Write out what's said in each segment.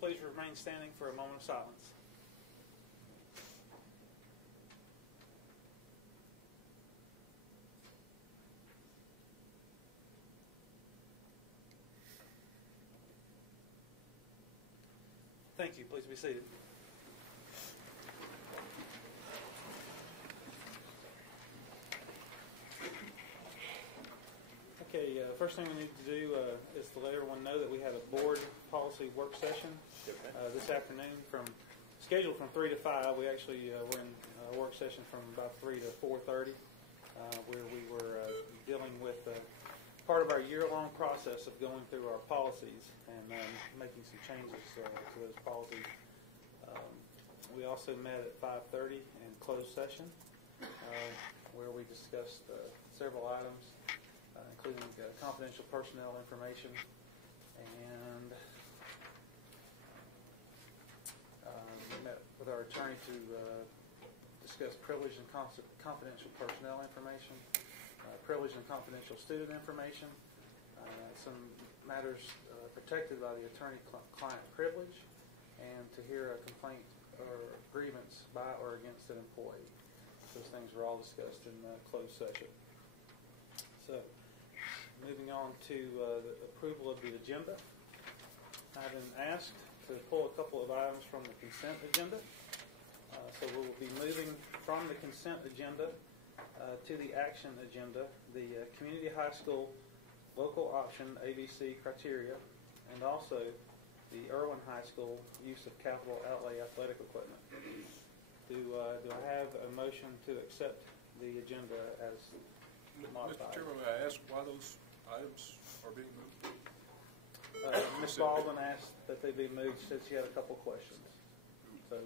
please remain standing for a moment of silence? Thank you. Please be seated. Okay, first thing we need to do is to let everyone know that we have a board policy work session this afternoon scheduled from 3 to 5. We actually were in a work session from about 3 to 4:30 where we were dealing with part of our year-long process of going through our policies and making some changes to those policies. We also met at 5:30 in closed session where we discussed several items, including confidential personnel information, and we met with our attorney to discuss privileged and confidential personnel information, privileged and confidential student information, some matters protected by the attorney-client privilege, and to hear a complaint or grievance by or against an employee. Those things were all discussed in closed session. So, moving on to the approval of the agenda. I've been asked to pull a couple of items from the consent agenda. So we will be moving from the consent agenda to the action agenda, the community high school local option ABC criteria, and also the Irwin High School use of capital outlay athletic equipment. Do I have a motion to accept the agenda as modified? Mr. Chairman, may I ask why those items are being moved? Ms. Baldwin asked that they be moved since she had a couple questions. So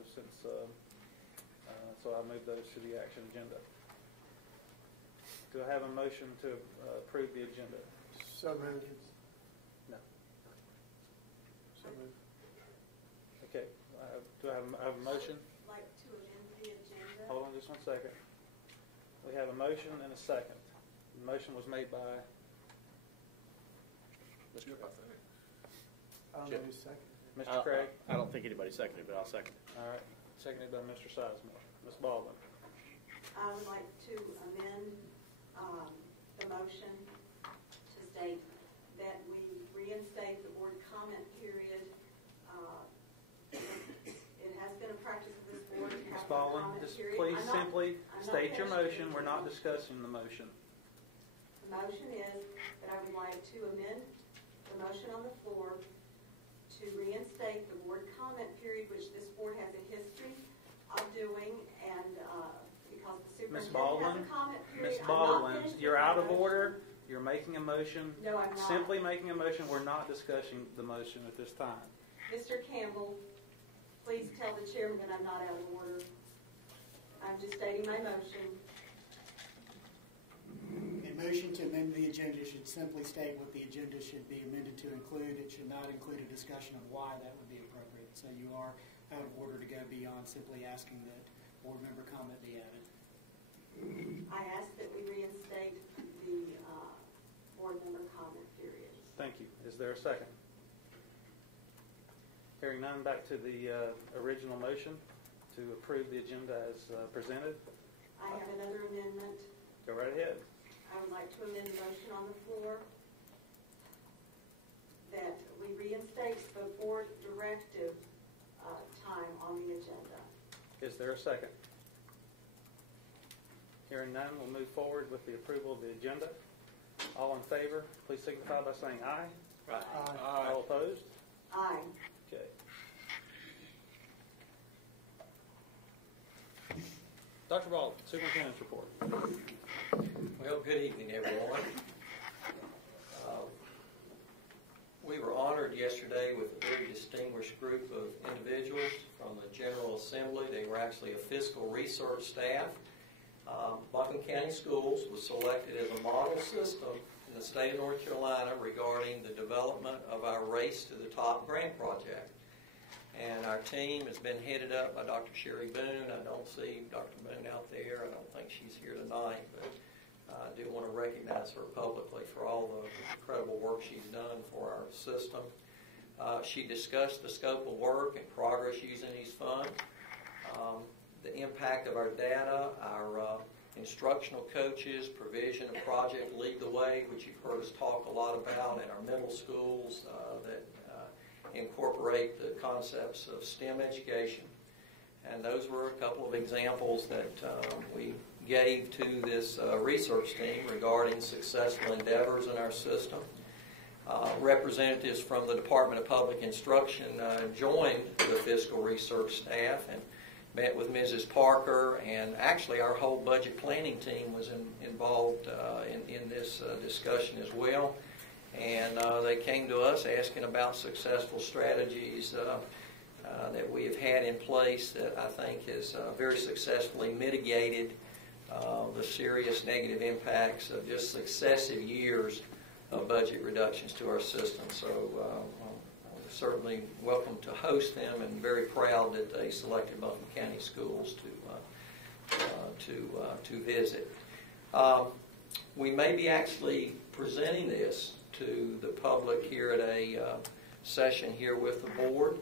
so I moved those to the action agenda. Do I have a motion to approve the agenda? So moved. No. So moved. Okay. Do I have a motion? Like to amend the agenda. Hold on just 1 second. We have a motion and a second. The motion was made by Mr. Chip, I think. I don't know who's second. Mr. Craig. I don't think anybody seconded, but I'll second. All right. Seconded by Mr. Sizemore. Ms. Baldwin. I would like to amend the motion to state that we reinstate the board comment period. It has been a practice of this board to Ms. have a Baldwin, comment just period. please I'm not simply state your finishing. motion. We're not discussing the motion. The motion is that I would like to amend the motion on the floor to reinstate the board comment period, which this board has a history of doing, and because the Ms. superintendent Baldwin, has a comment period. Ms. I'm not Baldwin, finished with you're my out of motion. order. You're making a motion. No, I'm not. Simply making a motion. We're not discussing the motion at this time. Mr. Campbell, please tell the chairman that I'm not out of order. I'm just stating my motion. A motion to amend the agenda should simply state what the agenda should be amended to include. It should not include a discussion of why that would be appropriate. So you are out of order to go beyond simply asking that board member comment be added. I ask that we reinstate the board member comment period. Thank you. Is there a second? Hearing none, back to the original motion to approve the agenda as presented. I have another amendment. Go right ahead. I would like to amend the motion on the floor that we reinstate the board directive time on the agenda. Is there a second? Hearing none, we'll move forward with the approval of the agenda. All in favor, please signify by saying aye. Aye. All opposed? Aye. Okay. Dr. Baldwin, Superintendent's report. Well, good evening, everyone. We were honored yesterday with a very distinguished group of individuals from the General Assembly. They were actually a fiscal research staff. Buncombe County Schools was selected as a model system in the state of North Carolina regarding the development of our Race to the Top grant project. And our team has been headed up by Dr. Sherry Boone. I don't see Dr. Boone out there. I don't think she's here tonight, but I do want to recognize her publicly for all the incredible work she's done for our system. She discussed the scope of work and progress using these funds, the impact of our data, our instructional coaches, provision of Project Lead the Way, which you've heard us talk a lot about in our middle schools that incorporate the concepts of STEM education. And those were a couple of examples that we gave to this research team regarding successful endeavors in our system. Representatives from the Department of Public Instruction joined the fiscal research staff and met with Mrs. Parker, and actually our whole budget planning team was involved in this discussion as well. And they came to us asking about successful strategies that we have had in place that I think has very successfully mitigated the serious negative impacts of just successive years of budget reductions to our system. So I'm certainly welcome to host them and very proud that they selected Buncombe County Schools to visit. We may be actually presenting this to the public here at a session here with the board.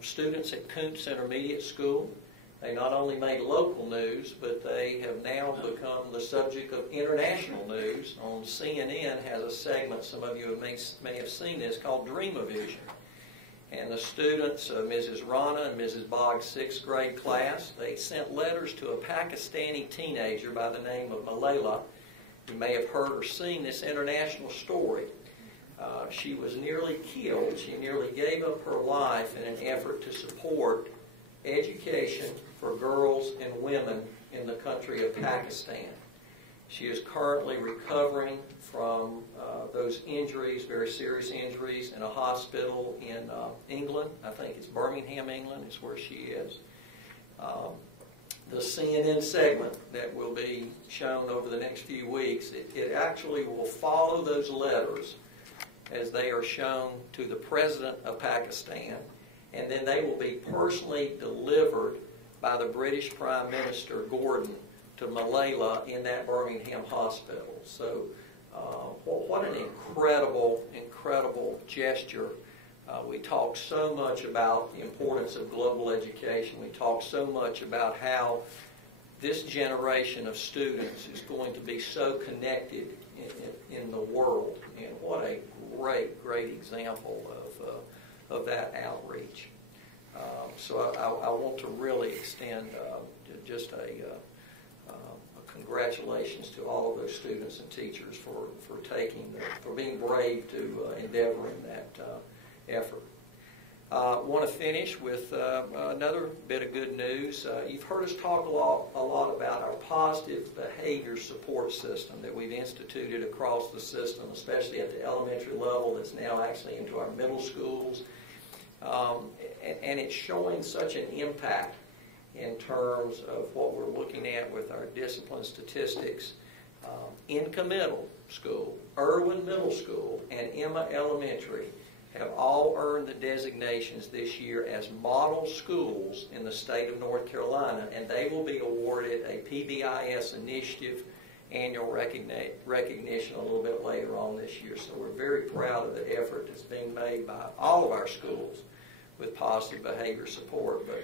Students at Kuntz Intermediate School, they not only made local news, but they have now become the subject of international news. On CNN has a segment, some of you may have seen this, called Dream-O-Vision. And the students of Mrs. Rana and Mrs. Boggs' 6th grade class, they sent letters to a Pakistani teenager by the name of Malayla. You may have heard or seen this international story. She was nearly killed. She nearly gave up her life in an effort to support education for girls and women in the country of Pakistan. She is currently recovering from those injuries, very serious injuries, in a hospital in England. I think it's Birmingham, England is where she is. The CNN segment that will be shown over the next few weeks, it actually will follow those letters as they are shown to the President of Pakistan, and then they will be personally delivered by the British Prime Minister Gordon to Malayla in that Birmingham hospital. So what an incredible gesture. We talk so much about the importance of global education. We talk so much about how this generation of students is going to be so connected in the world. And what a great example of that outreach. So I want to really extend just a congratulations to all of those students and teachers for being brave to endeavor in that effort. Want to finish with another bit of good news. You've heard us talk a lot about our positive behavior support system that we've instituted across the system, especially at the elementary level. That's now actually into our middle schools, and it's showing such an impact in terms of what we're looking at with our discipline statistics. Inca Middle School, Irwin Middle School, and Emma Elementary have all earned the designations this year as model schools in the state of North Carolina, and they will be awarded a PBIS Initiative annual recognition a little bit later on this year. So we're very proud of the effort that's being made by all of our schools with positive behavior support, but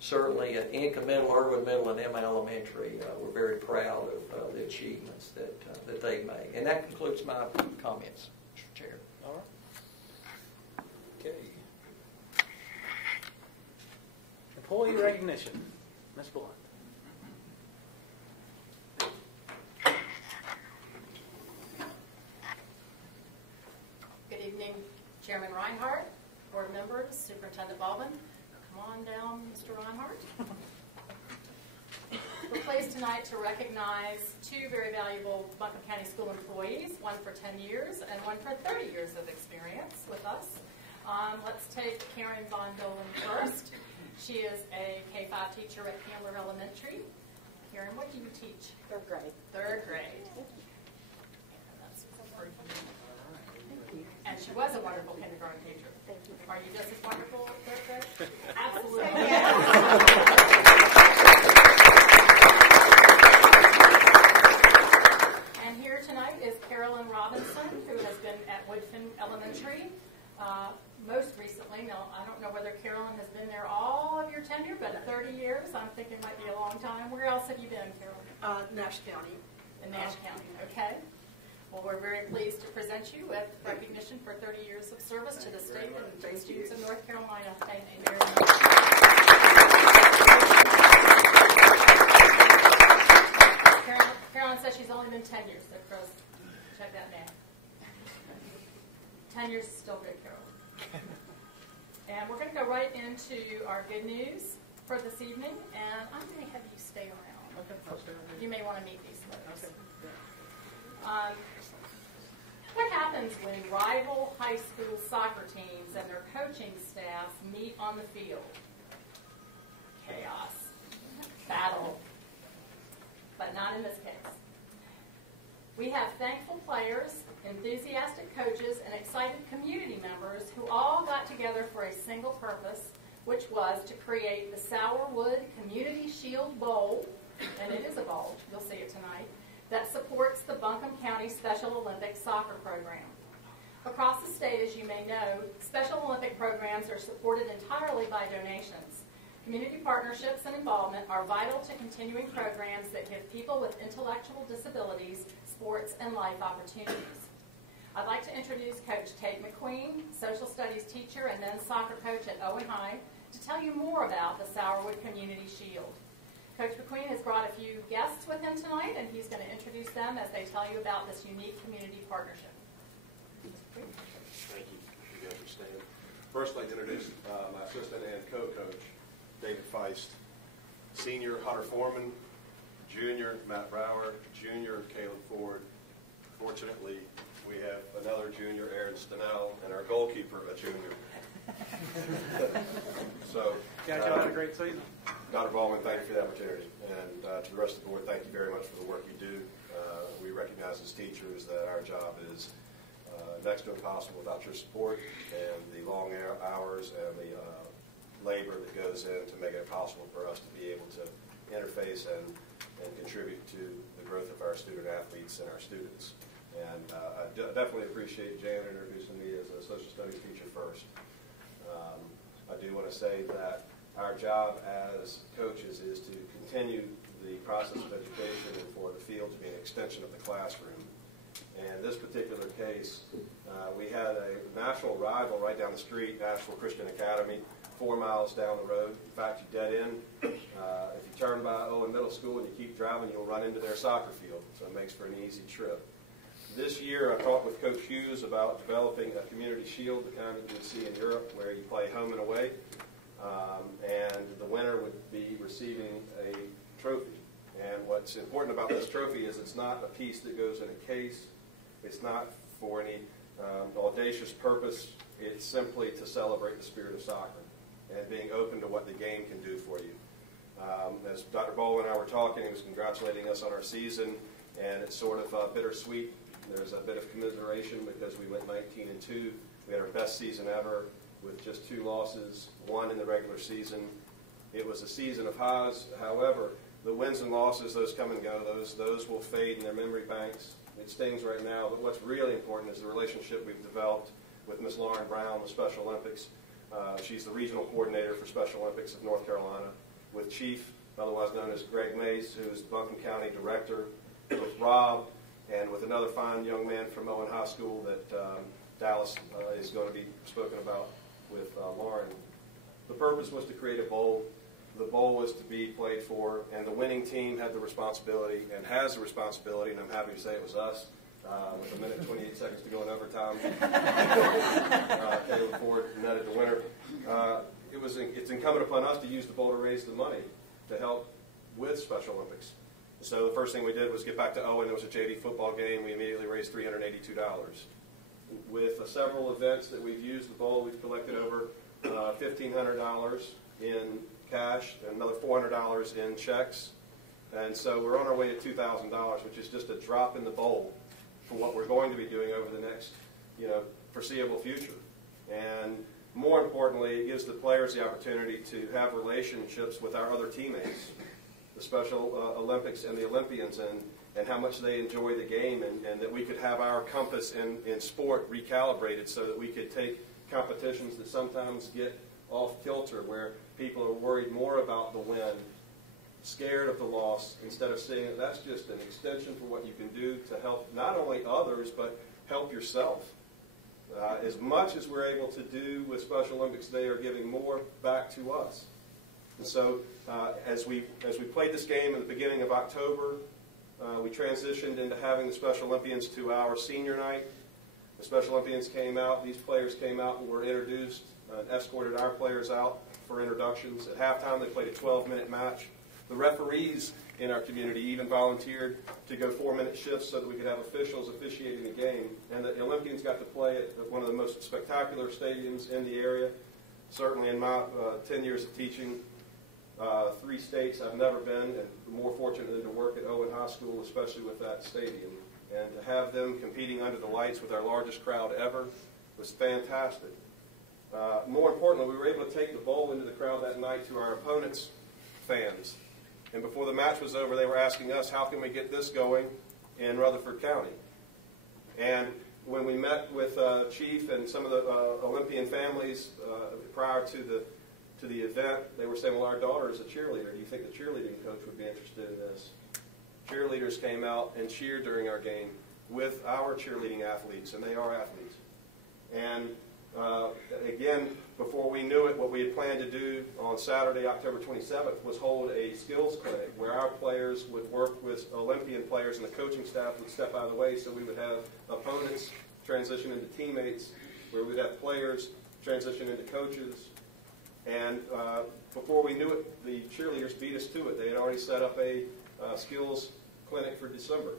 certainly at Inca Middle, Irwin Middle, and Emma Elementary, we're very proud of the achievements that they've made. And that concludes my comments, Mr. Chair. All right. Okay. Employee recognition. Ms. Blunt. Good evening, Chairman Reinhardt, board members, Superintendent Baldwin. Come on down, Mr. Reinhardt. We're pleased tonight to recognize two very valuable Buncombe County School employees, one for 10 years and one for 30 years of experience with us. Let's take Karen Von Dolan first. She is a K-5 teacher at Candler Elementary. Karen, what do you teach? Third grade. Third grade. And that's for you. And she was a wonderful kindergarten teacher. Thank you. Are you just as wonderful at third grade? Absolutely. Here tonight is Carolyn Robinson, who has been at Woodfin Elementary have you been, Carol? Nash County. In Nash County, okay. Well, we're very pleased to present you with recognition for 30 years of service to the state and to the students of North Carolina. Thank you very much. Carolyn says she's only been 10 years, so Chris, check that math. 10 years is still good, Carol. And we're going to go right into our good news for this evening, and I'm going to have you stay around. Okay, I'll stay on here. You may want to meet these folks. Okay. What happens when rival high school soccer teams and their coaching staffs meet on the field? Chaos. Battle. But not in this case. We have thankful players, enthusiastic coaches, and excited community members who all got together for a single purpose, which was to create the Sourwood Community Shield Bowl, and it is a bowl, you'll see it tonight, that supports the Buncombe County Special Olympics soccer program. Across the state, as you may know, Special Olympic programs are supported entirely by donations. Community partnerships and involvement are vital to continuing programs that give people with intellectual disabilities sports and life opportunities. I'd like to introduce Coach Tate McQueen, social studies teacher and men's soccer coach at Owen High, to tell you more about the Sourwood Community Shield. Coach McQueen has brought a few guests with him tonight, and he's going to introduce them as they tell you about this unique community partnership. Thank you. You guys are staying. First, I'd like to introduce my assistant and co-coach, David Feist, senior Hunter Foreman, junior Matt Brower, junior Caleb Ford. Fortunately, we have another junior, Aaron Stenell, and our goalkeeper, a junior. So, Guys, y'all had a great season. Dr. Ballman, thank you for the opportunity. And to the rest of the board, thank you very much for the work you do. We recognize as teachers that our job is next to impossible without your support and the long hours and the labor that goes in to make it possible for us to be able to interface and contribute to the growth of our student athletes and our students. And I definitely appreciate Jan introducing me as a social studies teacher first. I do want to say that our job as coaches is to continue the process of education and for the field to be an extension of the classroom. And in this particular case, we had a national rival right down the street, Nashville Christian Academy, 4 miles down the road. In fact, you dead end. If you turn by Owen Middle School and you keep driving, you'll run into their soccer field, so it makes for an easy trip. This year, I talked with Coach Hughes about developing a community shield, the kind that you would see in Europe, where you play home and away, and the winner would be receiving a trophy. And what's important about this trophy is it's not a piece that goes in a case. It's not for any audacious purpose. It's simply to celebrate the spirit of soccer and being open to what the game can do for you. As Dr. Baldwin and I were talking, he was congratulating us on our season, and it's sort of bittersweet. There's a bit of commiseration because we went 19-2. We had our best season ever with just 2 losses, 1 in the regular season. It was a season of highs. However, the wins and losses, those come and go. Those will fade in their memory banks. It stings right now, but what's really important is the relationship we've developed with Ms. Lauren Brown with Special Olympics. She's the regional coordinator for Special Olympics of North Carolina, with Chief, otherwise known as Greg Mace, who's the Buncombe County Director, with Rob, and with another fine young man from Owen High School that Dallas is going to be spoken about with Lauren. The purpose was to create a bowl. The bowl was to be played for, and the winning team had the responsibility and has the responsibility, and I'm happy to say it was us, with 1 minute and 28 seconds to go in overtime. Caleb Ford netted the winner. It's incumbent upon us to use the bowl to raise the money to help with Special Olympics. So the first thing we did was get back to Owen. It was a JV football game. We immediately raised $382. With several events that we've used the bowl, we've collected over $1,500 in cash and another $400 in checks. And so we're on our way to $2,000, which is just a drop in the bowl for what we're going to be doing over the next foreseeable future. And more importantly, it gives the players the opportunity to have relationships with our other teammates, the Special Olympics and the Olympians, and how much they enjoy the game, and that we could have our compass in sport recalibrated so that we could take competitions that sometimes get off kilter, where people are worried more about the win scared of the loss, instead of seeing it, that's just an extension for what you can do to help not only others, but help yourself. As much as we're able to do with Special Olympics, they are giving more back to us. And so as we played this game in the beginning of October, we transitioned into having the Special Olympians to our senior night. The Special Olympians came out, these players came out and were introduced, escorted our players out for introductions. At halftime, they played a 12-minute match. The referees in our community even volunteered to go 4-minute shifts so that we could have officials officiating the game. And the Olympians got to play at one of the most spectacular stadiums in the area. Certainly in my 10 years of teaching, 3 states I've never been, and more fortunate than to work at Owen High School, especially with that stadium. And to have them competing under the lights with our largest crowd ever was fantastic. More importantly, we were able to take the bowl into the crowd that night to our opponents' fans. And before the match was over, they were asking us, how can we get this going in Rutherford County? And when we met with Chief and some of the Olympian families prior to the event, they were saying, well, our daughter is a cheerleader. Do you think the cheerleading coach would be interested in this? Cheerleaders came out and cheered during our game with our cheerleading athletes, and they are athletes. And again, before we knew it, what we had planned to do on Saturday, October 27th, was hold a skills clinic where our players would work with Olympian players and the coaching staff would step out of the way, so we would have opponents transition into teammates, where we'd have players transition into coaches. And before we knew it, the cheerleaders beat us to it. They had already set up a skills clinic for December.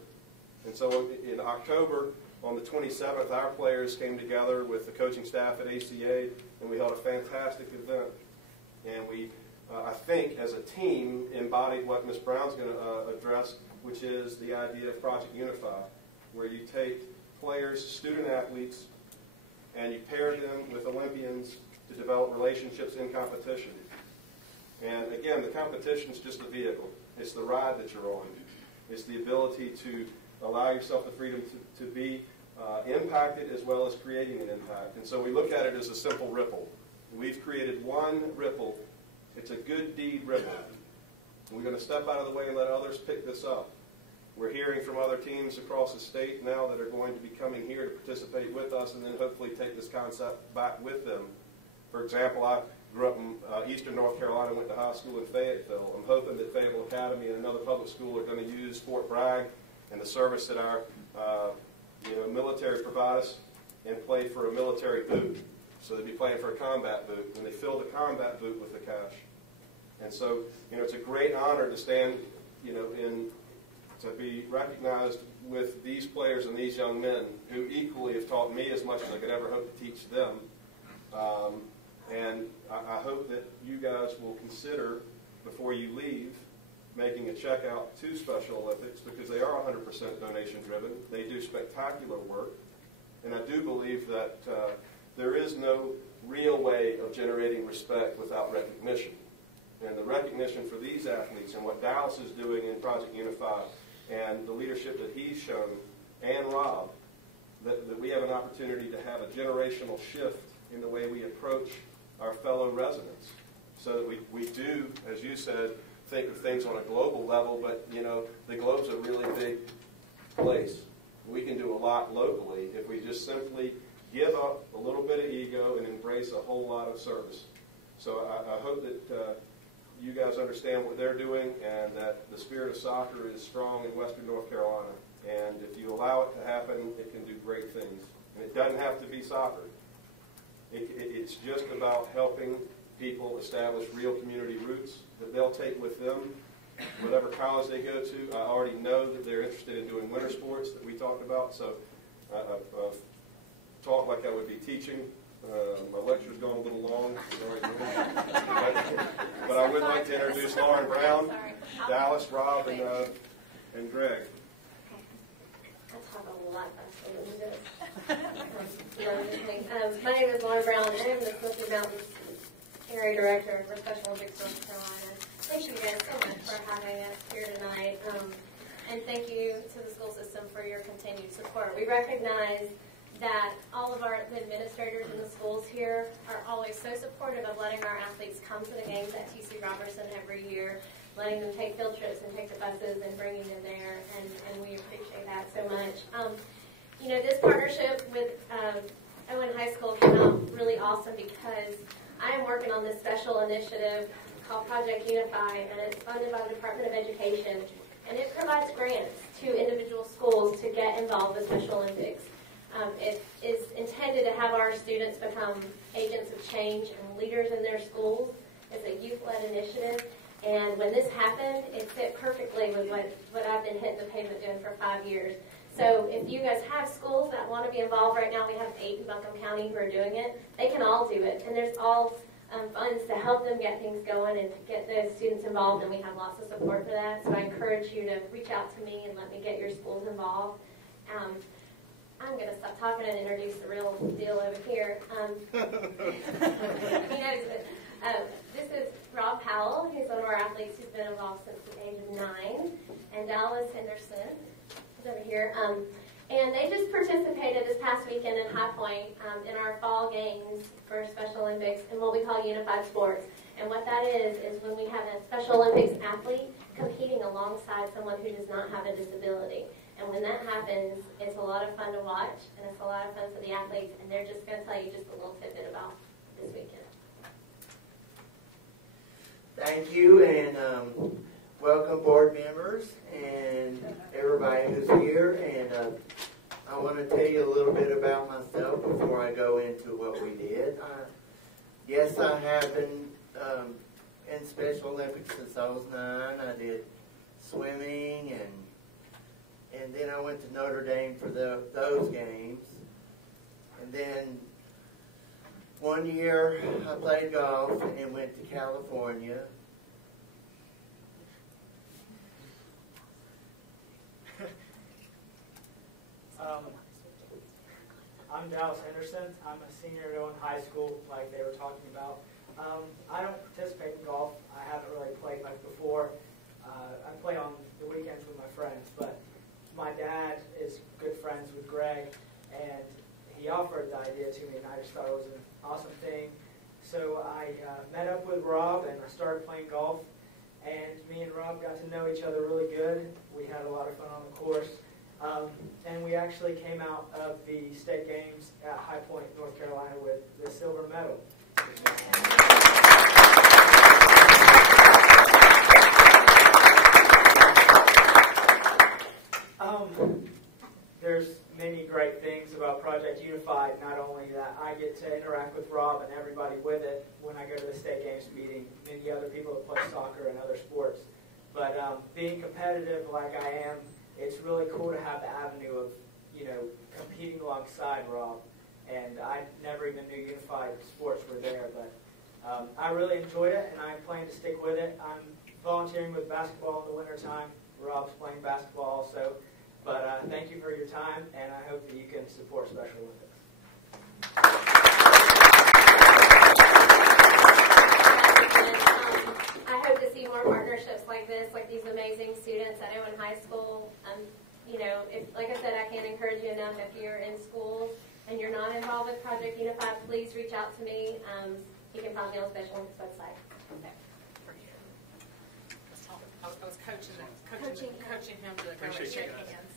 And so in October, on the 27th, our players came together with the coaching staff at ACA, and we held a fantastic event. And we, I think, as a team, embodied what Ms. Brown's going to address, which is the idea of Project Unify, where you take players, student athletes, and you pair them with Olympians to develop relationships in competition. And again, the competition is just a vehicle. It's the ride that you're on. It's the ability to allow yourself the freedom to be impacted as well as creating an impact. And so we look at it as a simple ripple. We've created one ripple. It's a good deed ripple. And we're going to step out of the way and let others pick this up. We're hearing from other teams across the state now that are going to be coming here to participate with us and then hopefully take this concept back with them. For example, I grew up in eastern North Carolina, went to high school in Fayetteville. I'm hoping that Fayetteville Academy and another public school are going to use Fort Bragg and the service that our military provide us and play for a military boot. So they'd be playing for a combat boot, and they fill the combat boot with the cash. And so, it's a great honor to stand, to be recognized with these players and these young men who equally have taught me as much as I could ever hope to teach them. And I hope that you guys will consider, before you leave, making a check out to Special Olympics, because they are 100% donation driven. They do spectacular work. And I do believe that there is no real way of generating respect without recognition. And the recognition for these athletes and what Dallas is doing in Project Unify and the leadership that he's shown, and Rob, that we have an opportunity to have a generational shift in the way we approach our fellow residents. So that we do, as you said, think of things on a global level, but, the globe's a really big place. We can do a lot locally if we just simply give up a little bit of ego and embrace a whole lot of service. So I hope that you guys understand what they're doing and that the spirit of soccer is strong in Western North Carolina. And if you allow it to happen, it can do great things. And it doesn't have to be soccer. It's just about helping people establish real community roots that they'll take with them, whatever college they go to. I already know that they're interested in doing winter sports that we talked about, so I've talked like I would be teaching. My lecture's gone a little long, but I would like to introduce Lauren Brown, Dallas, Rob, and Greg. I'll talk a lot faster than this. My name is Lauren Brown, and I am the Smoky Mountains Area Director for Special Olympics North Carolina. Thank you guys so much for having us here tonight. And thank you to the school system for your continued support. We recognize that all of our administrators in the schools here are always so supportive of letting our athletes come to the games at TC Robertson every year. letting them take field trips and take the buses and bringing them there, and we appreciate that so much. You know, this partnership with Owen High School came out really awesome because I am working on this special initiative called Project Unify, and it's funded by the Department of Education, and it provides grants to individual schools to get involved with Special Olympics. It is intended to have our students become agents of change and leaders in their schools. It's a youth-led initiative, and when this happened, it fit perfectly with what I've been hitting the pavement doing for 5 years. So if you guys have schools that want to be involved right now, we have 8 in Buncombe County who are doing it. They can all do it, and there's all funds to help them get things going and to get those students involved, and we have lots of support for that. So I encourage you to reach out to me and let me get your schools involved. I'm going to stop talking and introduce the real deal over here. He knows it. This is Rob Powell. He's one of our athletes who's been involved since the age of 9, and Dallas Henderson is over here. And they just participated this past weekend in High Point in our fall games for Special Olympics in what we call unified sports. And what that is when we have a Special Olympics athlete competing alongside someone who does not have a disability. And when that happens, it's a lot of fun to watch, and it's a lot of fun for the athletes, and they're just going to tell you just a little tidbit about this weekend. Thank you, and welcome board members and everybody who's here. And I want to tell you a little bit about myself before I go into what we did. Yes, I have been in Special Olympics since I was 9. I did swimming, and then I went to Notre Dame for those games. And then one year I played golf and went to California. I'm Dallas Henderson. I'm a senior at Owen High School, like they were talking about. I don't participate in golf. I haven't really played much before. I play on the weekends with my friends, but my dad is good friends with Greg, and he offered the idea to me, and I just thought it was an awesome thing. So I met up with Rob, and I started playing golf, and me and Rob got to know each other really good. We had a lot of fun on the course, and we actually came out of the state games at High Point, North Carolina, with the silver medal. There's many great things about Project Unified, not only that I get to interact with Rob and everybody with it when I go to the state games meeting, many other people that play soccer and other sports, but being competitive like I am, it's really cool to have the avenue of, competing alongside Rob, and I never even knew Unified Sports were there, but I really enjoyed it, and I plan to stick with it. I'm volunteering with basketball in the wintertime. Rob's playing basketball also. But thank you for your time, and I hope that you can support Special Olympics. I hope to see more partnerships like this, like these amazing students at Owen High School. Like I said, I can't encourage you enough. If you're in schools and you're not involved with Project Unified, please reach out to me. You can find me on Special Olympics website. Okay. I was coaching him to go and shake hands.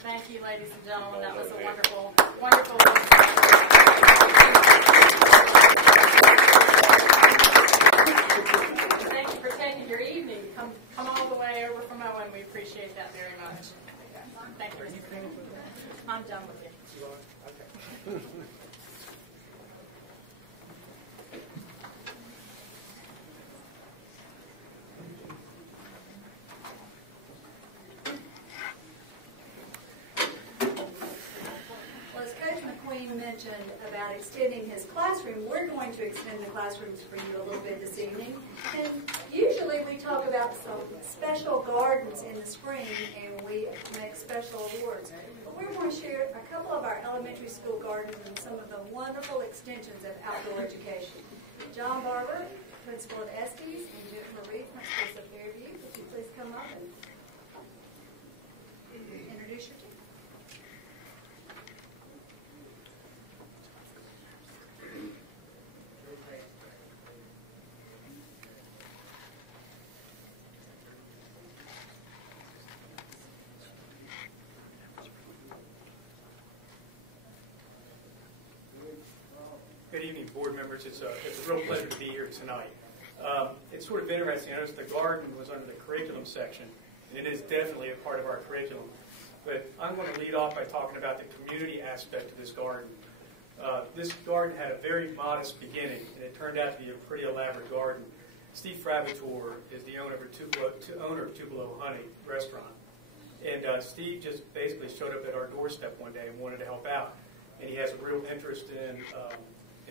Thank you, ladies and gentlemen. That was a wonderful, wonderful. Thank you for taking your evening. Come all the way over from Owen. We appreciate that very much. Thank you. I'm done with you. Okay. Mentioned about extending his classroom, we're going to extend the classrooms for you a little bit this evening. And usually we talk about some special gardens in the spring and we make special awards. But we're going to share a couple of our elementary school gardens and some of the wonderful extensions of outdoor education. John Barber, principal at Estes, and Jennifer Marie, principal at Fairview. Would you please come up and introduce your team? Good evening, board members. It's a real pleasure to be here tonight. It's sort of interesting. I noticed the garden was under the curriculum section, and it is definitely a part of our curriculum. But I'm going to lead off by talking about the community aspect of this garden. This garden had a very modest beginning, and it turned out to be a pretty elaborate garden. Steve Fravator is the owner of Tupelo Honey restaurant. And Steve just basically showed up at our doorstep one day and wanted to help out. And he has a real interest in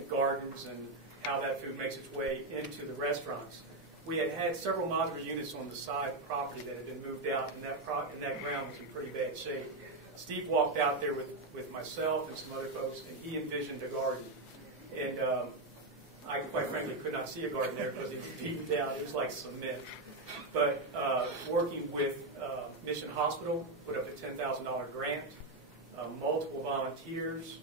gardens and how that food makes its way into the restaurants. We had several modular units on the side property that had been moved out, and that ground was in pretty bad shape. Steve walked out there with myself and some other folks, and he envisioned a garden. And I, quite frankly, could not see a garden there because it was peaked out. It was like cement. But working with Mission Hospital, put up a $10,000 grant, multiple volunteers,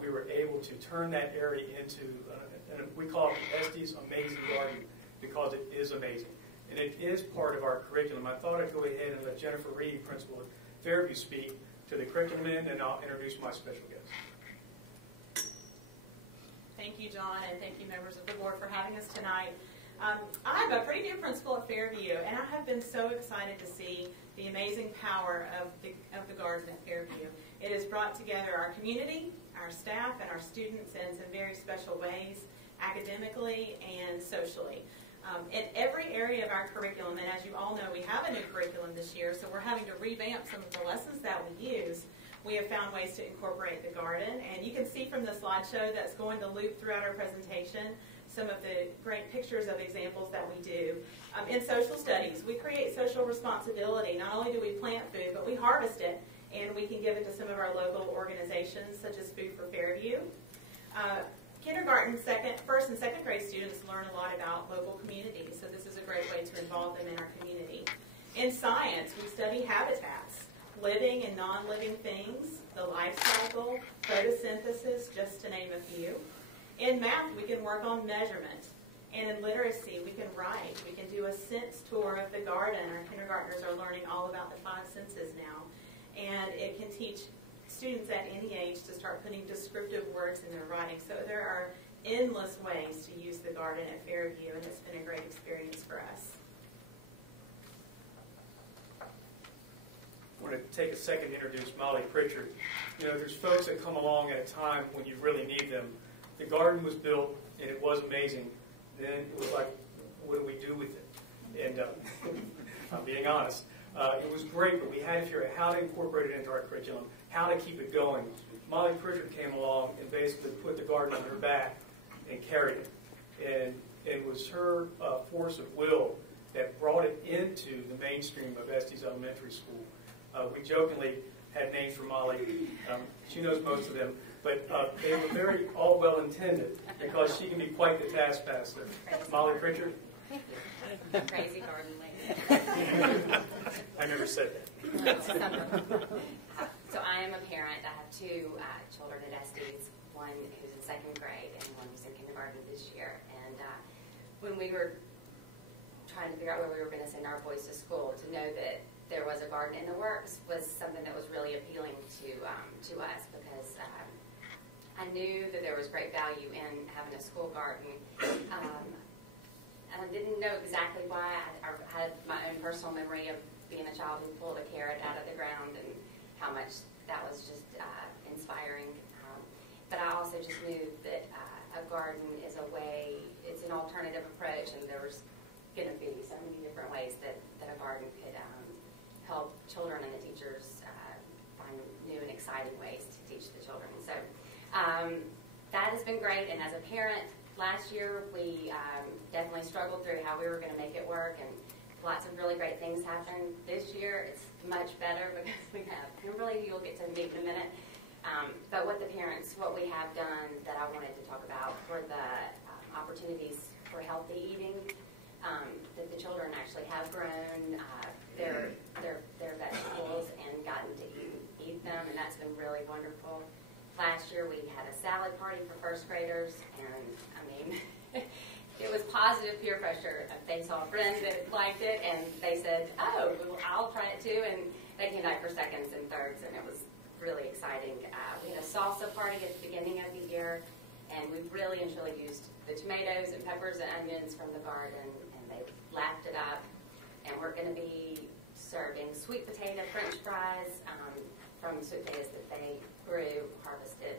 we were able to turn that area into, we call it Estes Amazing Garden because it is amazing. And it is part of our curriculum. I thought I'd go ahead and let Jennifer Reed, principal at Fairview, speak to the curriculum end, and I'll introduce my special guest. Thank you, John, and thank you, members of the board, for having us tonight. I'm a pretty new principal at Fairview, and I have been so excited to see the amazing power of the garden at Fairview. It has brought together our community, our staff, and our students in some very special ways, academically and socially. In every area of our curriculum, and as you all know, we have a new curriculum this year, so we're having to revamp some of the lessons that we use. We have found ways to incorporate the garden, and you can see from the slideshow that's going to loop throughout our presentation some of the great pictures of examples that we do. In social studies, we create social responsibility. Not only do we plant food, but we harvest it, and we can give it to some of our local organizations, such as Food for Fairview. Kindergarten, first and second grade students learn a lot about local communities, so this is a great way to involve them in our community. In science, we study habitats, living and non-living things, the life cycle, photosynthesis, just to name a few. In math, we can work on measurement. And in literacy, we can write. We can do a sense tour of the garden. Our kindergartners are learning all about the 5 senses now. And it can teach students at any age to start putting descriptive words in their writing. So there are endless ways to use the garden at Fairview, and it's been a great experience for us. I want to take a second to introduce Molly Pritchard. You know, there's folks that come along at a time when you really need them. The garden was built, and it was amazing. Then it was like, what do we do with it? And I'm being honest. It was great, but we had to figure out how to incorporate it into our curriculum, how to keep it going. Molly Pritchard came along and basically put the garden on her back and carried it. And it was her force of will that brought it into the mainstream of Estes Elementary School. We jokingly had names for Molly. She knows most of them. But they were very all well-intended because she can be quite the taskmaster. Molly Pritchard? Crazy garden lady. I never said that. So I am a parent. I have 2 children at Estes, one who's in 2nd grade and one who's in kindergarten this year. And when we were trying to figure out where we were going to send our boys to school, to know that there was a garden in the works was something that was really appealing to us because I knew that there was great value in having a school garden. And I didn't know exactly why. I had my own personal memory of being a child who pulled a carrot out of the ground and how much that was just inspiring. But I also just knew that a garden is a way, it's an alternative approach, and there was going to be so many different ways that a garden could help children and the teachers find new and exciting ways to teach the children. So that has been great, and as a parent, last year we definitely struggled through how we were going to make it work, and lots of really great things happened. This year it's much better because we have Kimberly, who you'll get to meet in a minute. But what we have done that I wanted to talk about were the opportunities for healthy eating, that the children actually have grown their vegetables and gotten to eat them, and that's been really wonderful. Last year we had a salad party for 1st graders, and I mean, it was positive peer pressure. They saw a friend that liked it, and they said, oh, well, I'll try it too, and they came back for 2nds and 3rds, and it was really exciting. We had a salsa party at the beginning of the year, And we've really and truly used the tomatoes and peppers and onions from the garden, and they've lapped it up. And we're going to be serving sweet potato French fries from sweet potatoes that they grew, harvested,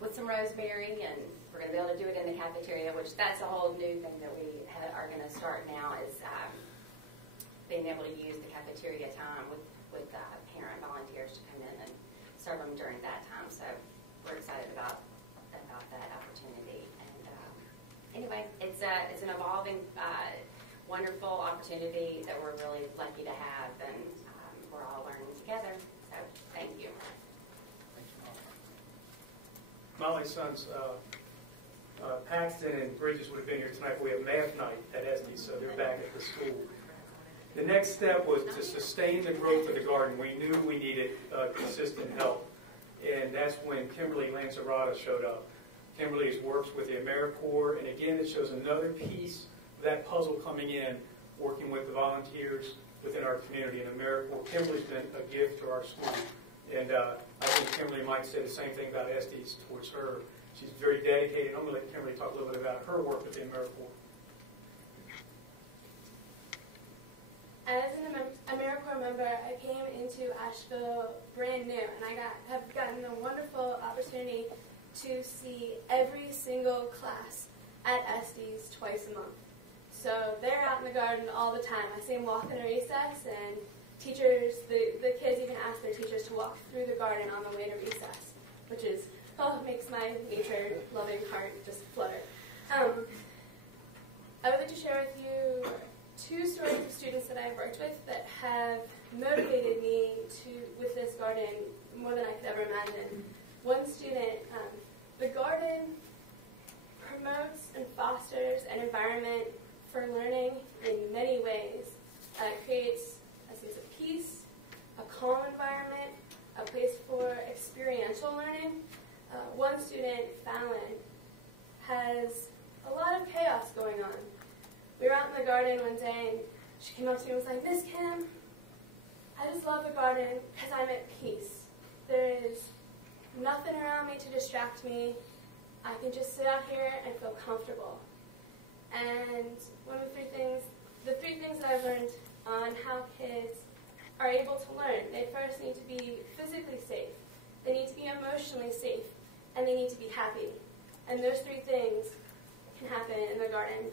with some rosemary, and we're going to be able to do it in the cafeteria, which that's a whole new thing that we are going to start now, is being able to use the cafeteria time with parent volunteers to come in and serve them during that time. So we're excited about that opportunity. And anyway, it's an evolving, wonderful opportunity that we're really lucky to have, and we're all learning together. So thank you. Molly's sons, Paxton and Bridges would have been here tonight, but we have math night at Estes, so they're back at the school. The next step was to sustain the growth of the garden. We knew we needed consistent help, and that's when Kimberly Lancerata showed up. Kimberly works with the AmeriCorps, and again, it shows another piece of that puzzle coming in, working with the volunteers within our community. And AmeriCorps, Kimberly's been a gift to our school. And I think Kimberly might say the same thing about Estes towards her. She's very dedicated. I'm going to let Kimberly talk a little bit about her work with the AmeriCorps. As an AmeriCorps member, I came into Asheville brand new, and I have gotten the wonderful opportunity to see every single class at Estes twice a month. So they're out in the garden all the time. I see them walk in a recess, and teachers, the kids even ask their teachers to walk through the garden on the way to recess, which is, makes my nature-loving heart just flutter. I would like to share with you 2 stories of students that I've worked with that have motivated me with this garden more than I could ever imagine. One student, the garden promotes and fosters an environment for learning in many ways. It creates a sense of peace, a calm environment, a place for experiential learning. One student, Fallon, has a lot of chaos going on. We were out in the garden one day, and she came up to me and was like, "Miss Kim, I just love the garden because I'm at peace. There is nothing around me to distract me. I can just sit out here and feel comfortable." And one of the 3 things that I've learned on how kids are able to learn, they first need to be physically safe, they need to be emotionally safe, and they need to be happy. And those 3 things can happen in the garden.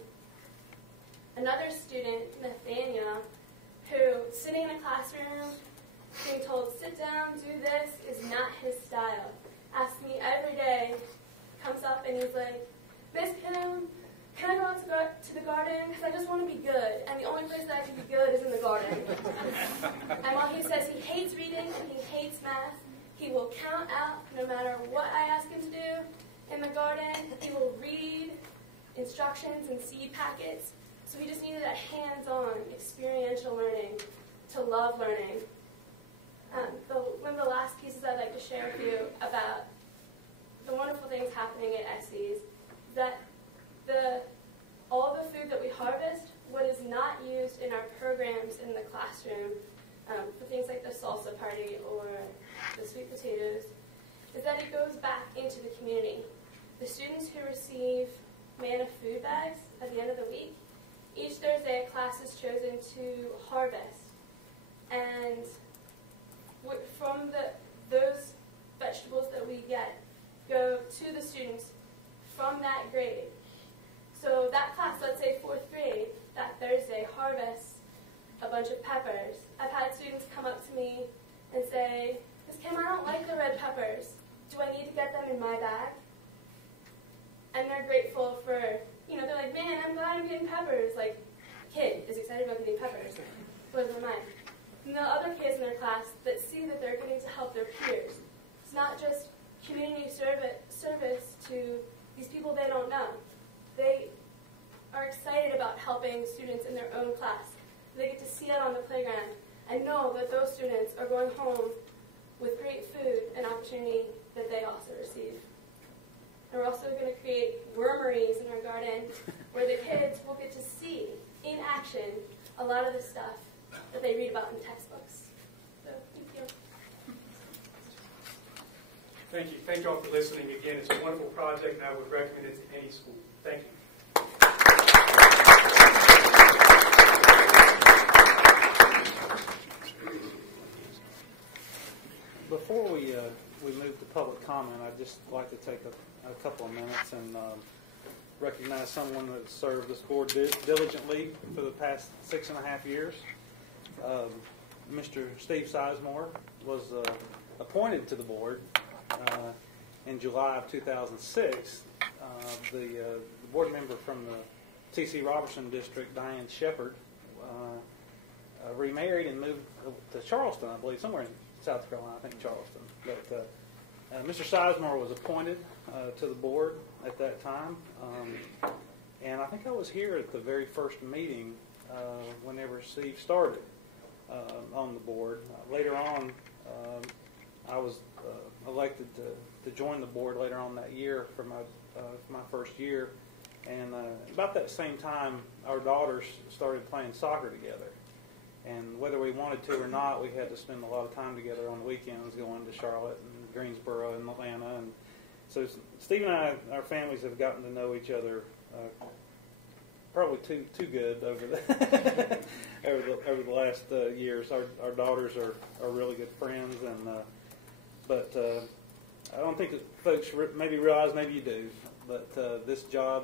Another student, Nathaniel, who, sitting in a classroom, being told, "Sit down, do this," is not his style. Asks me every day, comes up and he's like, "Miss Kim, can I go out to the garden? Because I just want to be good. And the only place that I can be good is in the garden." And while he says he hates reading and he hates math, he will count out no matter what I ask him to do in the garden. He will read instructions and seed packets. So he just needed that hands-on, experiential learning to love learning. One of the last pieces I'd like to share with you about the wonderful things happening at Estes is that all the food that we harvest, what is not used in our programs in the classroom, for things like the salsa party or the sweet potatoes, is that it goes back into the community. The students who receive Manna food bags at the end of the week, each Thursday a class is chosen to harvest. And from those vegetables that we get go to the students from that grade. So that class, let's say 4th grade, that Thursday harvests a bunch of peppers. I've had students come up to me and say, "Ms. Kim, I don't like the red peppers. Do I need to get them in my bag?" And they're grateful for, they're like, "Man, I'm glad I'm getting peppers." Like, kid is excited about getting peppers. Blows my mind. And the other kids in their class that see that they're getting to help their peers. It's not just community service to these people they don't know. They are excited about helping students in their own class. They get to see out on the playground and know that those students are going home with great food and opportunity that they also receive. And we're also going to create wormeries in our garden where the kids will get to see in action a lot of the stuff that they read about in textbooks. So, thank you. Thank you. Thank you all for listening. Again, it's a wonderful project, and I would recommend it to any school. Thank you. Before we move to public comment, I'd just like to take a couple of minutes and recognize someone that served this board diligently for the past 6.5 years. Mr. Steve Sizemore was appointed to the board in July of 2006. The board member from the T.C. Robertson District, Diane Shepard, remarried and moved to Charleston, I believe, somewhere in South Carolina, I think Charleston. But Mr. Sizemore was appointed to the board at that time, and I think I was here at the very first meeting whenever Steve started on the board. Later on, I was elected to join the board later on that year for my first year, and about that same time, our daughters started playing soccer together. And whether we wanted to or not, we had to spend a lot of time together on the weekends, going to Charlotte and Greensboro and Atlanta. And so Steve and I, our families have gotten to know each other probably too good over the last years. Our daughters are really good friends, and but I don't think that folks maybe realize, maybe you do, but this job,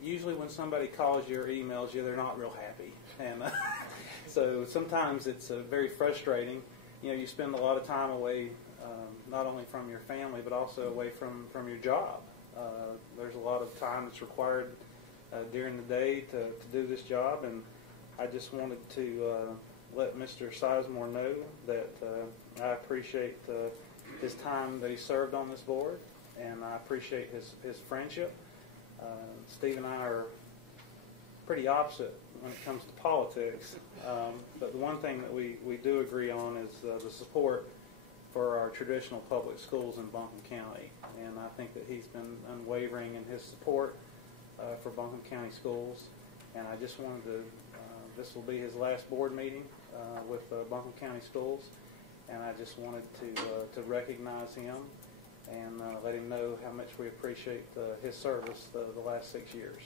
usually when somebody calls you or emails you, they're not real happy. And so sometimes it's very frustrating. You know, you spend a lot of time away, not only from your family, but also away from your job. There's a lot of time that's required during the day to do this job, and I just wanted to let Mr. Sizemore know that I appreciate his time that he served on this board, and I appreciate his friendship. Steve and I are pretty opposite when it comes to politics, but the one thing that we do agree on is the support for our traditional public schools in Buncombe County, and I think that he's been unwavering in his support for Buncombe County schools, and I just wanted to, this will be his last board meeting with Buncombe County Schools, and I just wanted to recognize him and let him know how much we appreciate his service the last 6 years.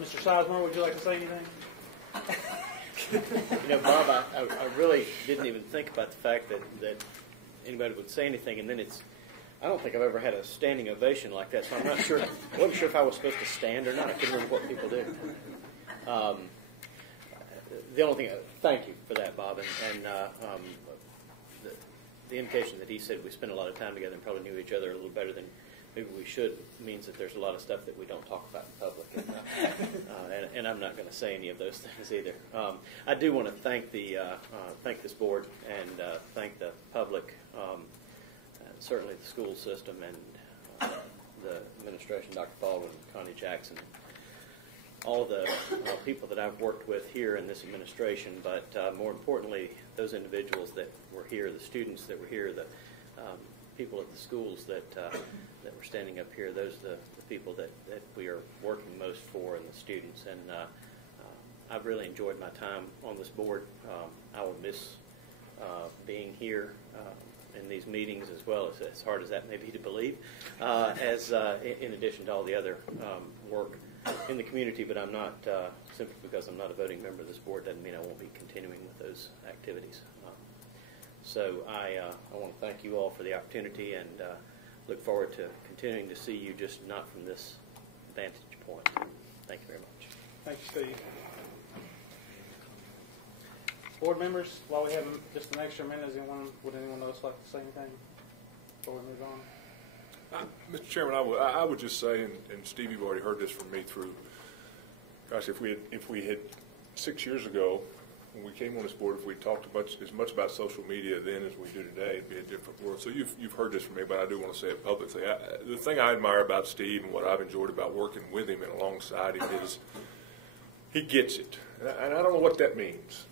Mr. Sizemore, would you like to say anything? You know, Bob, I really didn't even think about the fact that anybody would say anything, and then I don't think I've ever had a standing ovation like that, so I'm not sure. I wasn't sure if I was supposed to stand or not. I couldn't remember what people did. The only thing, thank you for that, Bob, and the indication that he said we spent a lot of time together and probably knew each other a little better than maybe we should means that there's a lot of stuff that we don't talk about in public, and I'm not going to say any of those things either. I do want to thank thank this board and thank the public, certainly the school system and the administration, Dr. Baldwin, Connie Jackson, all the people that I've worked with here in this administration, but more importantly, those individuals that were here, the students that were here, the people at the schools that were standing up here. Those are the people that we are working most for, and the students. And I've really enjoyed my time on this board. I will miss being here in these meetings, as well as hard as that may be to believe, in addition to all the other work in the community. But I'm not, simply because I'm not a voting member of this board doesn't mean I won't be continuing with those activities. So I want to thank you all for the opportunity, and look forward to continuing to see you, just not from this vantage point. Thank you very much. Thank you, Steve. Board members, while we have just an extra minute, would anyone else like to say anything before we move on? Mr. Chairman, I would just say, and Steve, you've already heard this from me through, gosh, if we had 6 years ago, when we came on this board, if we talked as much about social media then as we do today, it'd be a different world. So you've heard this from me, but I do want to say it publicly. The thing I admire about Steve and what I've enjoyed about working with him and alongside him is he gets it. And I don't know what that means,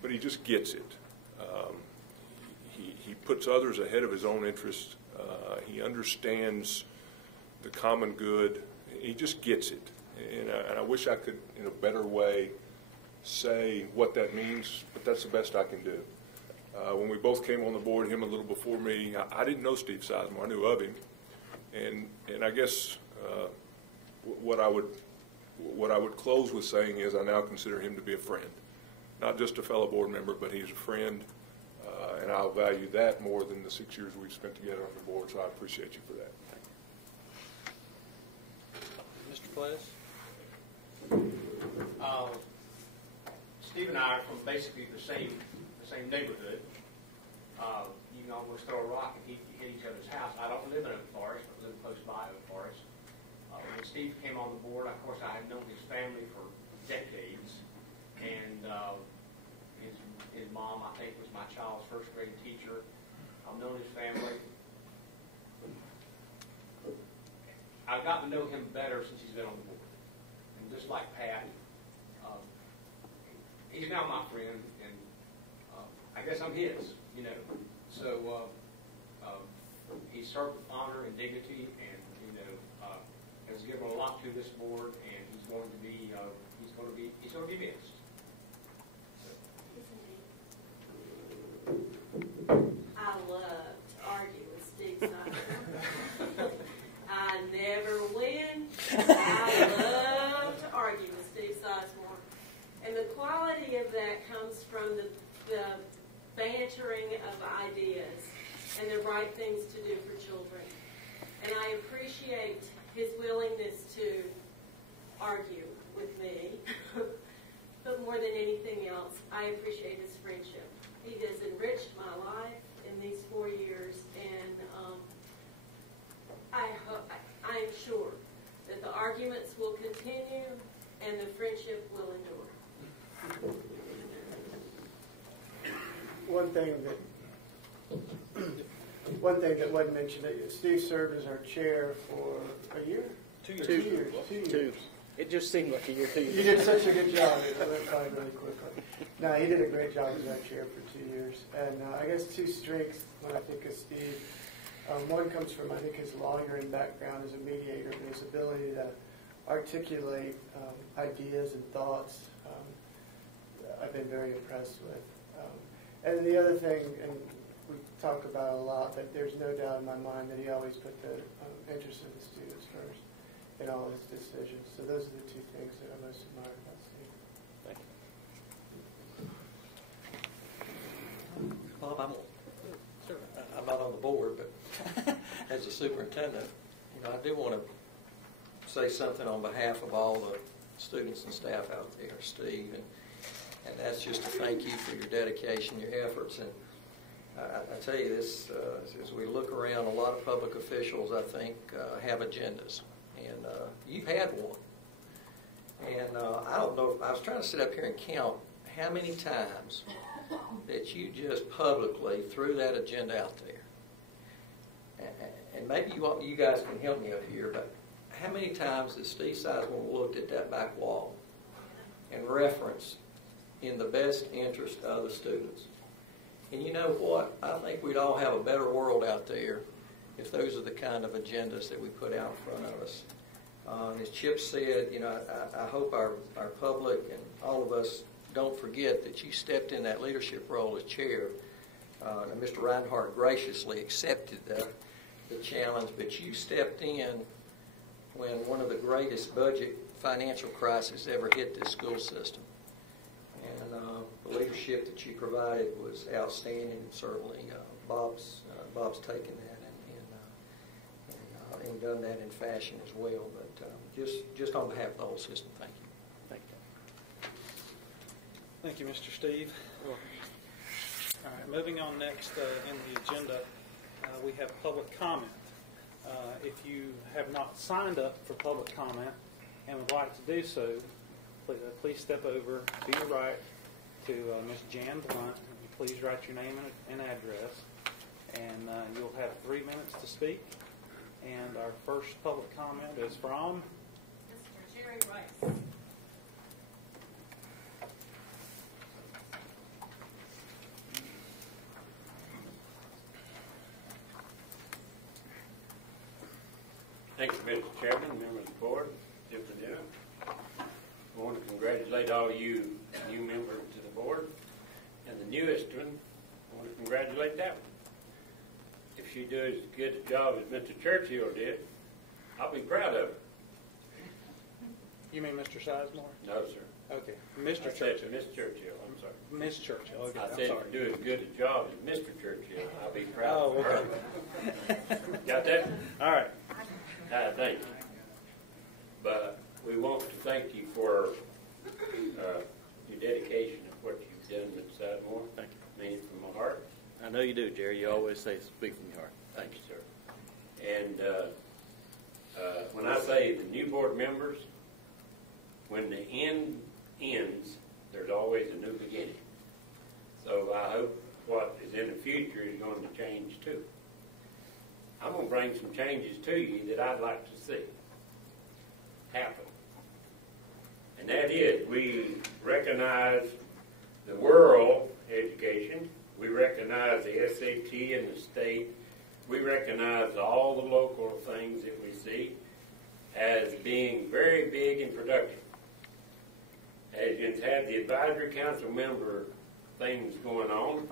but he just gets it. puts others ahead of his own interests. He understands the common good. He just gets it. And I wish I could, in a better way, say what that means, but that's the best I can do. When we both came on the board, him a little before me, I didn't know Steve Sizemore. I knew of him. And I guess what I would close with saying is I now consider him to be a friend. Not just a fellow board member, but he's a friend. And I'll value that more than the 6 years we've spent together on the board, so I appreciate you for that. Mr. Ples? Steve and I are from basically the same neighborhood. You can almost throw a rock and hit each other's house. I don't live in Oak Forest, but live close by Oak Forest. When Steve came on the board, of course, I had known his family for decades, and his mom, I think, was my child's first grade teacher. I've known his family. I've gotten to know him better since he's been on the board. And just like Pat, he's now my friend, and I guess I'm his, you know. So he served with honor and dignity, and has given a lot to this board, and he's going to be missed. I love to argue with Steve Sizemore. I never win. I love to argue with Steve Sizemore. And the quality of that comes from the bantering of ideas and the right things to do for children. And I appreciate his willingness to argue with me. But more than anything else, I appreciate his friendship. He has enriched my life in these 4 years, and I am sure that the arguments will continue and the friendship will endure. One thing that wasn't mentioned, Steve served as our chair for a year? 2 years. 2 years. 2 years. It just seemed like a year. 2 years. You did such a good job. It went by really quickly. No, he did a great job as our chair for 2 years. And I guess two strengths when I think of Steve. One comes from, I think, his lawyering background as a mediator, but his ability to articulate ideas and thoughts I've been very impressed with. And the other thing, and we talk about it a lot, but there's no doubt in my mind that he always put the interest of the students first in all his decisions. So those are the two things that I most admire about Steve. Thank you. Bob, I'm not on the board, but as a superintendent, I do want to say something on behalf of all the students and staff out there, Steve, and that's just to thank you for your dedication, your efforts. And I tell you this, as we look around, a lot of public officials, I think, have agendas. And you've had one. And I don't know, I was trying to sit up here and count how many times that you just publicly threw that agenda out there. And maybe you guys can help me up here, but how many times has Steve Sizemore looked at that back wall and referenced in the best interest of the students? And you know what? I think we'd all have a better world out there if those are the kind of agendas that we put out in front of us. And as Chip said, I hope our public and all of us don't forget that you stepped in that leadership role as chair. And Mr. Reinhardt graciously accepted the challenge, but you stepped in when one of the greatest budget financial crises ever hit this school system. And the leadership that you provided was outstanding. Certainly, Bob's taken that and done that in fashion as well. But just on behalf of the whole system, thank you. Thank you. Thank you, Mr. Steve. All right, moving on next in the agenda, we have public comment. If you have not signed up for public comment and would like to do so, please step over to your right to Ms. Jan Blunt. Please write your name and address, and you'll have 3 minutes to speak. And our first public comment is from Mr. Jerry Rice. Thank you, Mr. Chairman, members of the board, Superintendent. I want to congratulate all you new members to the board, and the newest one, I want to congratulate that one. If she does as good a job as Mr. Churchill did, I'll be proud of her. You mean Mr. Sizemore? No, sir. Okay, Mr. I said Churchill. Miss Churchill, I'm sorry. Miss Churchill, okay, I I'm said sorry. to do as good a job as Mr. Churchill, I'll be proud Oh, of her. okay. Got that? All right. Thank you. But we want to thank you for your dedication of what you've done, Mr. Sizemore. Thank you. Mean it from my heart. I know you do, Jerry. You always say speak from your heart. Thank you, sir. And when I say the new board members, when the end ends, there's always a new beginning. So I hope what is in the future is going to change too. I'm going to bring some changes to you that I'd like to see happen. And that is, we recognize the world education. We recognize the SAT in the state. We recognize all the local things that we see as being very big and productive. As you had the advisory council member things going on,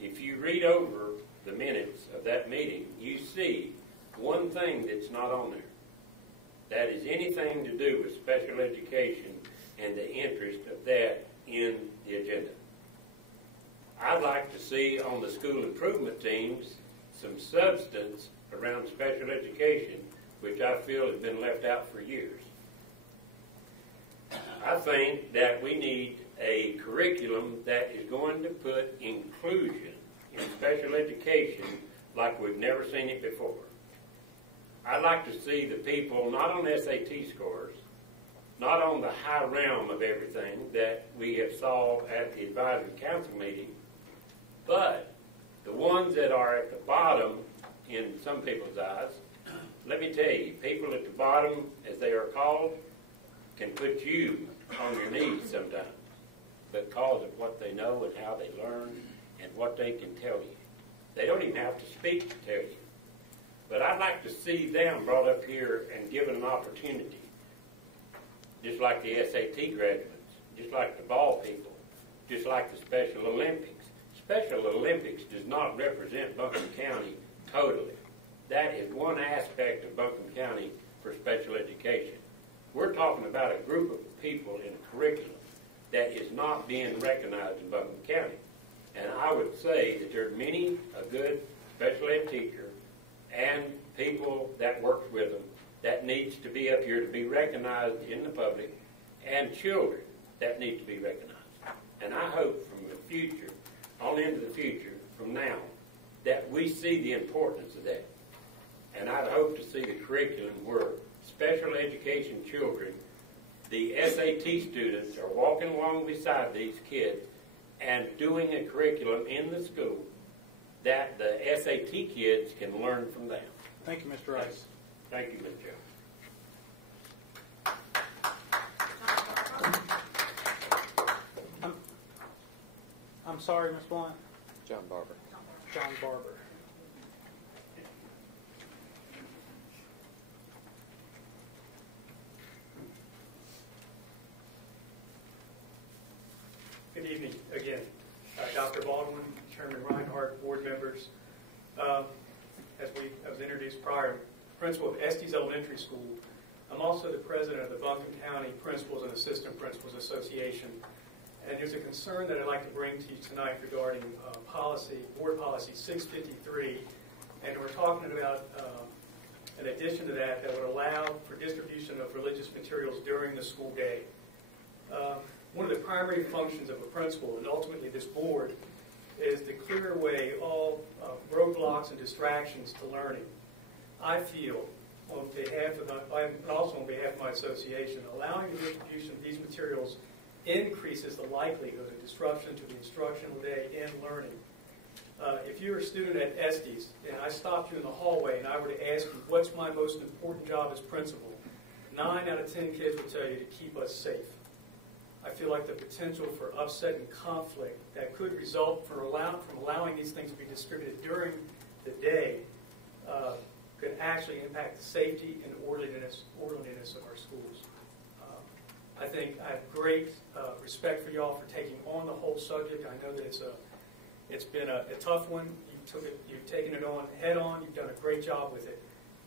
if you read over the minutes of that meeting, you see one thing that's not on there. That is anything to do with special education and the interest of that in the agenda. I'd like to see on the school improvement teams some substance around special education, which I feel has been left out for years. I think that we need a curriculum that is going to put inclusion in special education like we've never seen it before. I'd like to see the people not on SAT scores, not on the high realm of everything that we have saw at the advisory council meeting, but the ones that are at the bottom in some people's eyes. Let me tell you, people at the bottom, as they are called, can put you on your knees sometimes because of what they know and how they learn and what they can tell you. They don't even have to speak to tell you. But I'd like to see them brought up here and given an opportunity, just like the SAT graduates, just like the ball people, just like the Special Olympics. Special Olympics does not represent Buncombe County totally. That is one aspect of Buncombe County for special education. We're talking about a group of people in a curriculum that is not being recognized in Buncombe County. And I would say that there are many a good special ed teacher and people that works with them that needs to be up here to be recognized in the public, and children that need to be recognized. And I hope from the future, on into the future, from now, that we see the importance of that. And I'd hope to see the curriculum where special education children, the SAT students, are walking along beside these kids and doing a curriculum in the school that the SAT kids can learn from them. Thank you, Mr. Rice. Thank you, Mr. Jones. I'm sorry, Ms. Blunt. John Barber. John Barber. Good evening again. Dr. Baldwin, Chairman Reinhardt, board members. As was introduced prior, principal of Estes Elementary School. I'm also the president of the Buncombe County Principals and Assistant Principals Association. And there's a concern that I'd like to bring to you tonight regarding board policy 653. And we're talking about an addition to that would allow for distribution of religious materials during the school day. One of the primary functions of a principal, and ultimately this board, is to clear away all roadblocks and distractions to learning. I feel, on behalf of also on behalf of my association, allowing the distribution of these materials increases the likelihood of disruption to the instructional day and learning. If you're a student at Estes, and I stopped you in the hallway and I were to ask you, what's my most important job as principal? 9 out of 10 kids will tell you to keep us safe. I feel like the potential for upset and conflict that could result from allowing these things to be distributed during the day could actually impact the safety and orderliness of our schools. I think I have great respect for y'all for taking on the whole subject. I know that it's been a tough one. You've taken it on head on. You've done a great job with it.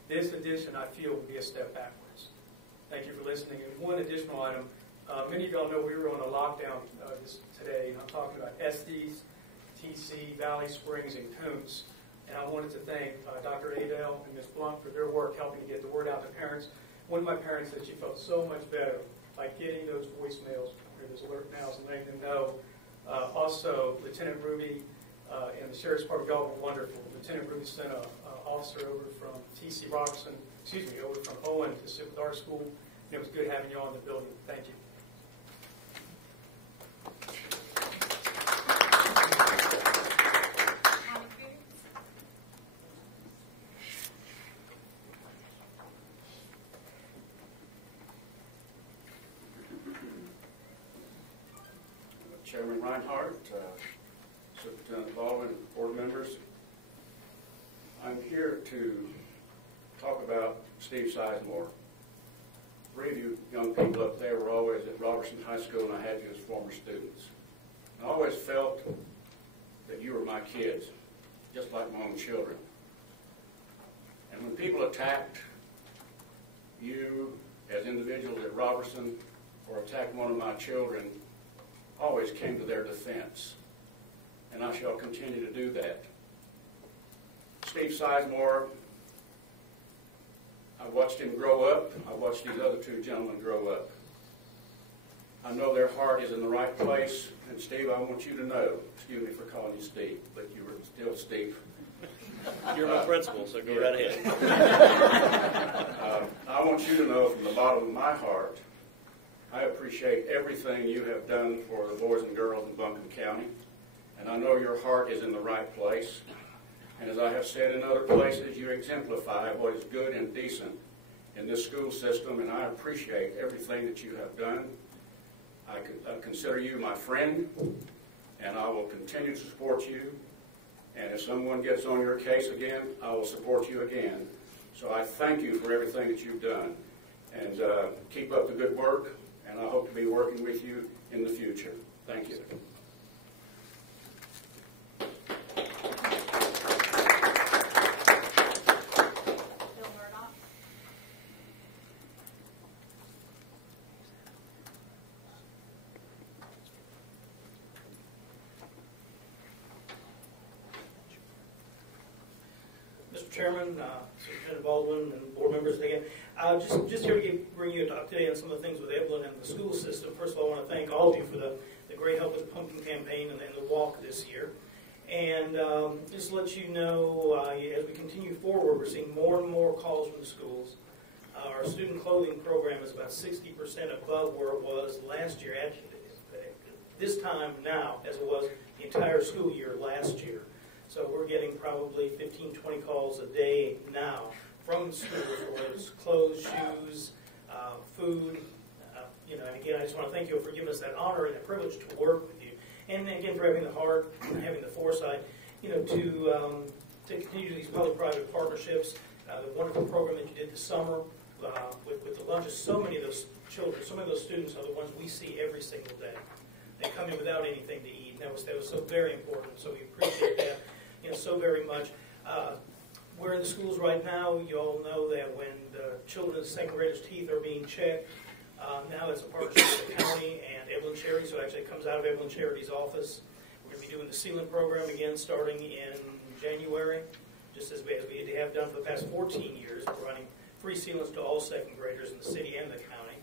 This edition, I feel, will be a step backwards. Thank you for listening. And one additional item. Many of y'all know we were on a lockdown today, and I'm talking about Estes, TC, Valley Springs, and Koontz. And I wanted to thank Dr. Adele and Ms. Blunt for their work helping to get the word out to parents. One of my parents said she felt so much better by getting those voicemails, or those alert mails, and letting them know. Also, Lieutenant Ruby and the Sheriff's Department, y'all were wonderful. Lieutenant Ruby sent an officer over from TC Robertson, over from Owen to sit with our school. And it was good having y'all in the building. Thank you. Chairman Reinhardt, Superintendent Baldwin, board members. I'm here to talk about Steve Sizemore. 3 of you young people up there were always at Robertson High School, and I had you as former students. I always felt that you were my kids, just like my own children. And when people attacked you as individuals at Robertson or attacked one of my children, always came to their defense, and I shall continue to do that. Steve Sizemore, I watched him grow up. I watched these other 2 gentlemen grow up. I know their heart is in the right place, and Steve, I want you to know, excuse me for calling you Steve, but you were still Steve. You're my principal, so go right ahead. I want you to know from the bottom of my heart, I appreciate everything you have done for the boys and girls in Buncombe County, and I know your heart is in the right place. And as I have said in other places, you exemplify what is good and decent in this school system, and I appreciate everything that you have done. I consider you my friend, and I will continue to support you. And if someone gets on your case again, I will support you again. So I thank you for everything that you've done. And keep up the good work. And I hope to be working with you in the future. Thank you. Mr. Chairman, Superintendent Baldwin, and board members again. Just here to bring you up today on some of the things with Evelyn and the school system. First of all, I want to thank all of you for the great help with the pumpkin campaign and the walk this year. And just to let you know, as we continue forward, we're seeing more and more calls from the schools. Our student clothing program is about 60% above where it was last year, actually, this time now, as it was the entire school year last year. So we're getting probably 15, 20 calls a day now from the schools, whether it's clothes, shoes, food. And again, I just want to thank you for giving us that honor and the privilege to work with you. And again, for having the heart and having the foresight, to continue these public-private partnerships. The wonderful program that you did this summer with the lunches. So many of those children, so many of those students are the ones we see every single day. They come in without anything to eat. And that was so very important. So we appreciate that, so very much. We're in the schools right now. You all know that when the children of the second graders' teeth are being checked, now it's a partnership with the county and Evelyn Charity, so actually it comes out of Evelyn Charity's office. We're going to be doing the sealant program again starting in January, just as we have done for the past 14 years. We're running free sealants to all second graders in the city and the county.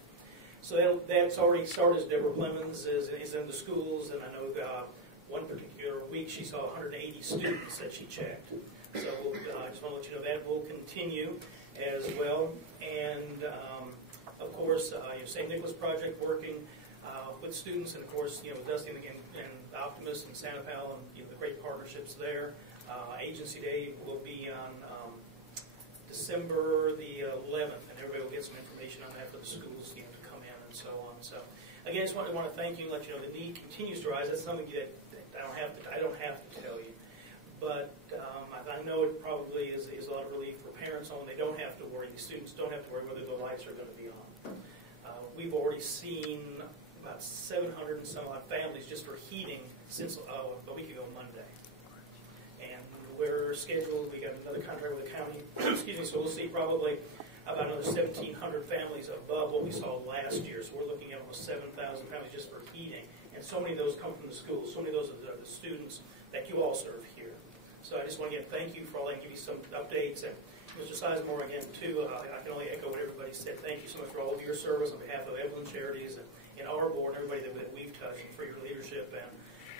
So that's already started. As Deborah Clemens is in the schools, and I know one particular week she saw 180 students that she checked. So I just want to let you know that will continue as well. And of course, St. Nicholas Project working with students, and of course, with Dusty and Optimist and Santa Pal, and the great partnerships there. Agency Day will be on December the 11th, and everybody will get some information on that for the schools to come in and so on. So again, I just want to thank you and let you know the need continues to rise. That's something that I don't have to tell you. but I know it probably is a lot of relief for parents on. They don't have to worry. The students don't have to worry whether the lights are going to be on. We've already seen about 700 and some odd families just for heating since a week ago Monday. And we're scheduled, we got another contract with the county, excuse me, so we'll see probably about another 1,700 families above what we saw last year. So we're looking at almost 7,000 families just for heating. And so many of those come from the schools. So many of those are the students that you all serve here. So I just want to again thank you for all that, give you some updates. And Mr. Sizemore, again, too, I can only echo what everybody said. Thank you so much for all of your service on behalf of Evelyn Charities and our board and everybody that we've touched, and for your leadership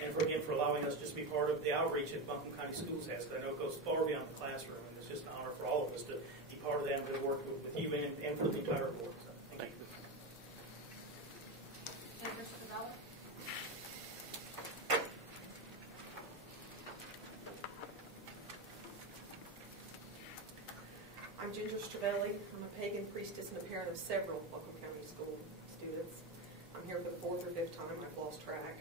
and for, again, for allowing us just to be part of the outreach that Buncombe County Schools has, because I know it goes far beyond the classroom, and it's just an honor for all of us to be part of that and to work with you and for the entire board. So, thank you. And Mr. Cabela? I'm Ginger Stravelli. I'm a pagan priestess and a parent of several Buncombe County School students. I'm here for the 4th or 5th time. I've lost track.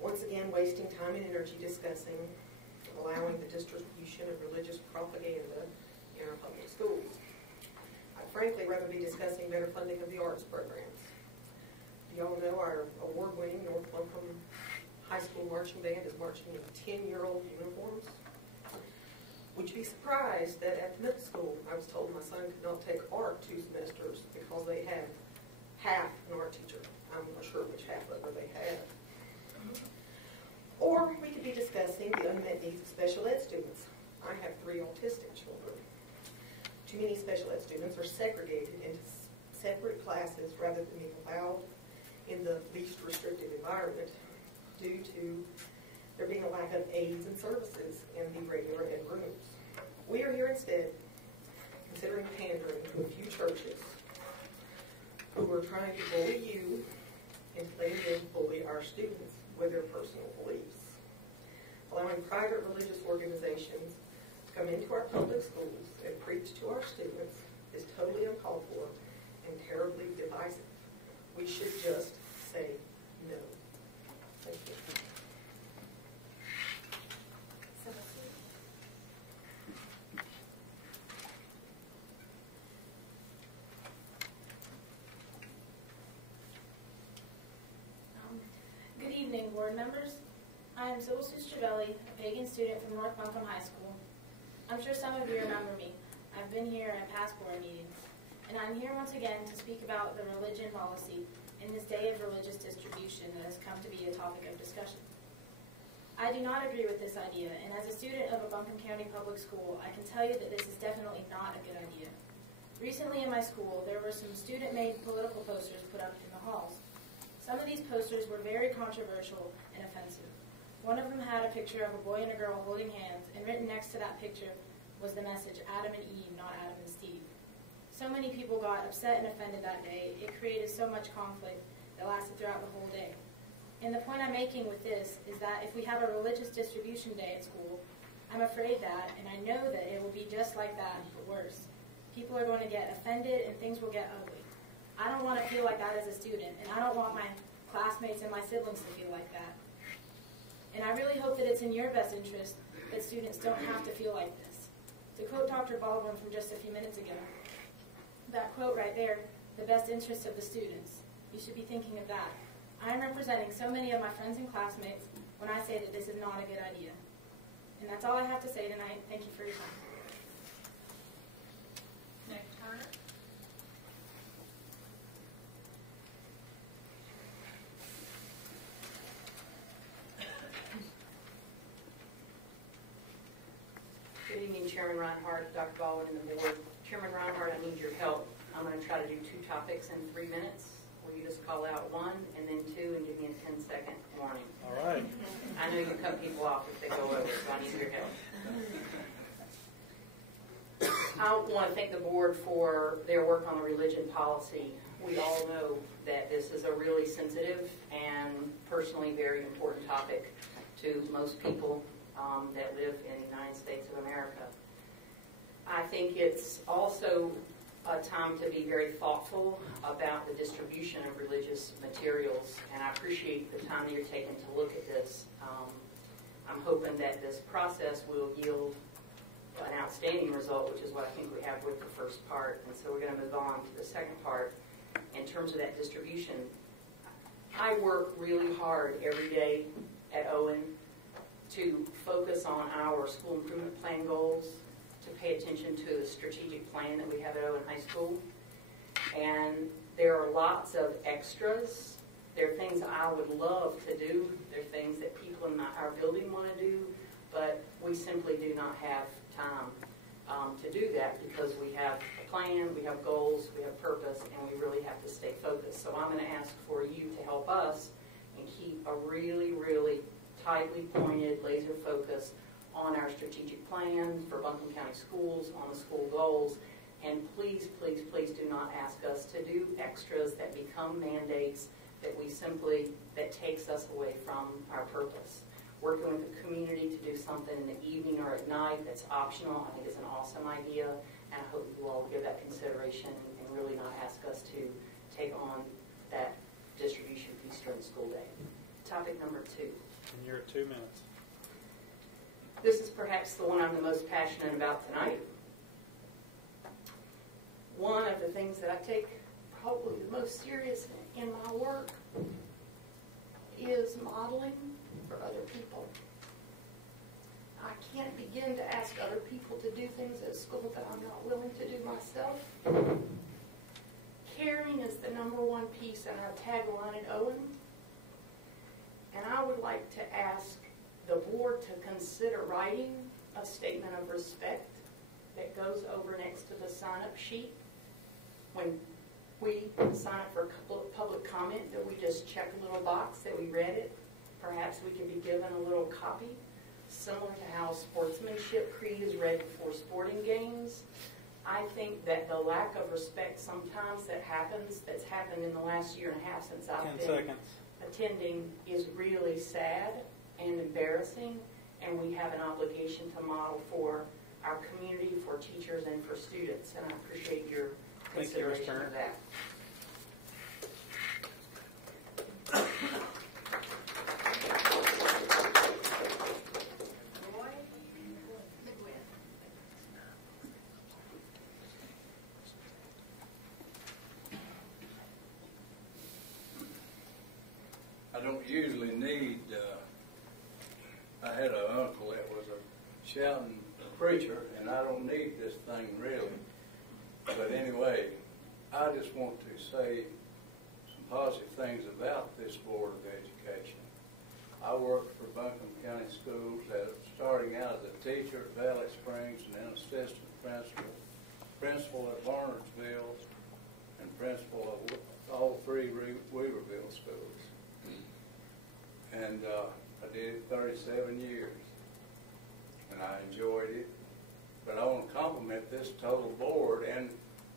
Once again, wasting time and energy discussing allowing the distribution of religious propaganda in our public schools. I'd frankly rather be discussing better funding of the arts programs. Do y'all know our award-winning North Buncombe High School marching band is marching in 10-year-old uniforms? Would you be surprised that at the middle school, I was told my son could not take art 2 semesters because they have half an art teacher. I'm not sure which half of it they have. Or we could be discussing the unmet needs of special ed students. I have 3 autistic children. Too many special ed students are segregated into separate classes rather than being allowed in the least restrictive environment due to there being a lack of aids and services in the regular ed rooms. We are here instead considering pandering to a few churches who are trying to bully you and letting them bully our students with their personal beliefs. Allowing private religious organizations to come into our public schools and preach to our students is totally uncalled for and terribly divisive. We should just say no. Thank you. Good evening, board members. I am Sybil Sue Stravelli, a pagan student from North Buncombe High School. I'm sure some of you remember me. I've been here at past board meetings, and I'm here once again to speak about the religion policy in this day of religious distribution that has come to be a topic of discussion. I do not agree with this idea, and as a student of a Buncombe County public school, I can tell you that this is definitely not a good idea. Recently in my school, there were some student-made political posters put up in the halls. Some of these posters were very controversial and offensive. One of them had a picture of a boy and a girl holding hands, and written next to that picture was the message, Adam and Eve, not Adam and Steve. So many people got upset and offended that day. It created so much conflict that lasted throughout the whole day. And the point I'm making with this is that if we have a religious distribution day at school, I'm afraid that, and I know that it will be just like that, but worse. People are going to get offended and things will get ugly. I don't want to feel like that as a student, and I don't want my classmates and my siblings to feel like that. And I really hope that it's in your best interest that students don't have to feel like this. To quote Dr. Baldwin from just a few minutes ago, that quote right there, the best interest of the students. You should be thinking of that. I am representing so many of my friends and classmates when I say that this is not a good idea. And that's all I have to say tonight. Thank you for your time. Nick Turner. Good evening, Chairman Reinhardt, Dr. Baldwin, and the board. Chairman Reinhardt, I need your help. I'm going to try to do 2 topics in 3 minutes. Will you just call out 1 and then 2 and give me a 10-second warning? All right. I know you cut people off if they go over, so I need your help. I want to thank the board for their work on the religion policy. We all know that this is a really sensitive and personally very important topic to most people that live in the United States of America. I think it's also a time to be very thoughtful about the distribution of religious materials, and I appreciate the time that you're taking to look at this. I'm hoping that this process will yield an outstanding result, which is what I think we have with the first part. And so we're going to move on to the second part. In terms of that distribution, I work really hard every day at Owen to focus on our school improvement plan goals, to pay attention to the strategic plan that we have at Owen High School. And there are lots of extras. There are things I would love to do. There are things that people in our building want to do, but we simply do not have time to do that because we have a plan, we have goals, we have purpose, and we really have to stay focused. So I'm going to ask for you to help us and keep a really, really tightly pointed laser focus on our strategic plan for Buncombe County Schools, on the school goals, and please, please, please do not ask us to do extras that become mandates that takes us away from our purpose. Working with the community to do something in the evening or at night that's optional, I think is an awesome idea, and I hope you all will give that consideration and really not ask us to take on that distribution piece during the school day. Topic number 2. And you're at 2 minutes. This is perhaps the one I'm the most passionate about tonight. One of the things that I take probably the most serious in my work is modeling for other people. I can't begin to ask other people to do things at school that I'm not willing to do myself. Caring is the #1 piece in our tagline at Owen. And I would like to ask the board to consider writing a statement of respect that goes over next to the sign-up sheet. When we sign up for public comment, that we just check a little box that we read it. Perhaps we can be given a little copy, similar to how sportsmanship creed is read before sporting games. I think that the lack of respect sometimes that's happened in the last year and a half since I've been attending is really sad and embarrassing, and we have an obligation to model for our community, for teachers, and for students, and I appreciate your consideration of that. I don't usually need, I had an uncle that was a shouting preacher, and I don't need this thing really. But anyway, I just want to say some positive things about this Board of Education. I worked for Buncombe County Schools, starting out as a teacher at Valley Springs and then assistant principal at Barnardsville, and principal of all 3 Weaverville schools. And I did it 37 years, and I enjoyed it. But I want to compliment this total board and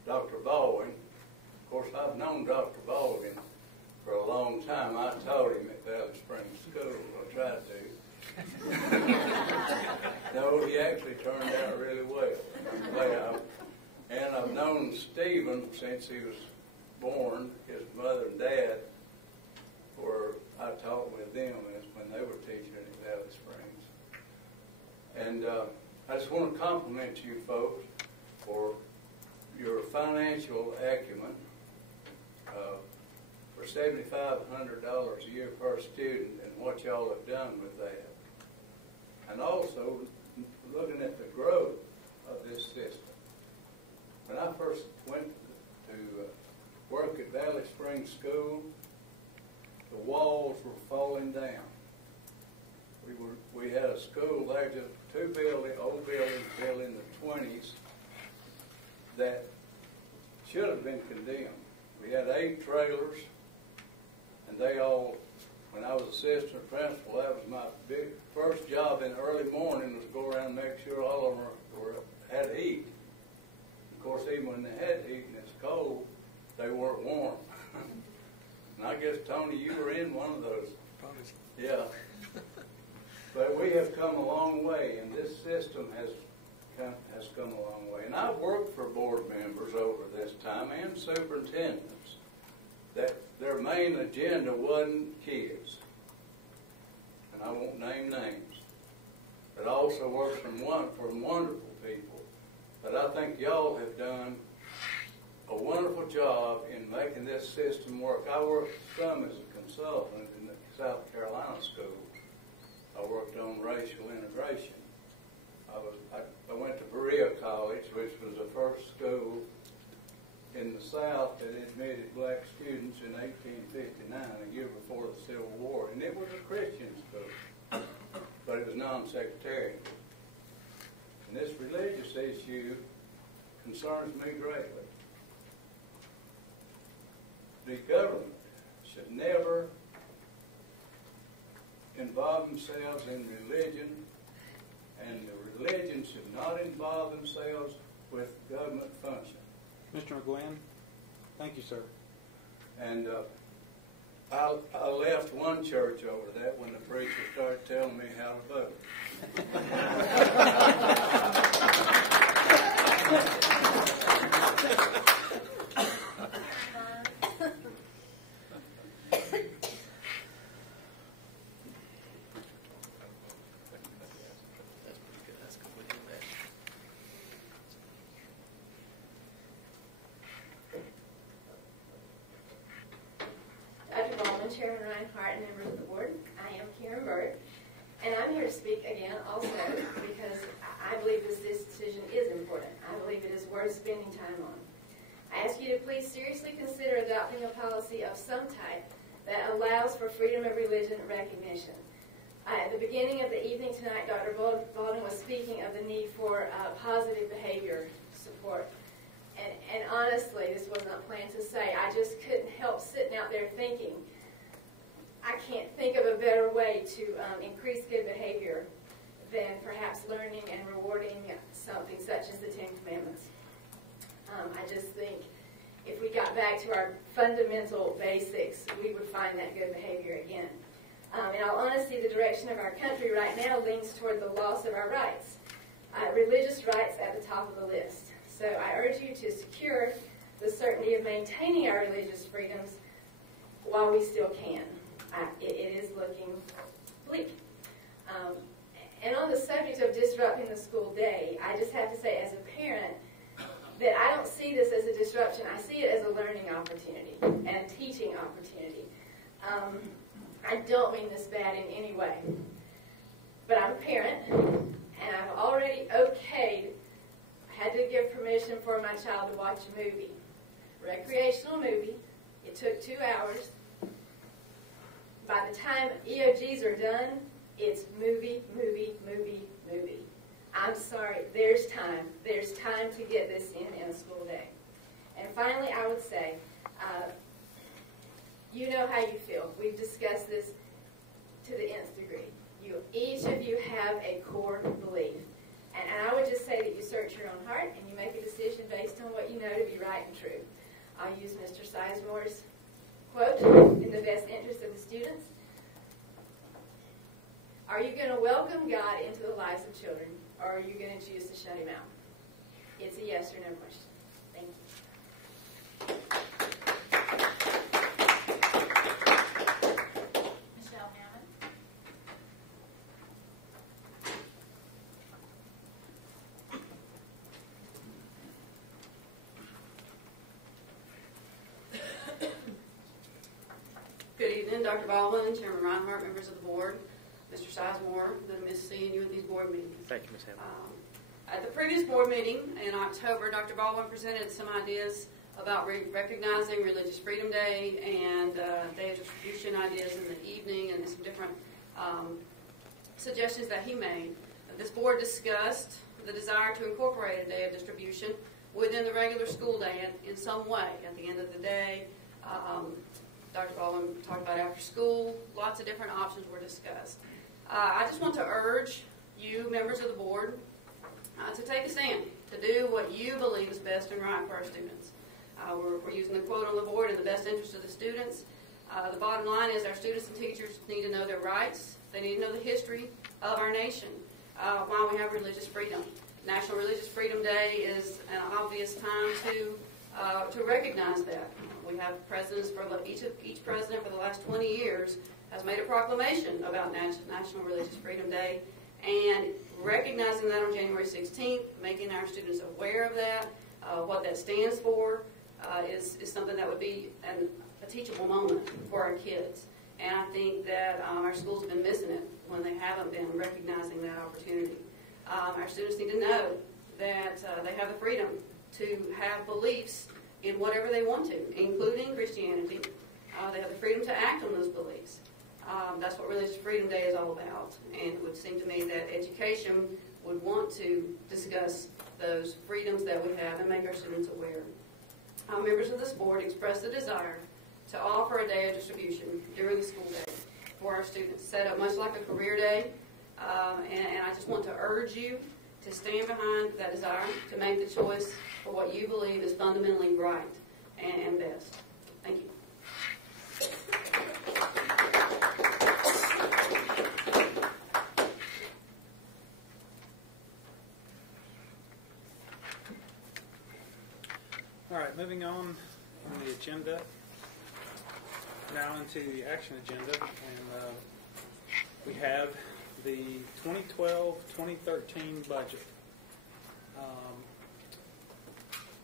Dr. Baldwin. Of course, I've known Dr. Baldwin for a long time. I taught him at Valley Springs School. I tried to. No, he actually turned out really well. And I've known Stephen since he was born, his mother and dad, where I taught with them when they were teaching at Valley Springs. And I just want to compliment you folks for your financial acumen. For $7,500 a year per student, and what y'all have done with that. And also looking at the growth of this system. When I first went to work at Valley Springs School, the walls were falling down. We had a school there, just 2 old buildings built in the 20s that should have been condemned. We had 8 trailers, and they all, when I was assistant principal, that was my first job in the early morning, was to go around and make sure all of them had heat. Of course, even when they had heat and it's cold, they weren't warm. And I guess, Tony, you were in one of those. Yeah. But we have come a long way, and this system has come a long way. And I've worked for board members over this time and superintendents that their main agenda wasn't kids. And I won't name names. but I also work for wonderful people. But I think y'all have done a wonderful job in making this system work. I worked some as a consultant in the South Carolina school. I worked on racial integration. I went to Berea College, which was the first school in the South that admitted black students in 1859, a year before the Civil War. And it was a Christian school, but it was non-sectarian. And this religious issue concerns me greatly. The government should never involve themselves in religion, and the religion should not involve themselves with government function. Mr. McGuinn, thank you, sir. And I left one church over that when the preacher started telling me how to vote. Dr. Baldwin, Chairman Reinhardt, and members of the board, I am Karen Burt, and I'm here to speak again also because I believe this decision is important. I believe it is worth spending time on. I ask you to please seriously consider adopting a policy of some type that allows for freedom of religion recognition. At the beginning of the evening tonight, Dr. Baldwin was speaking of the need for positive behavior support. And honestly, this was not planned to say. I just couldn't help sitting out there thinking, I can't think of a better way to increase good behavior than perhaps learning and rewarding something such as the Ten Commandments. I just think if we got back to our fundamental basics, we would find that good behavior again. In all honesty, the direction of our country right now leans toward the loss of our rights. Religious rights at the top of the list. So I urge you to secure the certainty of maintaining our religious freedoms while we still can. It is looking bleak. And on the subject of disrupting the school day, I just have to say as a parent that I don't see this as a disruption. I see it as a learning opportunity and a teaching opportunity. I don't mean this bad in any way. But I'm a parent, and I've already had to give permission for my child to watch a movie. Recreational movie. It took 2 hours. By the time EOGs are done, it's movie, movie, movie, movie. I'm sorry, there's time. There's time to get this in a school day. And finally, I would say, you know how you feel. We've discussed this to the nth degree. Each of you have a core belief. And I would just say that you search your own heart and you make a decision based on what you know to be right and true. I'll use Mr. Sizemore's quote, in the best interest of the students. Are you going to welcome God into the lives of children, or are you going to choose to shut him out? It's a yes or no question. Thank you. Michelle Hammond. Good evening, Dr. Baldwin, Chairman Reinhardt, members of the board, Mr. Sizemore. I miss seeing you at these board meetings. Thank you, Ms. Hammond. At the previous board meeting in October, Dr. Baldwin presented some ideas about recognizing Religious Freedom Day and Day of Distribution ideas in the evening and some different suggestions that he made. This board discussed the desire to incorporate a Day of Distribution within the regular school day in some way. At the end of the day, Dr. Baldwin talked about after school. Lots of different options were discussed. I just want to urge you, members of the board, to take a stand, to do what you believe is best and right for our students. We're using the quote on the board, in the best interest of the students. The bottom line is our students and teachers need to know their rights. They need to know the history of our nation, why we have religious freedom. National Religious Freedom Day is an obvious time to recognize that. We have presidents for each president for the last 20 years has made a proclamation about National Religious Freedom Day, And recognizing that on January 16th, making our students aware of that, what that stands for, is something that would be a teachable moment for our kids. And I think that our schools have been missing it when they haven't been recognizing that opportunity. Our students need to know that they have the freedom to have beliefs in whatever they want to, including Christianity. They have the freedom to act on those beliefs. That's what Religious Freedom Day is all about. And it would seem to me that education would want to discuss those freedoms that we have and make our students aware. Members of this board expressed the desire to offer a day of distribution during the school day for our students, set up much like a career day. And I just want to urge you to stand behind that desire to make the choice for what you believe is fundamentally right and best. Thank you. All right, moving on the agenda. Now into the action agenda, and we have the 2012-2013 budget.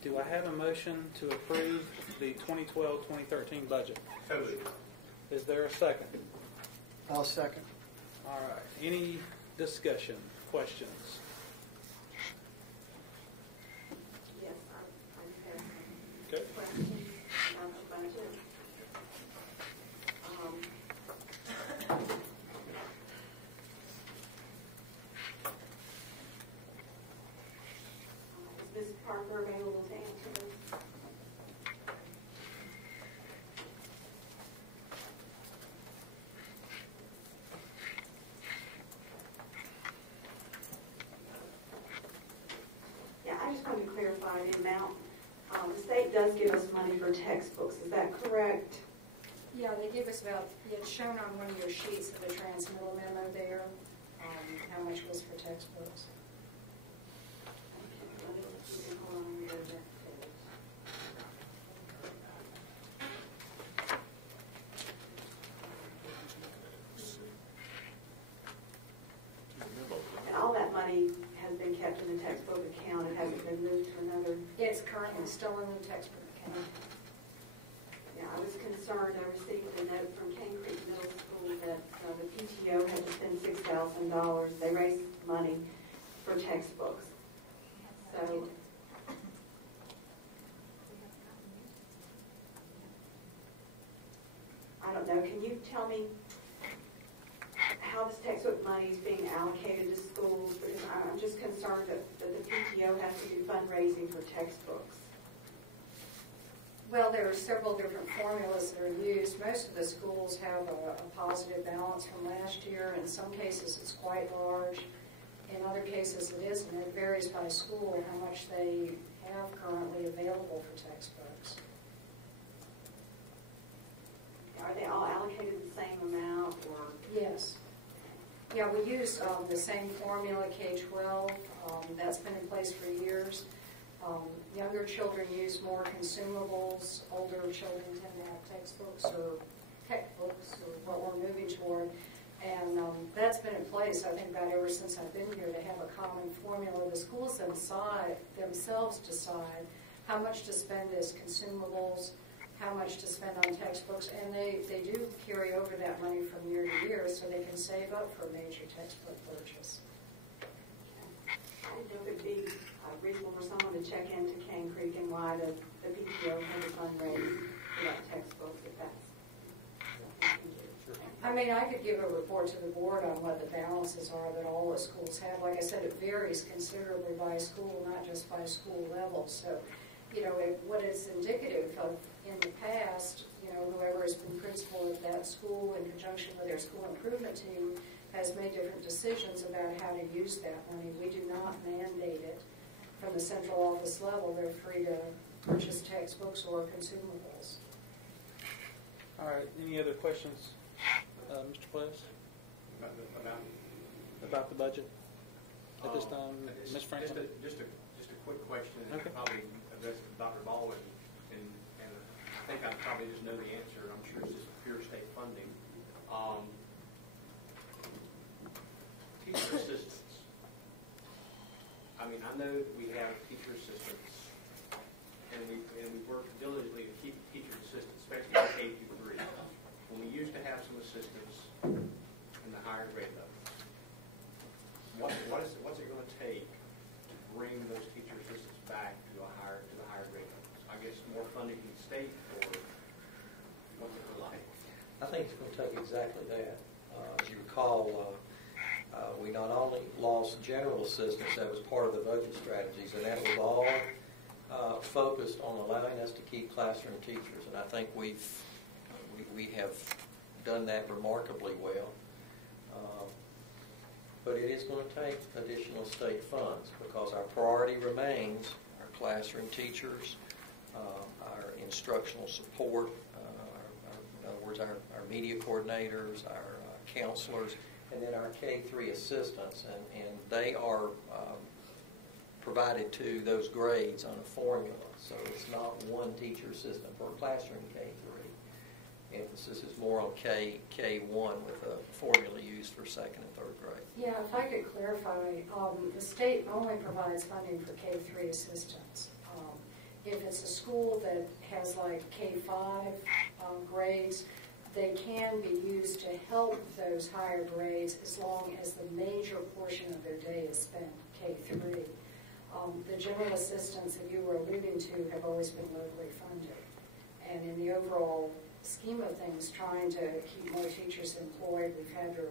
Do I have a motion to approve the 2012-2013 budget? Is there a second? I'll second. All right. Any discussion, questions? Yes, I have Okay. questions about the budget. Is Ms. Parker available to answer this? Yeah, I just wanted to clarify the amount. The state does give us money for textbooks, is that correct? Yeah, they give us about, it's shown on one of your sheets of the transmittal memo there, how much was for textbooks. And all that money has been kept in the textbook account, it hasn't been moved to another? It's currently still in the textbook account. Yeah, I was concerned, I received a note from Cane Creek Middle School that the PTO had to spend $6,000. They raised money for textbooks. So, I don't know, can you tell me how this textbook money is being allocated to schools? Because I'm just concerned that the PTO has to do fundraising for textbooks. Well, there are several different formulas that are used. Most of the schools have a positive balance from last year. In some cases, it's quite large. In other cases, it isn't. It varies by school how much they have currently available for textbooks. Are they all allocated the same amount, or? Yes. Yeah, we use the same formula, K-12. That's been in place for years. Younger children use more consumables. Older children tend to have textbooks or textbooks, or what we're moving toward. And that's been in place, I think, about ever since I've been here, to have a common formula. The schools themselves decide how much to spend as consumables, how much to spend on textbooks, and they do carry over that money from year to year so they can save up for a major textbook purchase. I didn't know if it'd be reasonable for someone to check into Cane Creek and why the PTO had to fundraise for that textbook, if that's. I mean, I could give a report to the board on what the balances are that all the schools have. Like I said, it varies considerably by school, not just by school level. So, you know, what is indicative of in the past, you know, whoever has been principal at that school in conjunction with their school improvement team has made different decisions about how to use that money. We do not mandate it from the central office level. They're free to purchase textbooks or consumables. All right, any other questions, Mr. Pless? About the budget at this time, Ms. Franklin? Just a quick question, and Okay. probably address to Dr. Baldwin, and I think I probably just know the answer. I'm sure it's just pure state funding. teacher assistants. I mean, I know that we have teacher assistants, and we work diligently to keep teacher assistants, especially in K through 3. When we used to have some assistants in the higher grade levels, what's it going to take to bring those teacher assistants back to the higher grade levels? I guess more funding from the state, or what's it going to like? I think it's going to take exactly that. As you recall, we not only lost general assistance, that was part of the budget strategies, and that was all focused on allowing us to keep classroom teachers. And I think we have done that remarkably well. But it is going to take additional state funds because our priority remains our classroom teachers, our instructional support, in other words, our media coordinators, our counselors, and then our K-3 assistants. And they are provided to those grades on a formula. So it's not one teacher assistant per classroom K-3. Emphasis is more on K1 with a formula used for second and third grade. Yeah, if I could clarify, the state only provides funding for K-3 assistants. If it's a school that has like K-5 grades, they can be used to help those higher grades as long as the major portion of their day is spent K-3. The general assistants that you were alluding to have always been locally funded. And in the overall scheme of things, trying to keep more teachers employed, we've had to,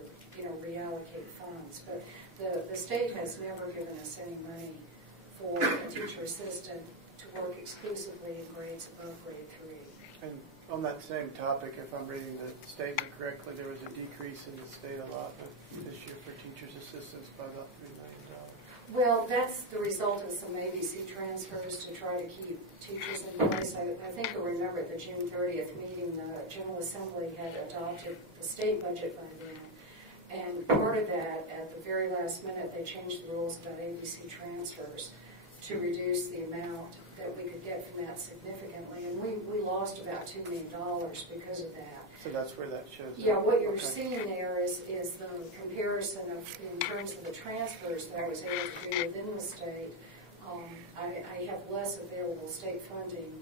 reallocate funds. But the state has never given us any money for a teacher assistant to work exclusively in grades above grade 3. And on that same topic, if I'm reading the statement correctly, there was a decrease in the state allotment this year for teachers assistants by about $3 million. Well, that's the result of some ABC transfers to try to keep teachers in place. I think you'll remember at the June 30th meeting, the General Assembly had adopted the state budget by then. And part of that, at the very last minute, they changed the rules about ABC transfers to reduce the amount that we could get from that significantly. And we lost about $2 million because of that. So that's where that shows up. Yeah, what you're seeing there is the comparison of, in terms of the transfers that I was able to do within the state. I have less available state funding,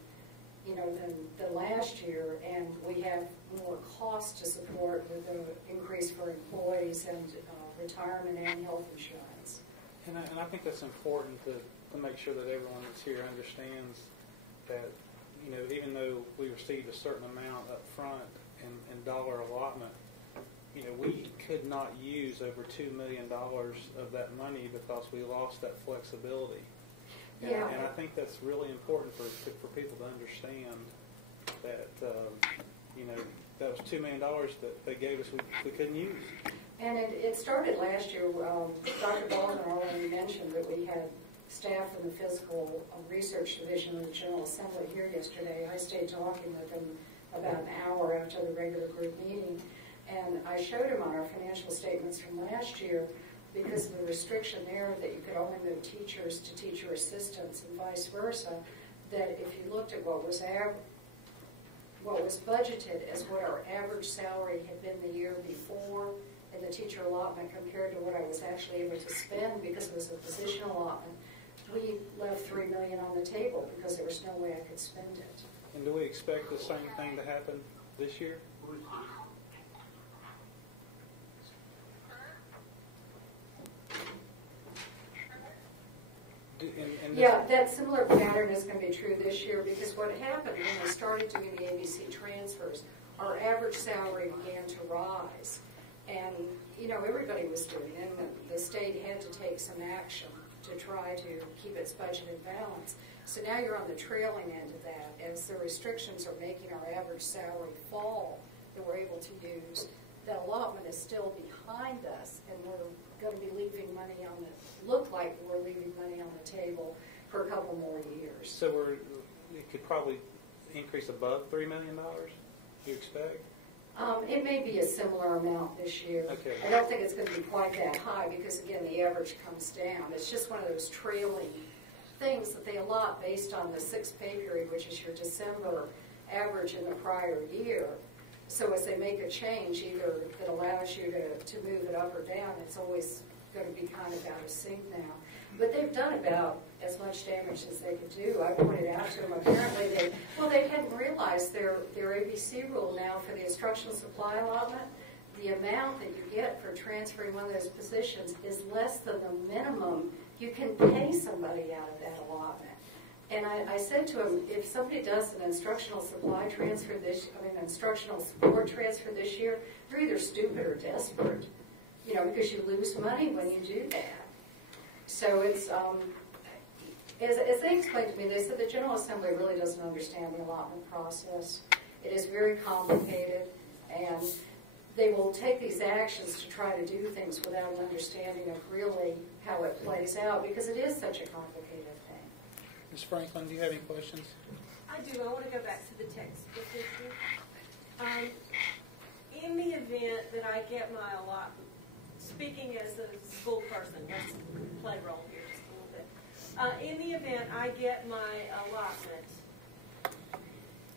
than last year, and we have more costs to support with the increase for employees and retirement and health insurance. And I think that's important to make sure that everyone that's here understands that, even though we received a certain amount up front in dollar allotment, we could not use over $2 million of that money because we lost that flexibility. And, yeah. And I think that's really important for people to understand that, that was $2 million that they gave us we couldn't use. And it started last year. Dr. Baldwin already mentioned that we had staff from the Physical Research Division of the General Assembly here yesterday. I stayed talking with them about an hour after the regular group meeting, and I showed him on our financial statements from last year, because of the restriction there that you could only move teachers to teacher assistants and vice versa, that if you looked at what was budgeted as what our average salary had been the year before in the teacher allotment compared to what I was actually able to spend because it was a position allotment, we left $3 million on the table because there was no way I could spend it. And do we expect the same thing to happen this year? Yeah, that similar pattern is going to be true this year because what happened when we started doing the ABC transfers, our average salary began to rise. And, everybody was doing it, and the state had to take some action to try to keep its budget in balance. So now you're on the trailing end of that. As the restrictions are making our average salary fall that we're able to use, that allotment is still behind us, and we're going to be leaving money look like we're leaving money on the table for a couple more years. So it could probably increase above $3 million, you expect? It may be a similar amount this year. Okay. I don't think it's going to be quite that high because, again, the average comes down. It's just one of those trailing things that they allot based on the 6th pay period, which is your December average in the prior year. So as they make a change, either that allows you to move it up or down, it's always going to be kind of out of sync now. But they've done about as much damage as they could do. I pointed out to them, apparently they hadn't realized their ABC rule now for the instructional supply allotment. The amount that you get for transferring one of those positions is less than the minimum you can pay somebody out of that allotment. And I said to him, if somebody does an instructional supply transfer instructional support transfer this year, they're either stupid or desperate, because you lose money when you do that. So it's, as they explained to me, they said the General Assembly really doesn't understand the allotment process. It is very complicated, and they will take these actions to try to do things without an understanding of really how it plays out, because it is such a complicated thing. Ms. Franklin, do you have any questions? I do. I want to go back to the textbook issue. In the event that I get my allotment, speaking as a school person, let's play role here just a little bit. In the event I get my allotment,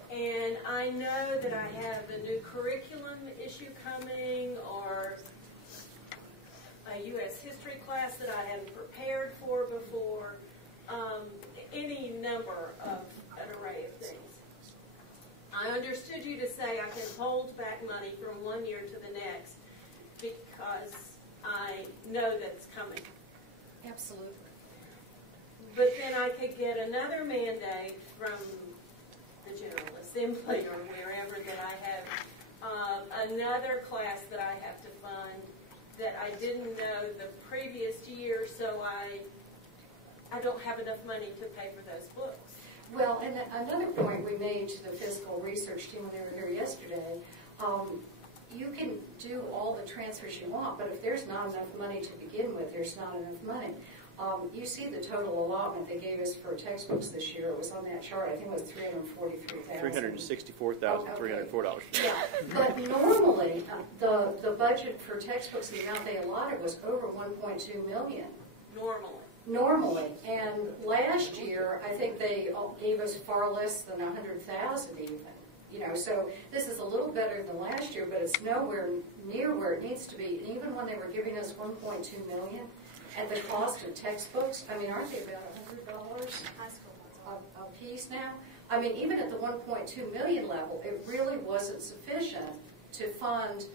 and I know that I have a new curriculum issue coming, or a U.S. history class that I hadn't prepared for before, any number of an array of things. I understood you to say I can hold back money from one year to the next because I know that's coming. Absolutely. But then I could get another mandate from the General Assembly or wherever that I have another class that I have to fund that I didn't know the previous year, so I don't have enough money to pay for those books. Well, and another point we made to the fiscal research team when they were here yesterday, you can do all the transfers you want, but if there's not enough money to begin with, there's not enough money. You see the total allotment they gave us for textbooks this year. It was on that chart. I think it was $343,000. $364,304. Yeah, but normally the budget for textbooks, the amount they allotted was over $1.2 million. Normally, and last year I think they gave us far less than $100,000 even. So this is a little better than last year, but it's nowhere near where it needs to be. And even when they were giving us $1.2 million, at the cost of textbooks, aren't they about $100 a piece now? Even at the $1.2 million level, it really wasn't sufficient to fund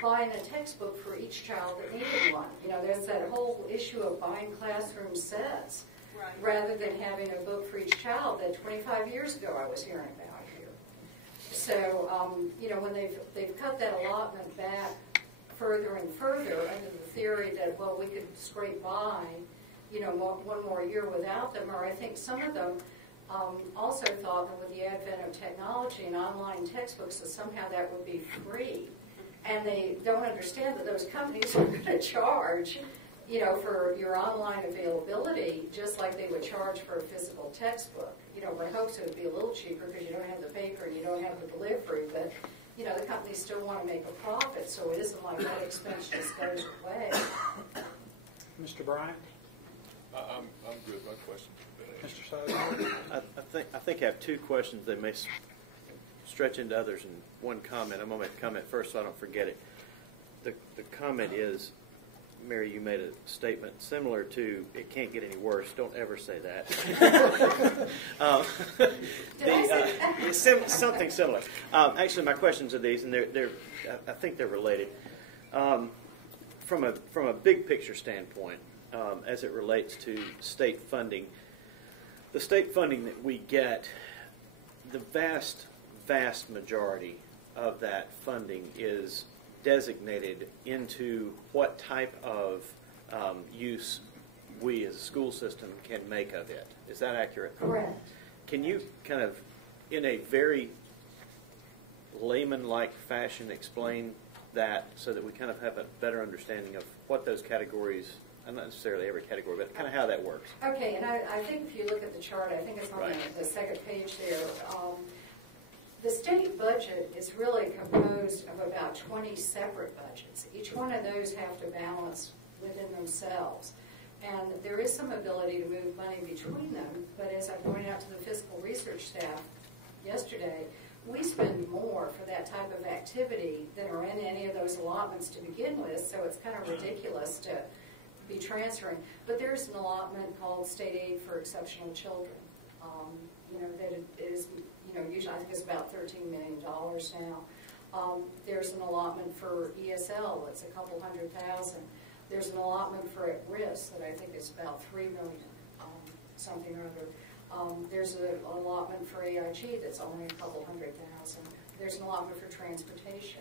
buying a textbook for each child that needed one. There's that whole issue of buying classroom sets rather than having a book for each child that 25 years ago I was hearing about here. So, when they've cut that allotment back further and further under the theory that, well, we could scrape by, one more year without them, or I think some of them also thought that with the advent of technology and online textbooks that somehow that would be free. And they don't understand that those companies are going to charge, for your online availability, just like they would charge for a physical textbook. My hopes it would be a little cheaper because you don't have the paper and you don't have the delivery, but the companies still want to make a profit, so it isn't like that expense just goes away. Mr. Bryant? I'm good. My question. Mr. Sizemore? I think I have two questions that may stretch into others in one comment. I'm going to make a comment first so I don't forget it. The comment is, Mary, you made a statement similar to, it can't get any worse. Don't ever say that. Something similar. Actually, my questions are these, and I think they're related. From a big picture standpoint, as it relates to state funding, the state funding that we get, the vast majority of that funding is designated into what type of use we as a school system can make of it. Is that accurate? Correct. Can you kind of, in a very layman-like fashion, explain that so that we kind of have a better understanding of what those categories, and not necessarily every category, but kind of how that works? Okay, and I think if you look at the chart, I think it's on the second page there. The state budget is really composed of about 20 separate budgets. Each one of those have to balance within themselves. And there is some ability to move money between them, but as I pointed out to the fiscal research staff yesterday, we spend more for that type of activity than are in any of those allotments to begin with, so it's kind of ridiculous to be transferring. But there's an allotment called State Aid for Exceptional Children. That it is, usually I think it's about $13 million now. There's an allotment for ESL, it's a couple $100,000. There's an allotment for at-risk that I think is about $3 million, something or other. There's an allotment for AIG that's only a couple $100,000. There's an allotment for transportation,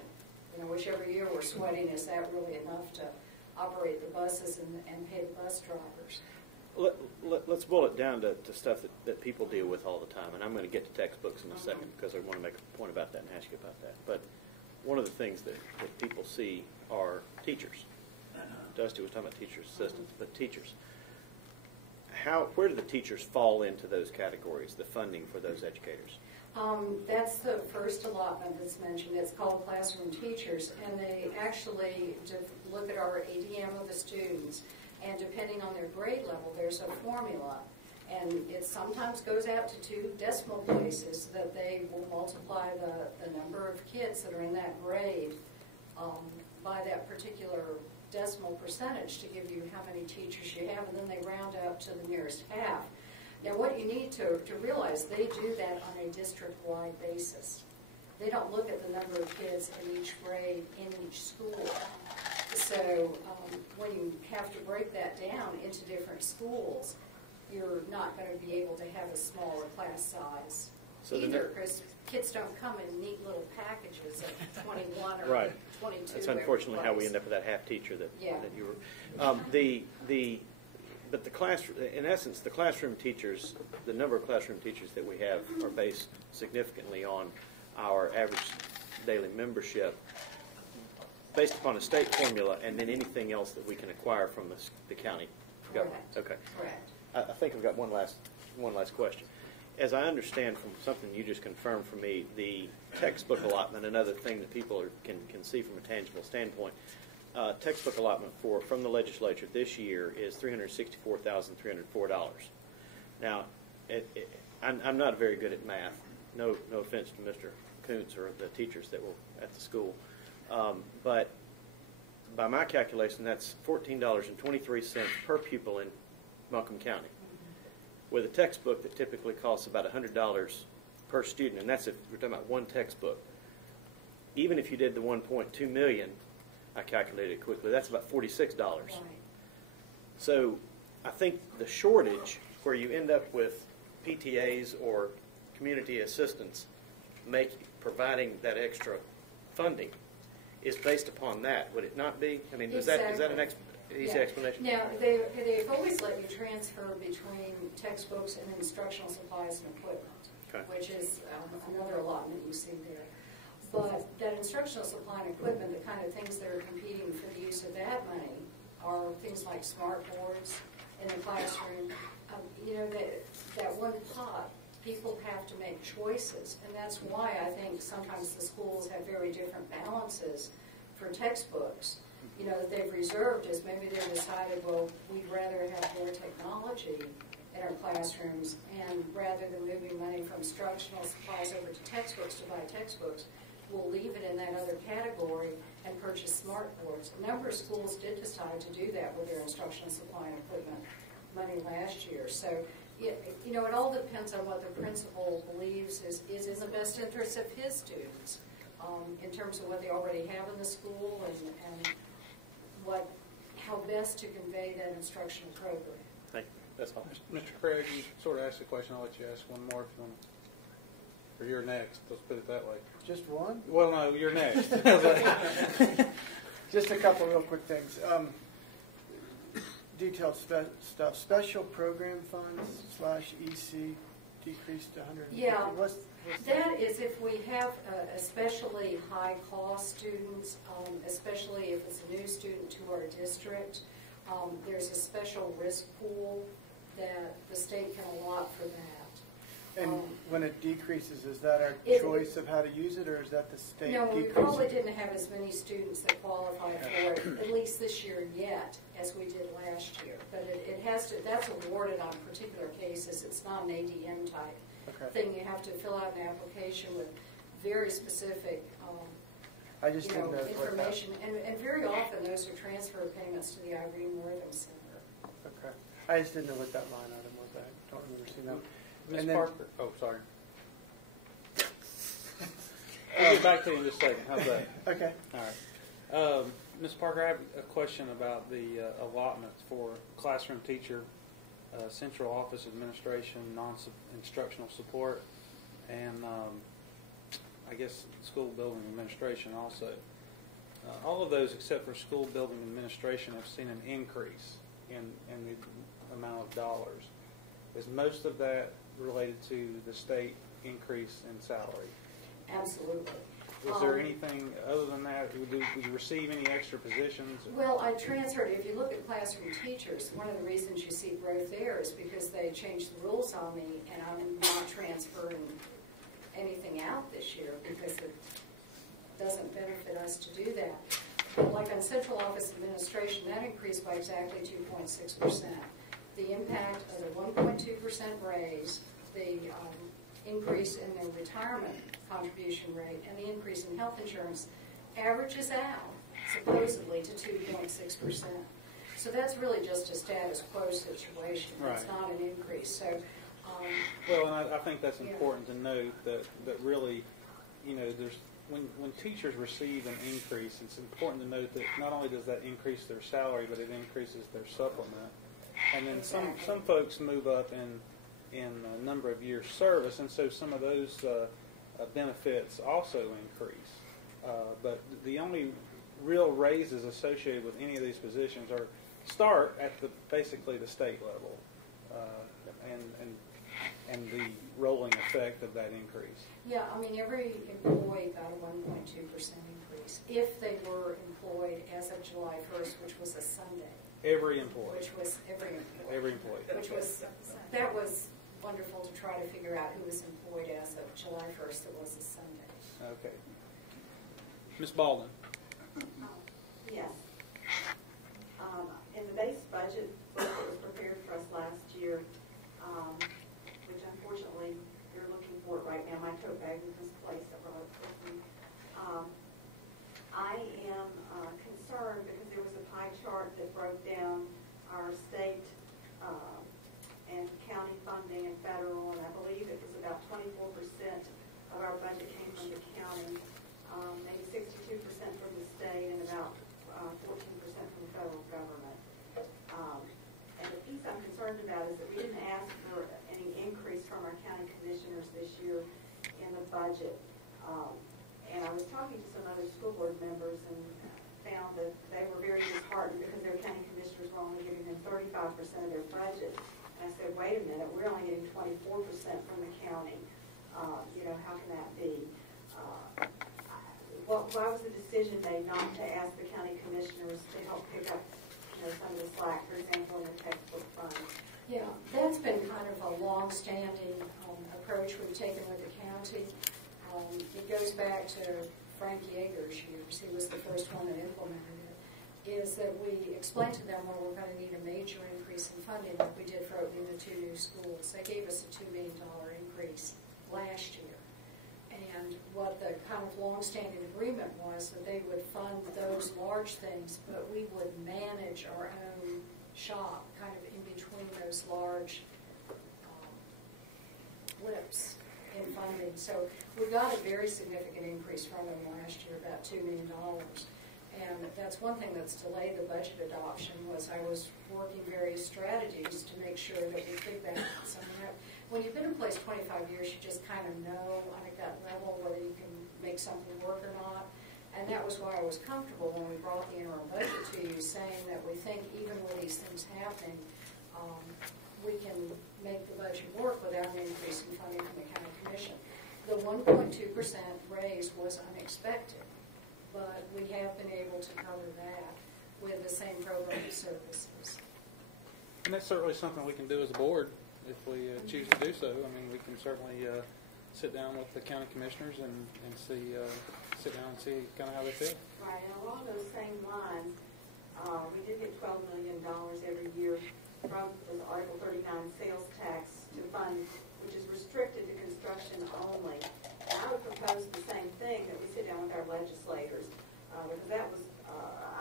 which every year we're sweating, is that really enough to operate the buses and pay the bus drivers? Let's boil it down to stuff that people deal with all the time, and I'm going to get to textbooks in a second because I want to make a point about that and ask you about that. But one of the things that people see are teachers. Dusty was talking about teachers' assistants, but teachers. Where do the teachers fall into those categories, the funding for those educators? That's the first allotment that's mentioned. It's called Classroom Teachers, and they actually look at our ADM of the students, and depending on their grade level, there's a formula. And it sometimes goes out to 2 decimal places that they will multiply the number of kids that are in that grade by that particular decimal percentage to give you how many teachers you have, and then they round up to the nearest half. Now what you need to realize, they do that on a district-wide basis. They don't look at the number of kids in each grade in each school. So when you have to break that down into different schools, you're not going to be able to have a smaller class size either, because kids don't come in neat little packages of 21 or right. 22. That's unfortunately how we end up with that half teacher that you were. But the classroom, in essence, the classroom teachers, the number of classroom teachers that we have are based significantly on our average daily membership, based upon a state formula, and then anything else that we can acquire from the county government. Correct. Okay. Correct. I think I've got one last question. As I understand from something you just confirmed for me, the textbook allotment, another thing that people can see from a tangible standpoint, textbook allotment from the legislature this year is $364,304. Now, I'm not very good at math. No offense to Mr. Kuntz or the teachers that were at the school, but by my calculation, that's $14.23 per pupil in Buncombe County, with a textbook that typically costs about $100 per student, and that's if we're talking about one textbook. Even if you did the $1.2 million, I calculated quickly, that's about $46. Right. So I think the shortage, where you end up with PTAs or community assistants providing that extra funding, is based upon that. Would it not be? I mean, Exactly. Is that an easy explanation? Now, they've always let you transfer between textbooks and instructional supplies and equipment, which is another allotment you see there. But that instructional supply and equipment, the kind of things that are competing for the use of that money are things like smart boards in the classroom. That one pot, people have to make choices, and that's why I think sometimes the schools have very different balances for textbooks. That they've reserved is maybe they've decided, well, we'd rather have more technology in our classrooms, and rather than moving money from instructional supplies over to textbooks to buy textbooks, we'll leave it in that other category and purchase smart boards. A number of schools did decide to do that with their instructional supply and equipment money last year. So, it all depends on what the principal believes is in the best interest of his students, in terms of what they already have in the school and how best to convey that instructional program. Thank you. That's all. Mr. Craig, you sort of asked the question. I'll let you ask one more if you want to. Or you're next. Let's put it that way. Just one? Well, no, you're next. Just a couple real quick things. Detailed stuff. Special program funds /EC decreased to 150. Yeah, that is if we have especially high-cost students, especially if it's a new student to our district. There's a special risk pool that the state can allot for that. And when it decreases, is that our choice of how to use it, or is that the state No, we decreasing? probably didn't have as many students that qualify for it, at least this year yet, as we did last year. But it has to, that's awarded on particular cases. It's not an ADM type thing. You have to fill out an application with very specific I just didn't know what information. And very often those are transfer payments to the Irene Wortham Center. Okay. I just didn't know what that line item was. I don't remember seeing that. Ms. Parker. Oh, sorry. I'll get back to you in just a second. How's that? Okay. All right. Ms. Parker, I have a question about the allotments for classroom teacher, central office administration, non-instructional support, and I guess school building administration also. All of those except for school building administration have seen an increase in the amount of dollars. Is most of that related to the state increase in salary? Absolutely. Is there anything other than that? Would you receive any extra positions? Well, I transferred. If you look at classroom teachers, one of the reasons you see growth there is because they changed the rules on me, and I'm not transferring anything out this year because it doesn't benefit us to do that. But like on central office administration, that increased by exactly 2.6%. The impact of the 1.2% raise, the increase in the retirement contribution rate, and the increase in health insurance averages out supposedly to 2.6%. So that's really just a status quo situation. Right. It's not an increase. So, well, and I think that's important to note that really, there's when teachers receive an increase, it's important to note that not only does that increase their salary, but it increases their supplement. And then some folks move up in a number of years service, and so some of those benefits also increase. But the only real raises associated with any of these positions start at basically the state level, and the rolling effect of that increase. Yeah, I mean, every employee got a 1.2% increase if they were employed as of July 1st, which was a Sunday. Every employee. Which was every employee. Every employee. That was wonderful to try to figure out who was employed as of July 1st. It was a Sunday. Okay. Ms. Baldwin. Yes. In the base budget that was prepared for us last year, which unfortunately you're looking for it right now, my tote bag was misplaced at Robertson. I am concerned because there was a pie chart that broke down our state and county funding and federal, and I believe it was about 24% of our budget came from the county, maybe 62% from the state, and about 14% from the federal government. And the piece I'm concerned about is that we didn't ask for any increase from our county commissioners this year in the budget. And I was talking to some other school board members and found that they were very disheartened because their county commissioners were only giving them 35% of their budget. And I said, wait a minute, we're only getting 24% from the county. How can that be? Why was the decision made not to ask the county commissioners to help pick up some of the slack, for example, in the textbook fund? Yeah, that's been kind of a long-standing approach we've taken with the county. It goes back to Frank Yeager's years. He was the first one that implemented it. Is that we explained to them where we're going to need a major increase in funding like we did for opening the 2 new schools. They gave us a $2 million increase last year. And what the kind of long-standing agreement was that they would fund those large things, but we would manage our own shop kind of in between those large whips in funding. So we got a very significant increase from them last year, about $2 million. And that's one thing that's delayed the budget adoption was I was working various strategies to make sure that we could balance. I mean, when you've been in place 25 years, you just kind of know on a gut level whether you can make something work or not. And that was why I was comfortable when we brought the interim budget to you, saying that we think even with these things happening, we can make the budget work without an increase in funding from the county commission. The 1.2% raise was unexpected, but we have been able to cover that with the same program of services. And that's certainly something we can do as a board if we choose to do so. I mean, we can certainly sit down with the county commissioners and see kind of how they feel. Right, and along those same lines, we did get $12 million every year from the Article 39 sales tax to fund, which is restricted to construction only. And I I would propose the same thing, that we sit down with our legislators, because that was,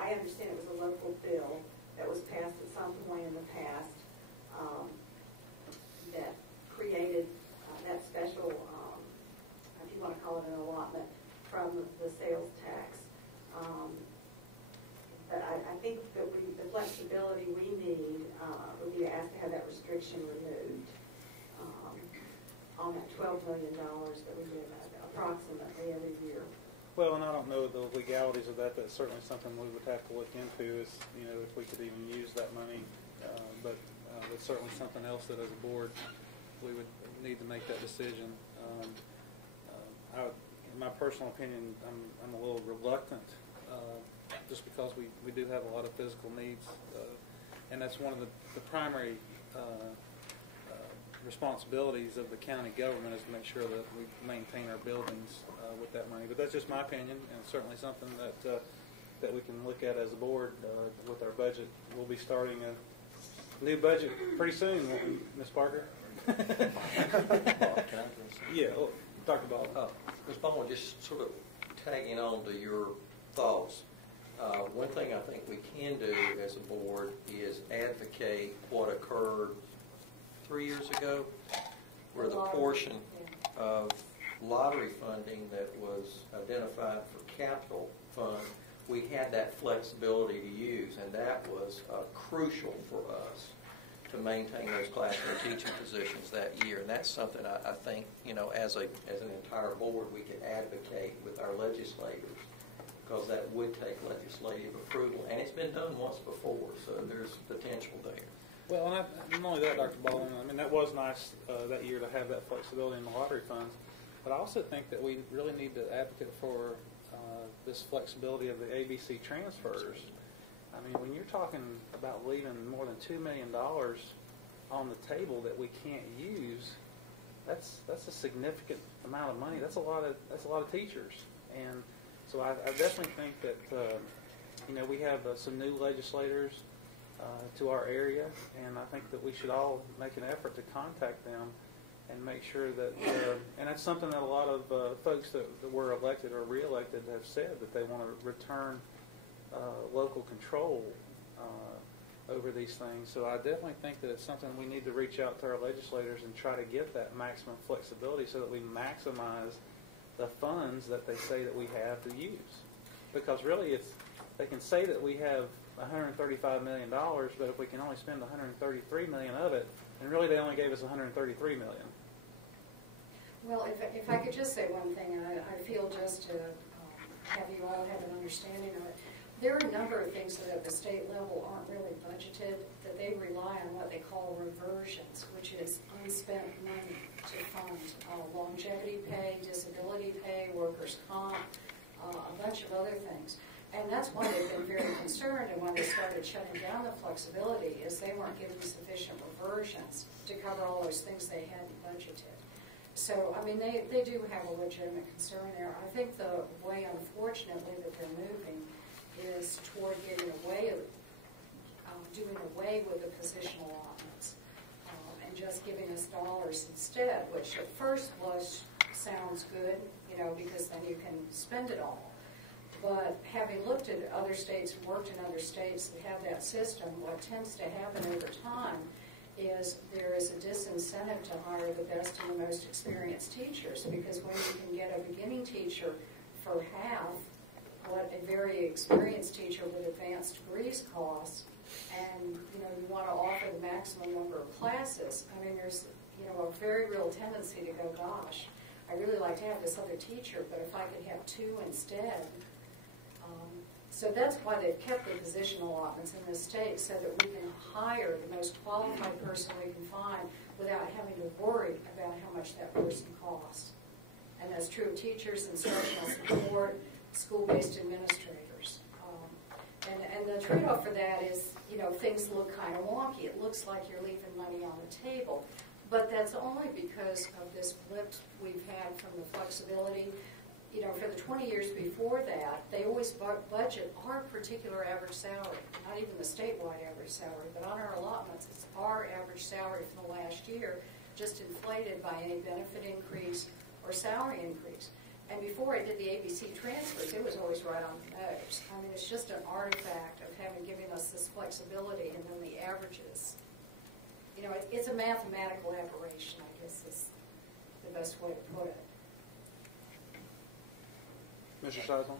I understand it was a local bill that was passed at some point in the past, that created that special, if you want to call it an allotment, from the sales tax. But I think that the flexibility we need would be to ask to have that restriction removed on that $12 million that we give approximately every year. Well, and I don't know the legalities of that. That's certainly something we would have to look into, is, you know, if we could even use that money. But it's certainly something else that as a board we would need to make that decision. In my personal opinion, I'm a little reluctant, just because we do have a lot of physical needs, and that's one of the primary responsibilities of the county government, is to make sure that we maintain our buildings with that money. But that's just my opinion, and certainly something that we can look at as a board with our budget. We'll be starting a new budget pretty soon, won't we, Ms. Parker? Yeah, Dr. Ball. Ms. Baldwin, just sort of tagging on to your thoughts. One thing I think we can do as a board is advocate what occurred 3 years ago, where the portion of lottery funding that was identified for capital fund, we had that flexibility to use, and that was crucial for us to maintain those classroom teaching positions that year. And that's something I think, you know, as an entire board, we could advocate with our legislators, because that would take legislative approval. And it's been done once before, so there's potential there. Well, and not only that, Dr. Baldwin, I mean, that was nice that year to have that flexibility in the lottery funds, but I also think that we really need to advocate for this flexibility of the ABC transfers. I mean, when you're talking about leaving more than $2 million on the table that we can't use, that's a significant amount of money. That's a lot of teachers, and so I definitely think that you know, we have some new legislators to our area, and I think that we should all make an effort to contact them and make sure that, and that's something that a lot of folks that were elected or re-elected have said, that they want to return local control over these things. So I definitely think that it's something we need to reach out to our legislators and try to get that maximum flexibility, so that we maximize the funds that they say that we have to use. Because really, they can say that we have $135 million, but if we can only spend $133 million of it, and really they only gave us $133 million. Well, if I could just say one thing, I feel just to have you all have an understanding of it. There are a number of things that at the state level aren't really budgeted, that they rely on what they call reversions, which is unspent money to fund longevity pay, disability pay, workers' comp, a bunch of other things. And that's why they've been very concerned, and when they started shutting down the flexibility, is they weren't giving sufficient reversions to cover all those things they hadn't budgeted. So, I mean, they do have a legitimate concern there. I think the way, unfortunately, that they're moving is toward getting away, doing away with the position allotments and just giving us dollars instead, which at first sounds good, you know, because then you can spend it all. But having looked at other states and worked in other states that have that system, what tends to happen over time is there is a disincentive to hire the best and the most experienced teachers, because when you can get a beginning teacher for half what a very experienced teacher with advanced degrees costs, and you know you want to offer the maximum number of classes, I mean there's a very real tendency to go, gosh, I really like to have this other teacher, but if I could have two instead. So that's why they've kept the position allotments in this state, so that we can hire the most qualified person we can find without having to worry about how much that person costs. And that's true of teachers, instructional support, school-based administrators. And the trade-off for that is, you know, things look kind of wonky. It looks like you're leaving money on the table. But that's only because of this blip we've had from the flexibility. You know, for the 20 years before that, they always budget our particular average salary, not even the statewide average salary, but on our allotments, it's our average salary from the last year, just inflated by any benefit increase or salary increase. And before I did the ABC transfers, it was always right on the nose. I mean, it's just an artifact of having given us this flexibility, and then the averages. You know, it's a mathematical aberration, I guess is the best way to put it. Mr. Seisel?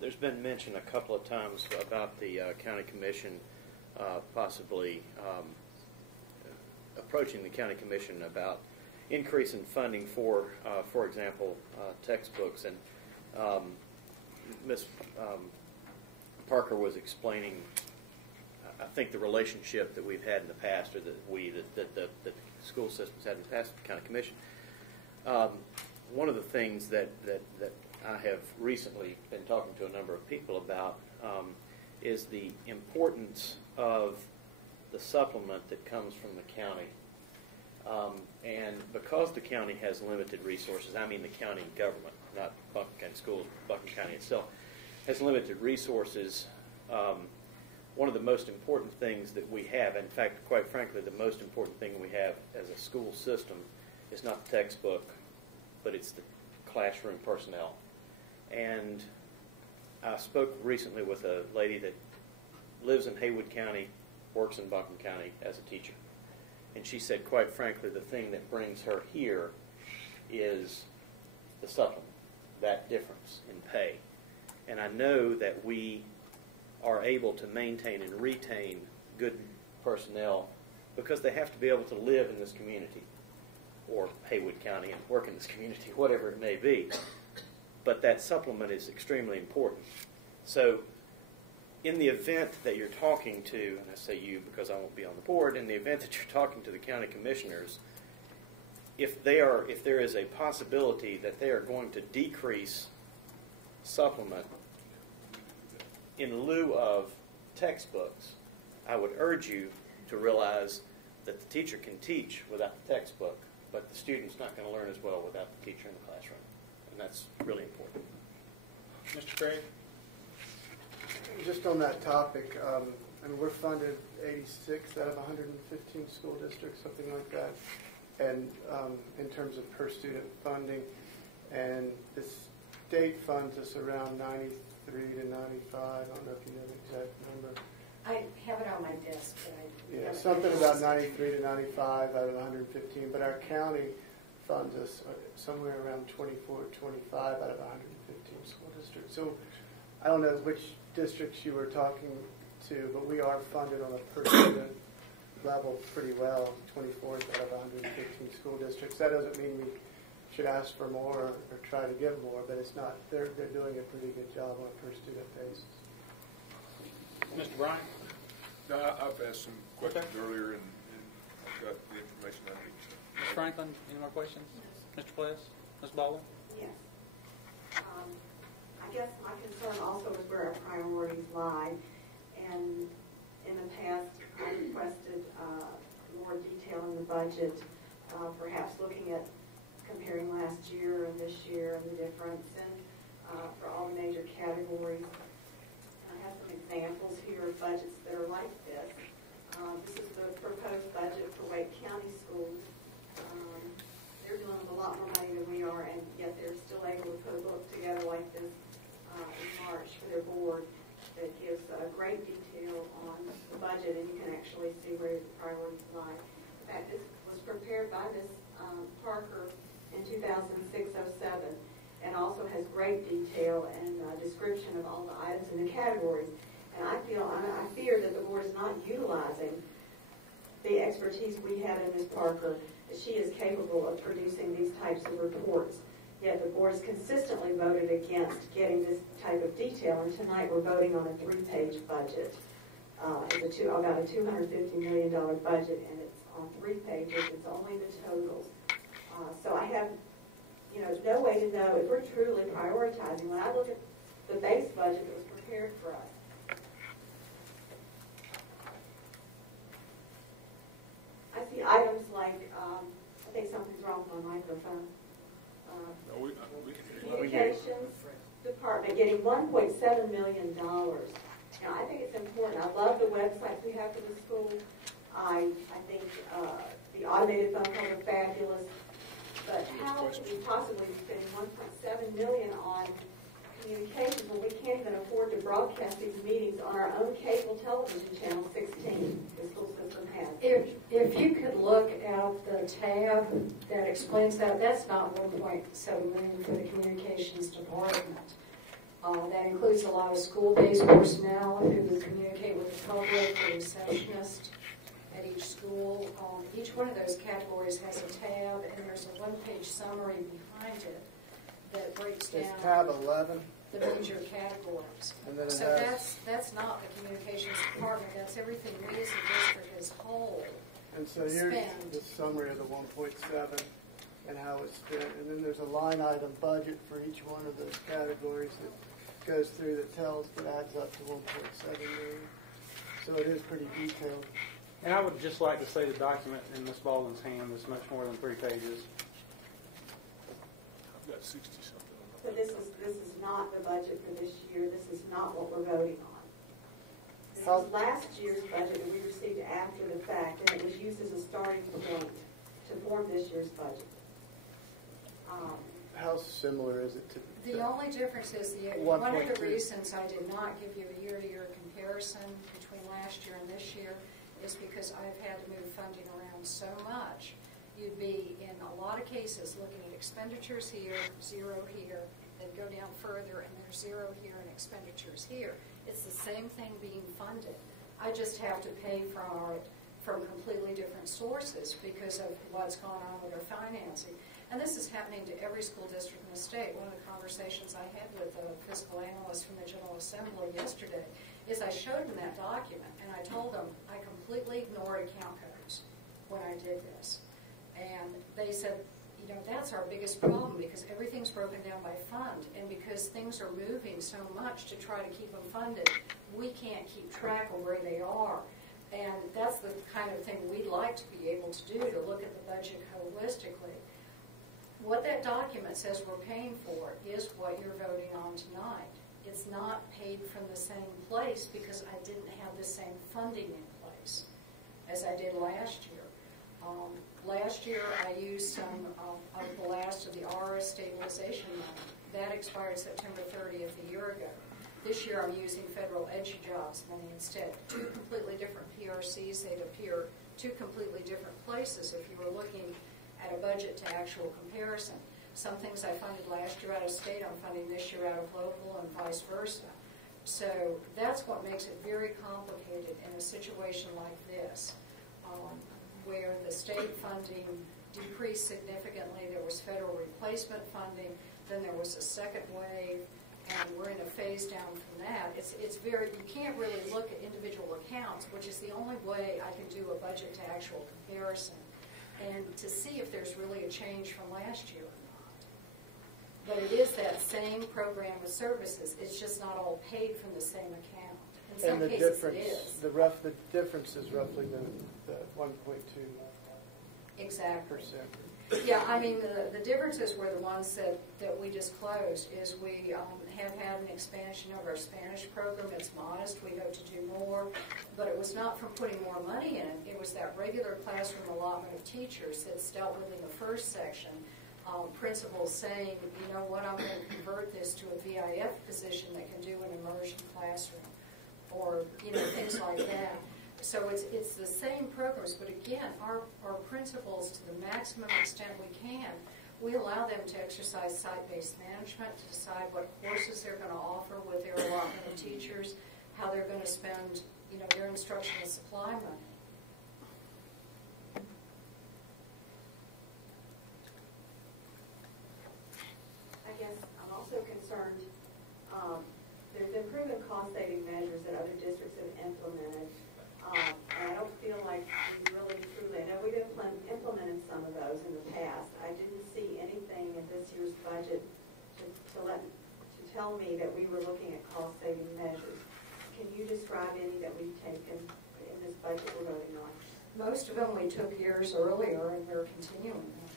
There's been mention a couple of times about the county commission possibly approaching the county commission about increase in funding for example, textbooks. And Ms. Parker was explaining, I think, the relationship that we've had in the past, or that the school system's had in the past with the county commission. One of the things that I have recently been talking to a number of people about is the importance of the supplement that comes from the county. And because the county has limited resources, I mean the county government, not Buncombe County Schools, Buncombe County itself, has limited resources. One of the most important things that we have, in fact, quite frankly, the most important thing we have as a school system is not the textbook, but it's the classroom personnel. And I spoke recently with a lady that lives in Haywood County, works in Buncombe County as a teacher. And she said, quite frankly, the thing that brings her here is the supplement, that difference in pay. And I know that we are able to maintain and retain good personnel because they have to be able to live in this community, or Haywood County, and work in this community, whatever it may be. But that supplement is extremely important. So in the event that you're talking to, and I say you because I won't be on the board, in the event that you're talking to the county commissioners, if there is a possibility that they are going to decrease supplement in lieu of textbooks, I would urge you to realize that the teacher can teach without the textbook, but the student's not going to learn as well without the teacher in the classroom. And that's really important. Mr. Craig? Just on that topic, I mean, we're funded 86 out of 115 school districts, something like that, and in terms of per student funding, and the state funds us around 93 to 95. I don't know if you know the exact number. I have it on my desk, but Yeah, something about 93 to 95 out of 115, but our county funds us somewhere around 24 to 25 out of 115 school districts. So I don't know which districts you were talking to, but we are funded on a per student level pretty well, 24th out of 115 school districts. That doesn't mean we should ask for more or try to give more, but it's not. They're doing a pretty good job on a per student basis. Mr. Bryant? No, I've asked some questions earlier, and I've got the information I need. Ms. Franklin, any more questions? Mr. Pless? Ms. Baldwin? Yes. I guess my concern also is where our priorities lie. And in the past, I requested more detail in the budget, perhaps looking at comparing last year and this year and the difference, and for all the major categories. I have some examples here of budgets that are like this. This is the proposed budget for Wake County Schools. They're dealing with a lot more money than we are, and yet they're still able to put a book together like this in March for their board that gives great detail on the budget, and you can actually see where the priorities lie. In fact, this was prepared by Ms. Parker in 2006-07, and also has great detail and description of all the items in the categories. And I fear that the board is not utilizing the expertise we have in Ms. Parker. She is capable of producing these types of reports. Yet the board has consistently voted against getting this type of detail, and tonight we're voting on a 3-page budget. It's about a $250 million budget, and it's on 3 pages. It's only the totals. So I have, no way to know if we're truly prioritizing. When I look at the base budget that was prepared for us, I see items like, I think something's wrong with my microphone. Communications Department getting $1.7 million. Now, I think it's important. I love the websites we have for the school. I think the The automated phone calls are fabulous, but how could we possibly be spending $1.7 million on communications when we can't even afford to broadcast these meetings on our own cable television channel 16 the school system has? If you could look at the tab that explains that, that's not 1.7 million for the communications department. That includes a lot of school-based personnel who communicate with the public, the receptionist at each school. Each one of those categories has a tab, and there's a one-page summary behind it that breaks down It's tab 11. the major categories. And then it So has- that's not the communications department. That's everything we as a district as a whole And so here's spend. the summary of the 1.7 and how it's spent. And then there's a line item budget for each one of those categories that goes through that adds up to 1.7 million. So it is pretty detailed. And I would just like to say the document in Ms. Baldwin's hand is much more than 3 pages. I've got 60-something on But this is not the budget for this year. This is not what we're voting on. This is last year's budget that we received after the fact, and it was used as a starting point to form this year's budget. How similar is it to The only difference is one of the reasons I did not give you a year-to-year comparison between last year and this year is because I've had to move funding around so much. You'd be, in a lot of cases, looking at expenditures here, 0 here, then go down further, and there's 0 here and expenditures here. It's the same thing being funded. I just have to pay for it from completely different sources because of what's gone on with our financing. And this is happening to every school district in the state. One of the conversations I had with the fiscal analyst from the General Assembly yesterday is I showed them that document, and I told them I completely ignored account codes when I did this. And they said, you know, that's our biggest problem because everything's broken down by fund, and because things are moving so much to try to keep them funded, we can't keep track of where they are. And that's the kind of thing we'd like to be able to do, to look at the budget holistically. What that document says we're paying for is what you're voting on tonight. It's not paid from the same place because I didn't have the same funding in place as I did last year. Last year I used some of the last of the ARA stabilization money. That expired September 30th a year ago. This year I'm using federal EDUJobs money instead. 2 completely different PRCs. They'd appear 2 completely different places if you were looking at a budget to actual comparison. Some things I funded last year out of state, I'm funding this year out of local, and vice versa. So that's what makes it very complicated in a situation like this, where the state funding decreased significantly. There was federal replacement funding, then there was a second wave, and we're in a phase down from that. It's very, you can't really look at individual accounts, which is the only way I can do a budget to actual comparison, and to see if there's really a change from last year or not. But it is that same program of services. It's just not all paid from the same account. In some cases it is. The difference is roughly the 1.2%. Exactly. Yeah, I mean, the differences were the ones that we disclosed is we have had an expansion of our Spanish program. It's modest. We hope to do more. But it was not from putting more money in it. It was that regular classroom allotment of teachers that's dealt with in the first section. Principals saying, you know what, I'm going to convert this to a VIF position that can do an immersion classroom or, you know, things like that. So it's the same programs, but again, our principals, to the maximum extent we can, we allow them to exercise site-based management, to decide what courses they're going to offer with their allotment of teachers, how they're going to spend, you know, their instructional supply money. I guess I'm also concerned, there's been proven cost-saving measures that other districts have implemented. And I don't feel like we really truly, I know we've implemented some of those in the past. I didn't see anything in this year's budget to tell me that we were looking at cost-saving measures. Can you describe any that we've taken in this budget we're voting on? Most of them we took years earlier, and we're continuing them.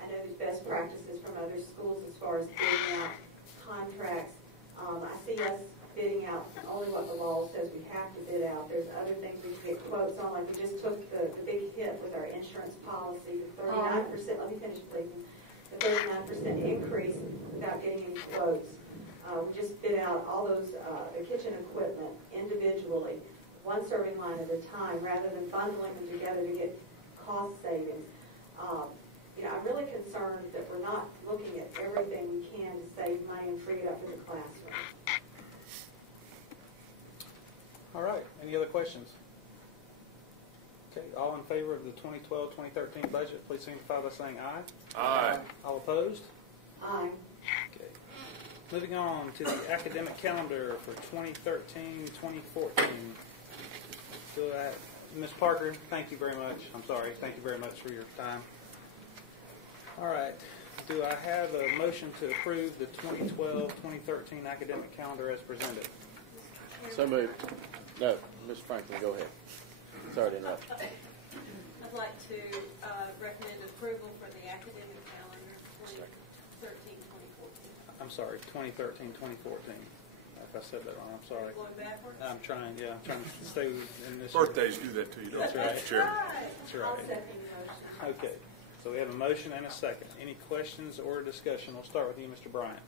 I know there's best practices from other schools as far as bidding out contracts. I see us bidding out only what the law says we have to bid out. There's other things we can get quotes on, like we just took the big hit with our insurance policy, the 39%, let me finish please, the 39% increase without getting any quotes. We just bid out all those, the kitchen equipment individually, one serving line at a time, rather than bundling them together to get cost savings. I'm really concerned that we're not looking at everything we can to save money and free it up for the classroom. All right. Any other questions? Okay. All in favor of the 2012-2013 budget, please signify by saying aye. Aye. All opposed? Aye. Okay. Moving on to the academic calendar for 2013-2014. Ms. Parker, thank you very much. I'm sorry. Thank you very much for your time. All right. Do I have a motion to approve the 2012-2013 academic calendar as presented? So moved. No, Ms. Franklin, go ahead. Sorry to interrupt. I'd like to recommend approval for the academic calendar 2013-2014. I'm sorry, 2013-2014. If I said that wrong, I'm sorry. Going backwards? I'm trying to stay in this. Birthdays do that to you, don't That's they, right. Mr. Chairman? That's right. I'll second the motion. Okay. So we have a motion and a second. Any questions or discussion? We'll start with you, Mr. Bryant.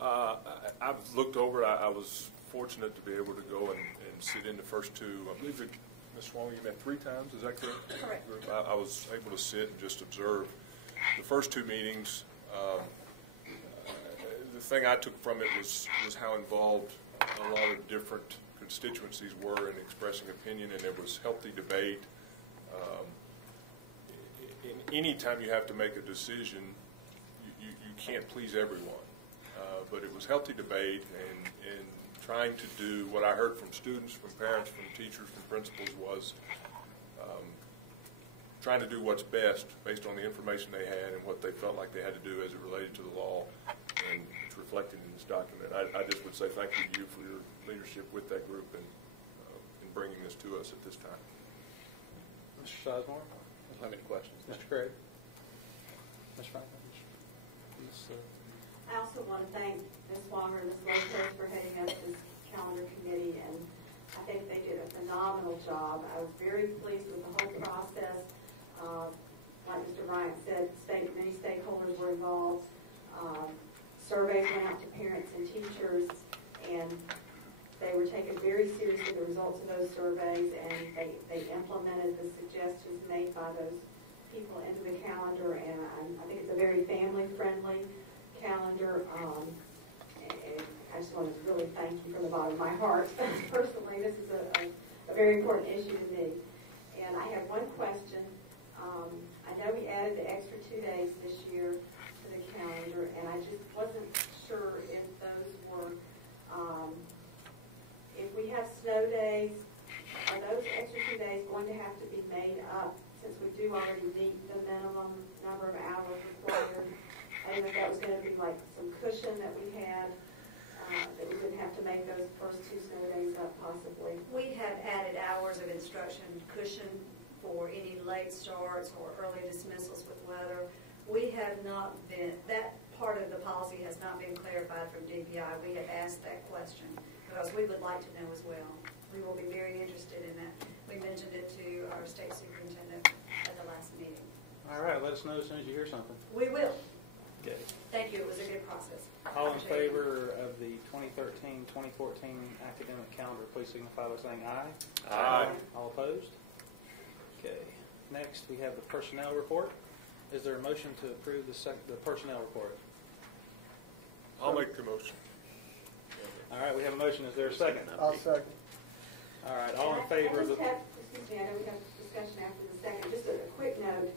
I've looked over. I was fortunate to be able to go and sit in the first two. I believe that Ms. Swan, you met 3 times. Is that correct? Correct. I was able to sit and just observe the first 2 meetings. The thing I took from it was how involved a lot of different constituencies were in expressing opinion, and there was healthy debate. Any time you have to make a decision, you can't please everyone. But it was healthy debate, and trying to do what I heard from students, from parents, from teachers, from principals was trying to do what's best based on the information they had and what they felt like they had to do as it related to the law, and it's reflected in this document. I just would say thank you to you for your leadership with that group and in bringing this to us at this time. Mr. Sizemore? How many questions? Mr. Craig? Ms. Franklin? I also want to thank Ms. Swanger and Ms. Lopez for heading up this calendar committee, and I think they did a phenomenal job. I was very pleased with the whole process. Like Mr. Bryant said, many stakeholders were involved. Surveys went out to parents and teachers, and they were taken very seriously, the results of those surveys, and they implemented the suggestions made by those people into the calendar, and I think it's a very family-friendly calendar. And I just want to really thank you from the bottom of my heart. Personally, this is a very important issue to me. And I have one question. I know we added the extra 2 days this year to the calendar, and I just wasn't sure if those were, if we have snow days, are those extra 2 days going to have to be made up since we do already meet the minimum number of hours required? I didn't know if that was going to be like some cushion that we had, that we didn't have to make those first 2 snow days up possibly. We have added hours of instruction cushion for any late starts or early dismissals with weather. We have not been, that part of the policy has not been clarified from DPI. We have asked that question because we would like to know as well. We will be very interested in that. We mentioned it to our state superintendent at the last meeting. All right. Let us know as soon as you hear something. We will. Okay. Thank you. It was a good process. All in favor of the 2013-2014 academic calendar, please signify by saying aye. Aye. All opposed? Okay. Next, we have the personnel report. Is there a motion to approve the personnel report? I'll make the motion. All right. We have a motion. Is there a second? I'll second. All right. All in favor of the... Excuse me, I know we have discussion after the second. Just a quick note.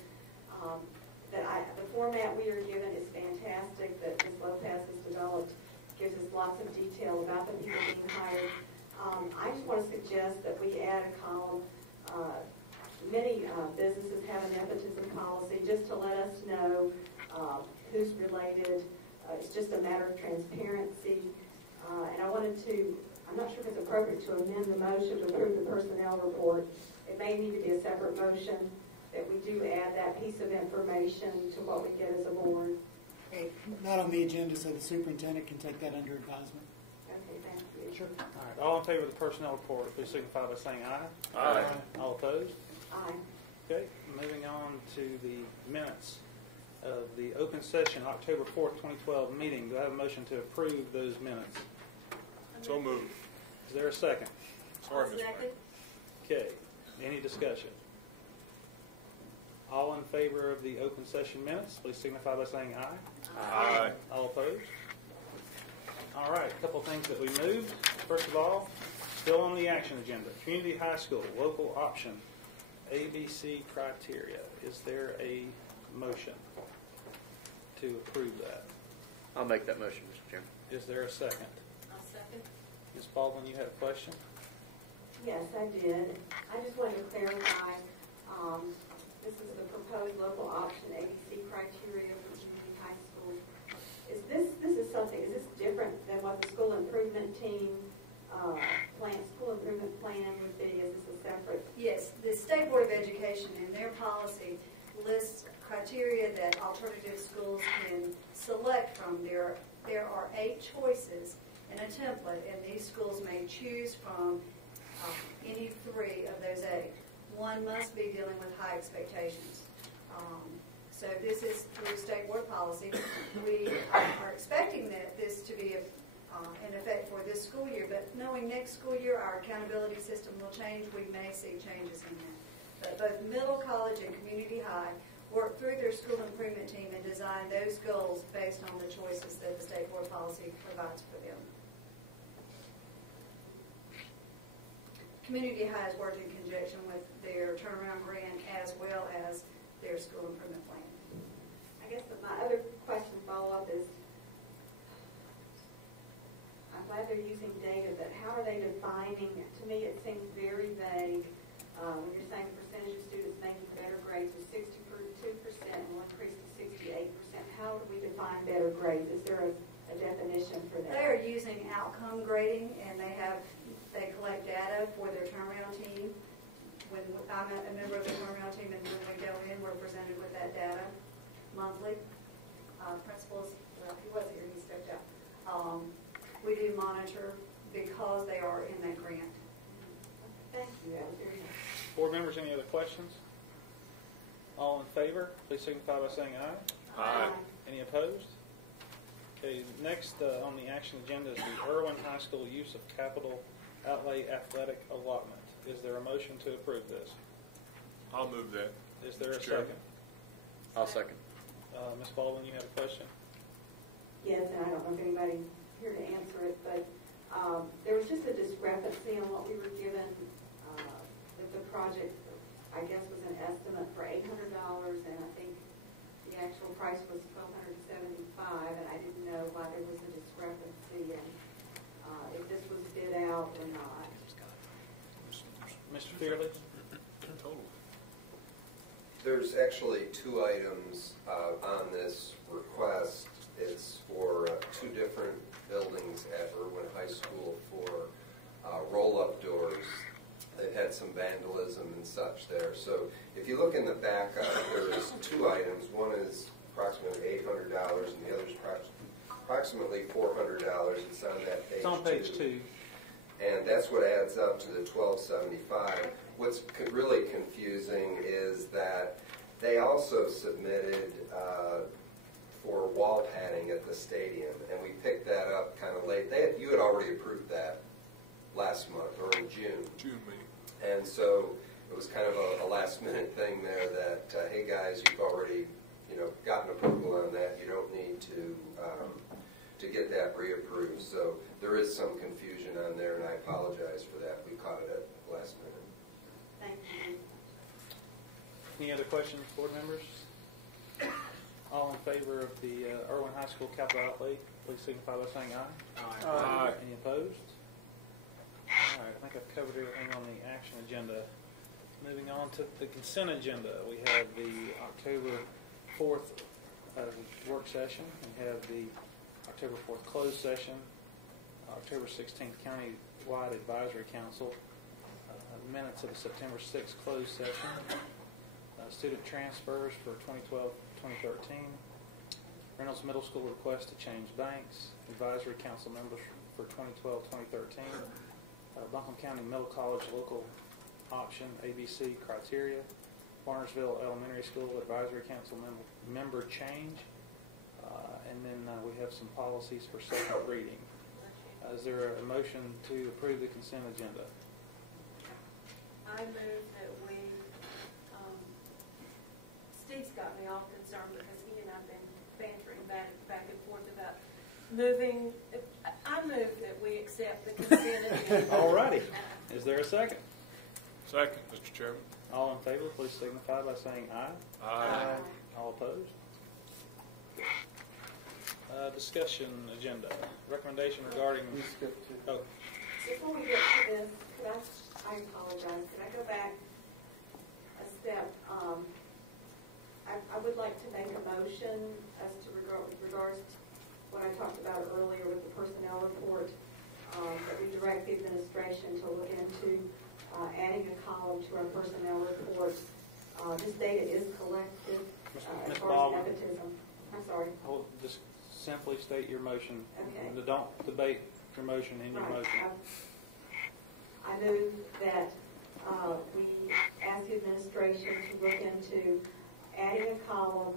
The format we are given is fantastic that Ms. Lopez has developed, gives us lots of detail about the people being hired. I just want to suggest that we add a column. Many businesses have an nepotism policy just to let us know who's related. It's just a matter of transparency. And I wanted to, I'm not sure if it's appropriate to amend the motion to approve the personnel report. It may need to be a separate motion that we do add that piece of information to what we get as a board. Not on the agenda, so the superintendent can take that under advisement. Okay, thanks. Sure. All right, all in favor of the personnel report, please signify by saying aye. Aye. All opposed? Aye. Okay, moving on to the minutes of the open session, October 4th, 2012 meeting. Do I have a motion to approve those minutes? So moved. Is there a second? Sorry, Ms. Second. Okay, any discussion? All in favor of the open session minutes, please signify by saying aye. Aye. All opposed? All right, a couple of things that we moved. First of all, still on the action agenda, Community High School, local option, ABC criteria. Is there a motion to approve that? I'll make that motion, Mr. Chairman. Is there a second? I'll second. Ms. Baldwin, you had a question? Yes, I did. I just wanted to clarify, this is the proposed local option ABC criteria for community high schools. Is this different than what the school improvement team school improvement plan would be? Is this a separate? Yes, the State Board of Education in their policy lists criteria that alternative schools can select from. There are 8 choices in a template, and these schools may choose from any 3 of those 8. One must be dealing with high expectations. So this is through State Board policy. We are expecting that this to be in effect for this school year, but knowing next school year our accountability system will change, we may see changes in that. But both middle, college, and community high work through their school improvement team and design those goals based on the choices that the State Board policy provides for them. Community high has worked in conjunction with their turnaround grant as well as their school improvement plan. I guess my other question follow-up is, I'm glad they're using data, but how are they defining? To me, it seems very vague. When you're saying the percentage of students making better grades is 62% and will increase to 68%, how do we define better grades? Is there a definition for that? They are using outcome grading, and they collect data for their turnaround team. When I'm a member of the turnaround team, and when we go in, we're presented with that data monthly. Principals, well, he wasn't here, he stepped out. We do monitor because they are in that grant. Thank you. That was very nice. Board members, any other questions? All in favor, please signify by saying aye. Aye. Any opposed? Okay, next on the action agenda is the Irwin High School use of capital outlay athletic allotment. Is there a motion to approve this? I'll move that. Is there a Mr. Chairman. second? I'll second. Ms. Baldwin, you had a question? Yes, and I don't know if anybody's here to answer it, but there was just a discrepancy on what we were given. That the project, I guess, was an estimate for $800, and I think the actual price was $1,275, and I didn't know why there was a discrepancy and if this was bid out or not. Mr. Fearley? There's actually 2 items on this request. It's for 2 different buildings at Irwin High School for roll-up doors. They've had some vandalism and such there. So if you look in the back, there's 2 items. One is approximately $800 and the other is approximately $400. It's on that page. It's on page 2. And that's what adds up to the $1,275. What's really confusing is that they also submitted for wall padding at the stadium, and we picked that up kind of late. You had already approved that last month, or in June. June meeting. And so it was kind of a last-minute thing there that, hey guys, you've already gotten approval on that. You don't need to get that reapproved. So there is some confusion on there, and I apologize for that. We caught it at the last minute. Thank you. Any other questions, board members? All in favor of the Irwin High School capital outlay, please signify by saying aye. Aye. Any opposed? All right, I think I've covered everything on the action agenda. Moving on to the consent agenda, we have the October 4th work session. We have the October 4th closed session, October 16th County-wide Advisory Council, minutes of the September 6th closed session, student transfers for 2012-2013, Reynolds Middle School request to change banks, Advisory Council members for 2012-2013. Buncombe County Middle College Local Option ABC Criteria. Barnersville Elementary School Advisory Council member change. And then we have some policies for second reading. Is there a motion to approve the consent agenda? I move that we, Steve's got me all concerned because he and I have been bantering back and forth about moving. I move that we accept the consent agenda. All righty. Is there a second? Second, Mr. Chairman. All in favor, please signify by saying aye. Aye. All opposed? Discussion agenda. Recommendation regarding... Oh. Before we get to this, I apologize. Can I go back a step? I would like to make a motion as to regards to what I talked about earlier with the personnel report, that we direct the administration to look into adding a column to our personnel report. This data is collected as far as nepotism. I'm sorry. Just simply state your motion. Okay. Don't debate your motion in your motion. I move that we ask the administration to look into adding a column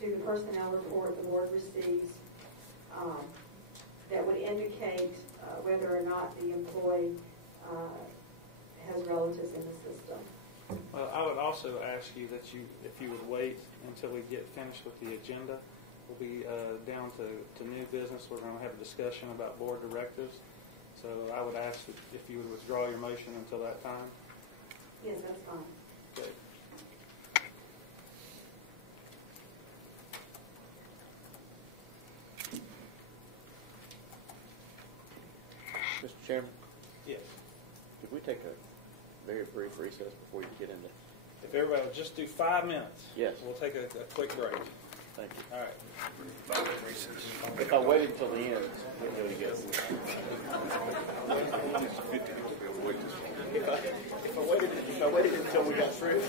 to the personnel report the board receives that would indicate whether or not the employee has relatives in the system. Well, I would also ask you that if you would wait until we get finished with the agenda. We'll be down to new business. We're going to have a discussion about board directives. So I would ask if you would withdraw your motion until that time. Yes, that's fine. Okay. Mr. Chairman? Yes. Could we take a very brief recess before you get into... If everybody will just do 5 minutes. Yes. We'll take a quick break. Thank you. All right. If I waited until the end, we'd go together. If I waited until we got through.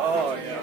Oh, yeah.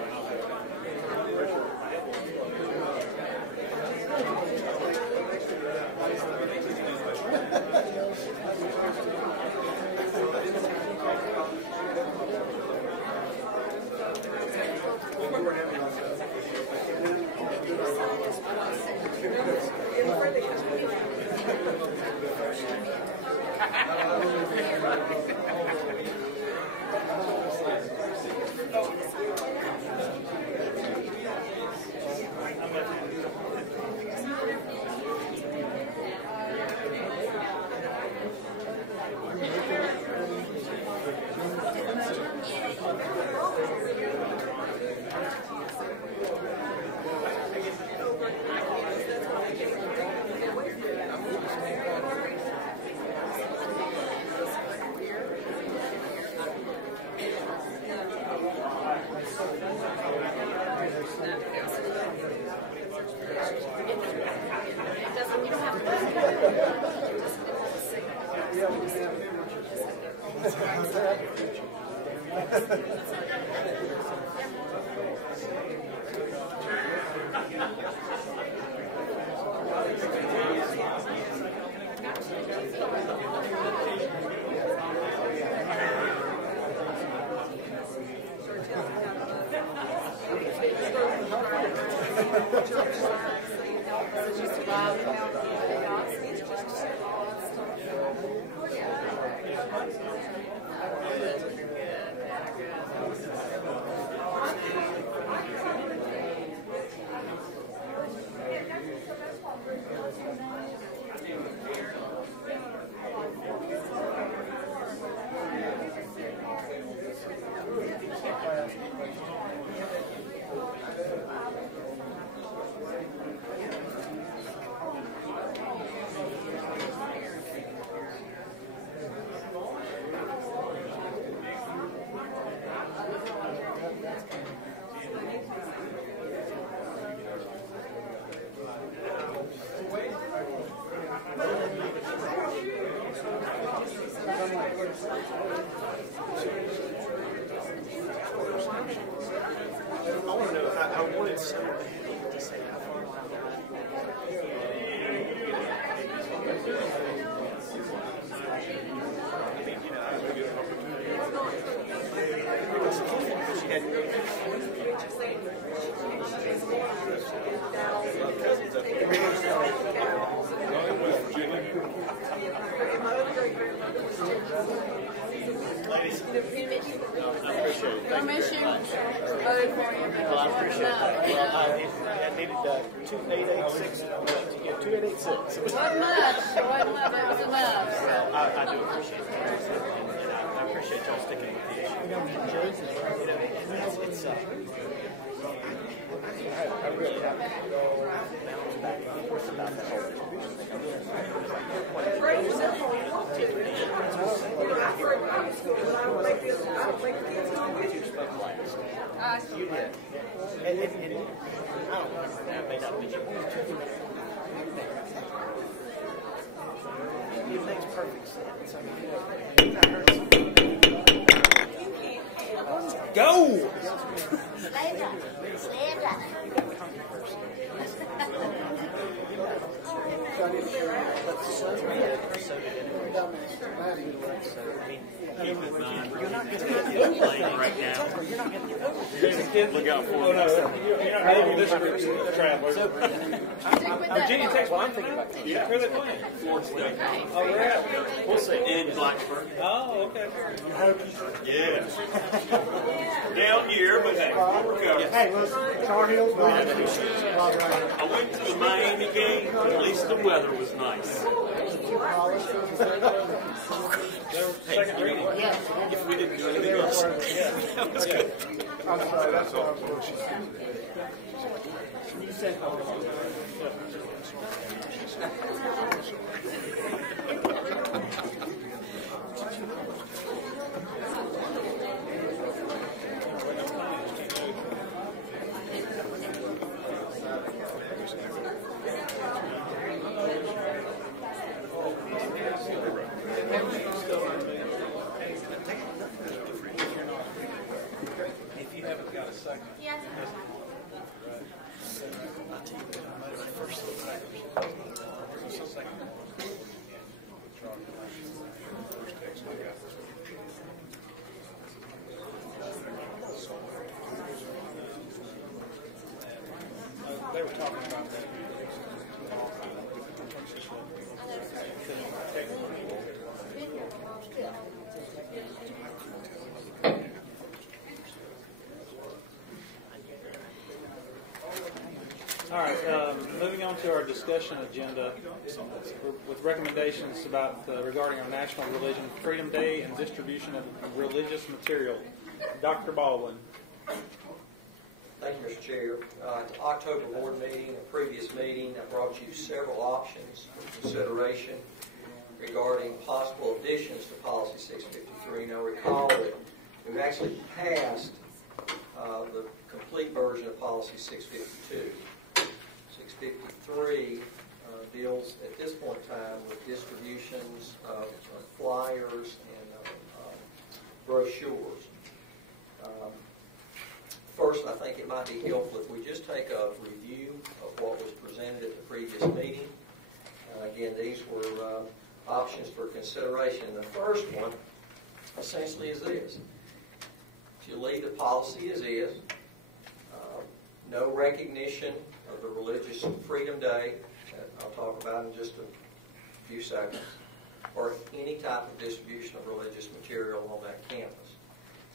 I miss you. Well, I appreciate that. I needed 2886. Yeah, 2886. Wasn't much. Wasn't much. That was enough. I do appreciate that. And I appreciate y'all sticking with the issue. You know, it's I really have to go back and forth about that whole You did. And I don't remember that. May not be you. It makes perfect sense. Go! Stand up. Stand up. You're not going to get the airplane right now. You're not going to get look out for it. Oh, no. You're not having this group, Travelers. Virginia Tech's what I'm thinking about. Yeah. Where are they playing? Florida State. Oh, where at? We'll see. In Blacksburg. Oh, okay. Yeah. Down here, but hey, we're covered. Hey, listen, Tar Heels. I went to the Miami game. At least the weather was nice. Second reading. Yes. If we didn't do anything else. That was good. I'm sorry, that's all. You said If you haven't got a second. Yes. They were talking about that. All right, moving on to our discussion agenda with recommendations about regarding our National Religion Freedom Day and distribution of religious material. Dr. Baldwin. Thank you, Mr. Chair. At the October board meeting, a previous meeting, I brought you several options for consideration regarding possible additions to Policy 653. Now recall that we've actually passed the complete version of Policy 652. 653 deals at this point in time with distributions of flyers and brochures. First, I think it might be helpful if we just take a review of what was presented at the previous meeting. Again, these were options for consideration. The first one essentially is this. If you leave the policy as is, no recognition of the Religious Freedom Day, that I'll talk about in just a few seconds, or any type of distribution of religious material on that campus.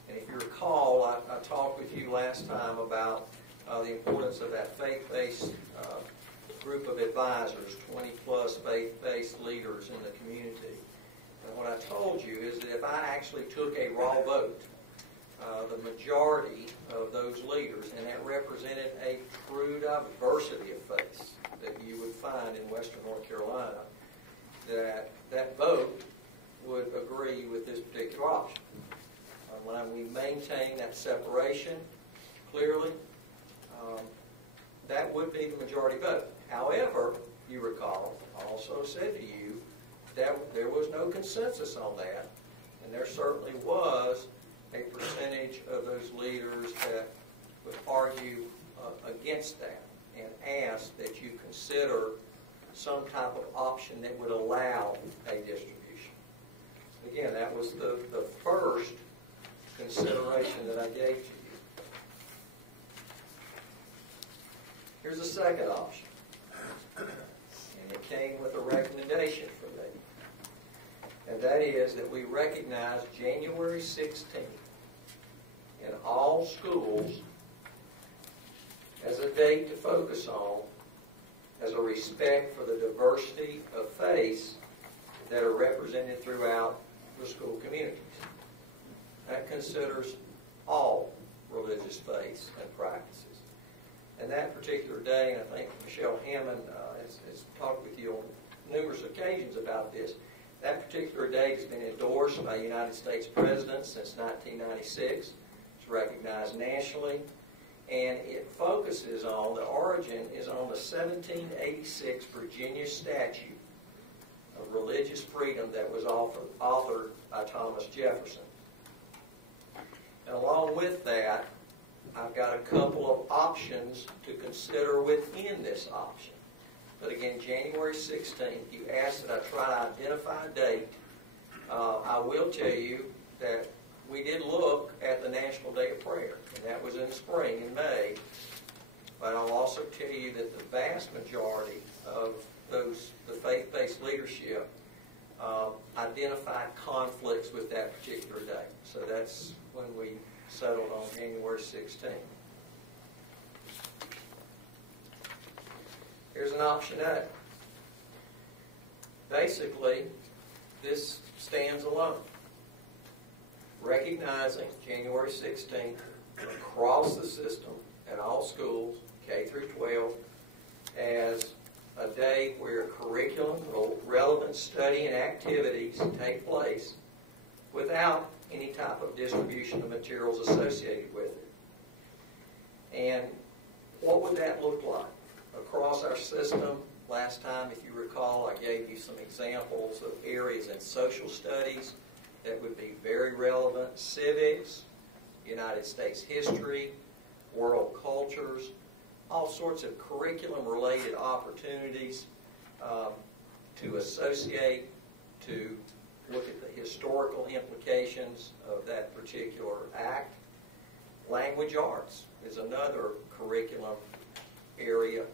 And if you recall, I talked with you last time about the importance of that faith-based group of advisors, 20-plus faith-based leaders in the community. And what I told you is that if I actually took a raw vote, the majority of those leaders, and that represented a true diversity of faiths that you would find in Western North Carolina, that vote would agree with this particular option. When we maintain that separation clearly, that would be the majority vote. However, you recall, I also said to you that there was no consensus on that, and there certainly was a percentage of those leaders that would argue against that and ask that you consider some type of option that would allow a distribution. Again, that was the first consideration that I gave to you. Here's a second option. And it came with a recommendation from me. And that is that we recognize January 16th in all schools as a date to focus on as a respect for the diversity of faiths that are represented throughout the school communities. That considers all religious faiths and practices. And that particular day, and I think Michelle Hammond has talked with you on numerous occasions about this, that particular date has been endorsed by United States presidents since 1996. It's recognized nationally. And it focuses on, the origin is on the 1786 Virginia Statute of Religious Freedom that was authored by Thomas Jefferson. And along with that, I've got a couple of options to consider within this option. But again, January 16th, you asked that I try to identify a date. I will tell you that we did look at the National Day of Prayer, and that was in the spring, in May. But I'll also tell you that the vast majority of the faith-based leadership identified conflicts with that particular day. So that's when we settled on January 16th. Here's an option A. Basically, this stands alone. Recognizing January 16th across the system at all schools, K through 12, as a day where curriculum, relevant study and activities take place without any type of distribution of materials associated with it. And what would that look like? Across our system, last time, if you recall, I gave you some examples of areas in social studies that would be very relevant: civics, United States history, world cultures, all sorts of curriculum-related opportunities to associate, to look at the historical implications of that particular act. Language arts is another curriculum area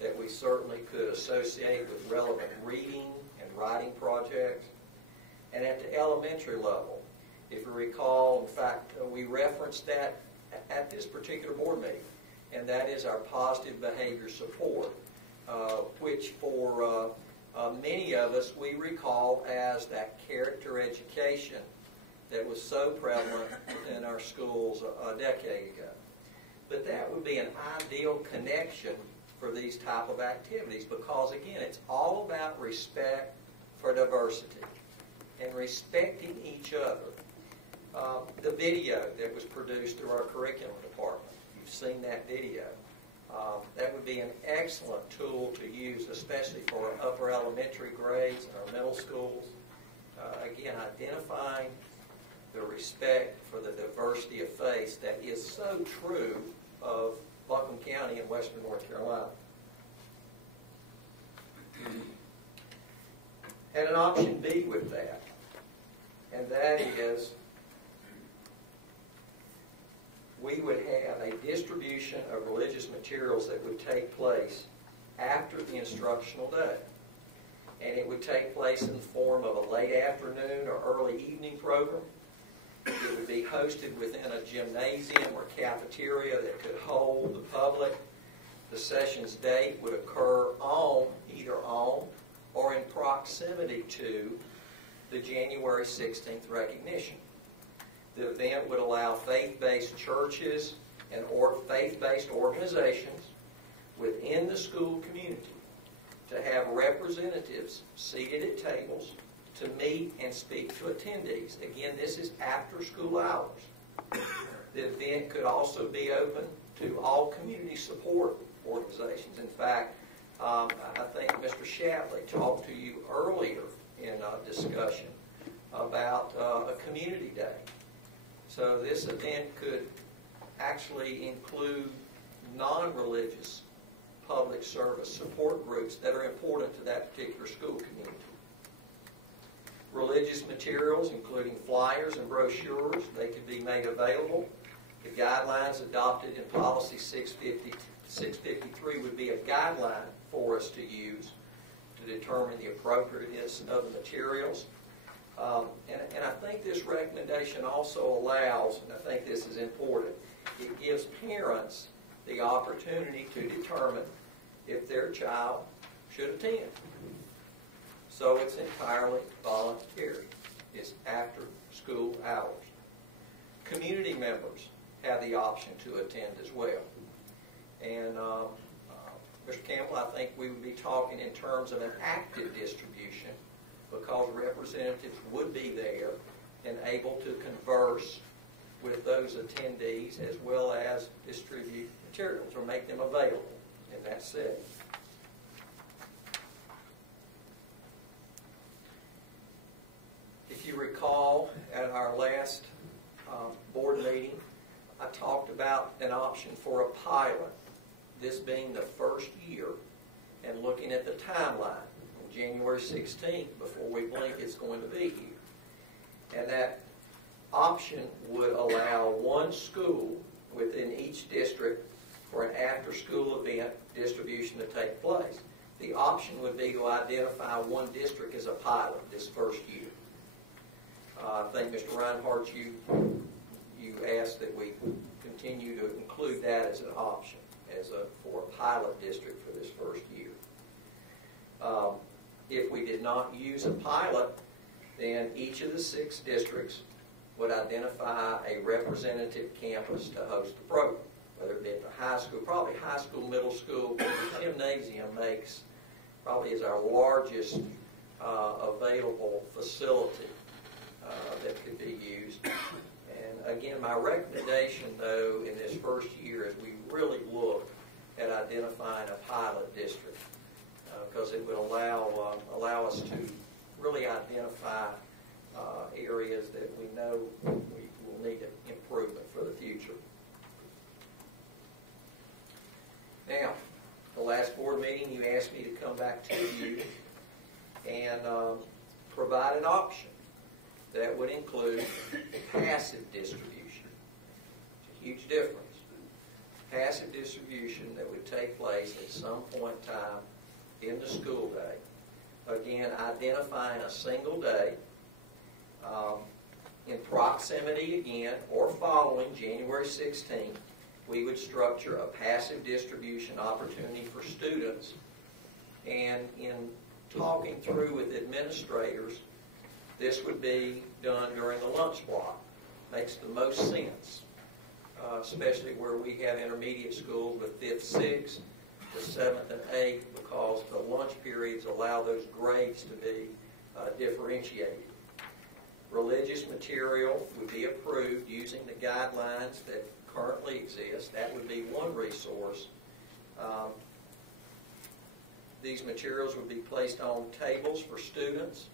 that we certainly could associate with relevant reading and writing projects. And at the elementary level, if you recall, in fact, we referenced that at this particular board meeting, and that is our positive behavior support, which for many of us we recall as that character education that was so prevalent in our schools a decade ago. But that would be an ideal connection for these type of activities because, again, it's all about respect for diversity and respecting each other. The video that was produced through our curriculum department, you've seen that video. That would be an excellent tool to use, especially for our upper elementary grades and our middle schools. Again, identifying the respect for the diversity of faiths that is so true of Buncombe County in western North Carolina. And an option B with that, and that is we would have a distribution of religious materials that would take place after the instructional day. And it would take place in the form of a late afternoon or early evening program. It would be hosted within a gymnasium or cafeteria that could hold the public. The session's date would occur either on or in proximity to the January 16th recognition. The event would allow faith-based churches and faith-based organizations within the school community to have representatives seated at tables to meet and speak to attendees. Again, this is after school hours. The event could also be open to all community support organizations. In fact, I think Mr. Shapley talked to you earlier in a discussion about a community day. So this event could actually include non-religious public service support groups that are important to that particular school community. Religious materials, including flyers and brochures, they could be made available. The guidelines adopted in Policy 653 would be a guideline for us to use to determine the appropriateness of the materials. And I think this recommendation also allows, and I think this is important, it gives parents the opportunity to determine if their child should attend. So it's entirely voluntary. It's after school hours. Community members have the option to attend as well. And Mr. Campbell, I think we would be talking in terms of an active distribution because representatives would be there and able to converse with those attendees as well as distribute materials or make them available in that setting. If you recall, at our last board meeting, I talked about an option for a pilot, this being the first year, and looking at the timeline, on January 16th, before we blink, it's going to be here. And that option would allow one school within each district for an after-school event distribution to take place. The option would be to identify one district as a pilot this first year. I think, Mr. Reinhardt, you asked that we continue to include that as an option for a pilot district for this first year. If we did not use a pilot, then each of the 6 districts would identify a representative campus to host the program, whether it be at the high school, probably high school, middle school. The gymnasium probably is our largest available facility that could be used. And again, my recommendation, though, in this first year is we really look at identifying a pilot district because it would allow us to really identify areas that we know we will need improvement for the future. Now, the last board meeting, you asked me to come back to you and provide an option that would include passive distribution. It's a huge difference. Passive distribution that would take place at some point in time in the school day. Again, identifying a single day in proximity again or following January 16th, we would structure a passive distribution opportunity for students. And in talking through with administrators, this would be done during the lunch block. Makes the most sense, especially where we have intermediate schools with 5th, 6th, the 7th, and 8th, because the lunch periods allow those grades to be differentiated. Religious material would be approved using the guidelines that currently exist. That would be one resource. These materials would be placed on tables for students.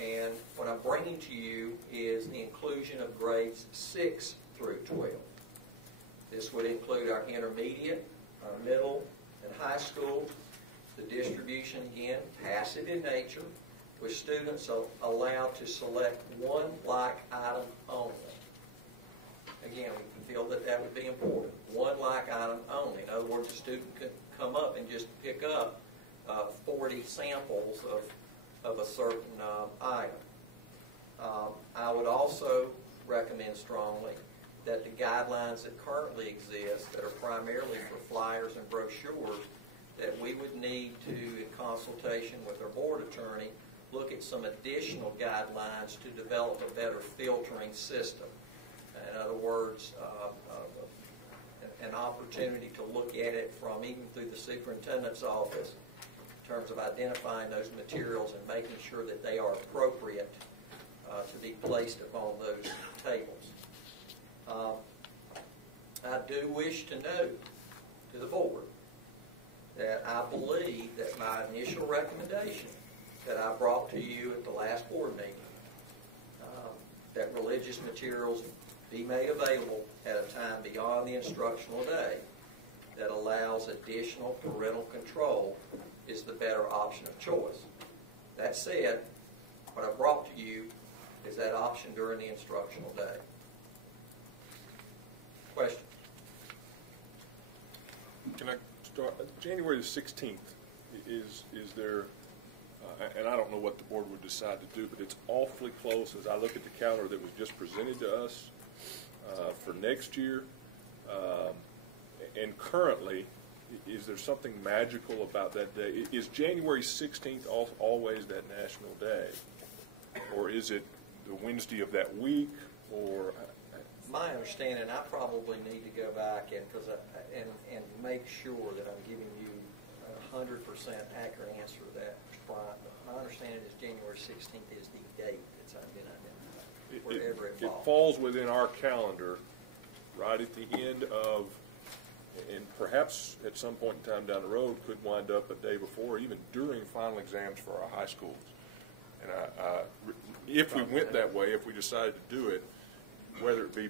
And what I'm bringing to you is the inclusion of grades 6 through 12. This would include our intermediate, our middle, and high school. The distribution, again, passive in nature, with students allowed to select one like item only. Again, we feel that would be important. One like item only. In other words, a student could come up and just pick up 40 samples of a certain item. I would also recommend strongly that the guidelines that currently exist, that are primarily for flyers and brochures, that we would need to, in consultation with our board attorney, look at some additional guidelines to develop a better filtering system. In other words, an opportunity to look at it from even through the superintendent's office in terms of identifying those materials and making sure that they are appropriate to be placed upon those tables. I do wish to note to the board that I believe that my initial recommendation that I brought to you at the last board meeting, that religious materials be made available at a time beyond the instructional day, that allows additional parental control is the better option of choice. That said, what I brought to you is that option during the instructional day. Question? Can I start? January the 16th is there, and I don't know what the board would decide to do, but it's awfully close as I look at the calendar that was just presented to us for next year. And currently, is there something magical about that day? Is January 16th always that national day? Or is it the Wednesday of that week? Or My understanding, I probably need to go back and make sure that I'm giving you a 100% accurate answer to that, Brian. My understanding is January 16th is the date that's been identified, wherever it falls. It falls within our calendar right at the end of, and perhaps at some point in time down the road could wind up a day before, even during final exams for our high schools. And if we went that way, if we decided to do it, whether it be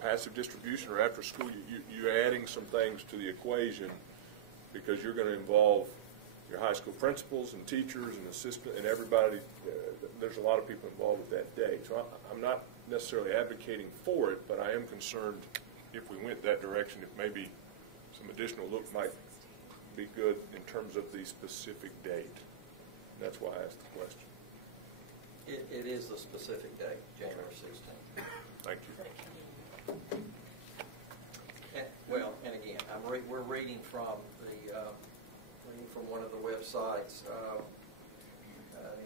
passive distribution or after school, you're adding some things to the equation because you're going to involve your high school principals and teachers and assistants and everybody. There's a lot of people involved with that day. So I'm not necessarily advocating for it, but I am concerned if we went that direction, if maybe some additional look might be good in terms of the specific date. That's why I asked the question. It is the specific date, January 16th. Thank you. And again, we're reading from one of the websites,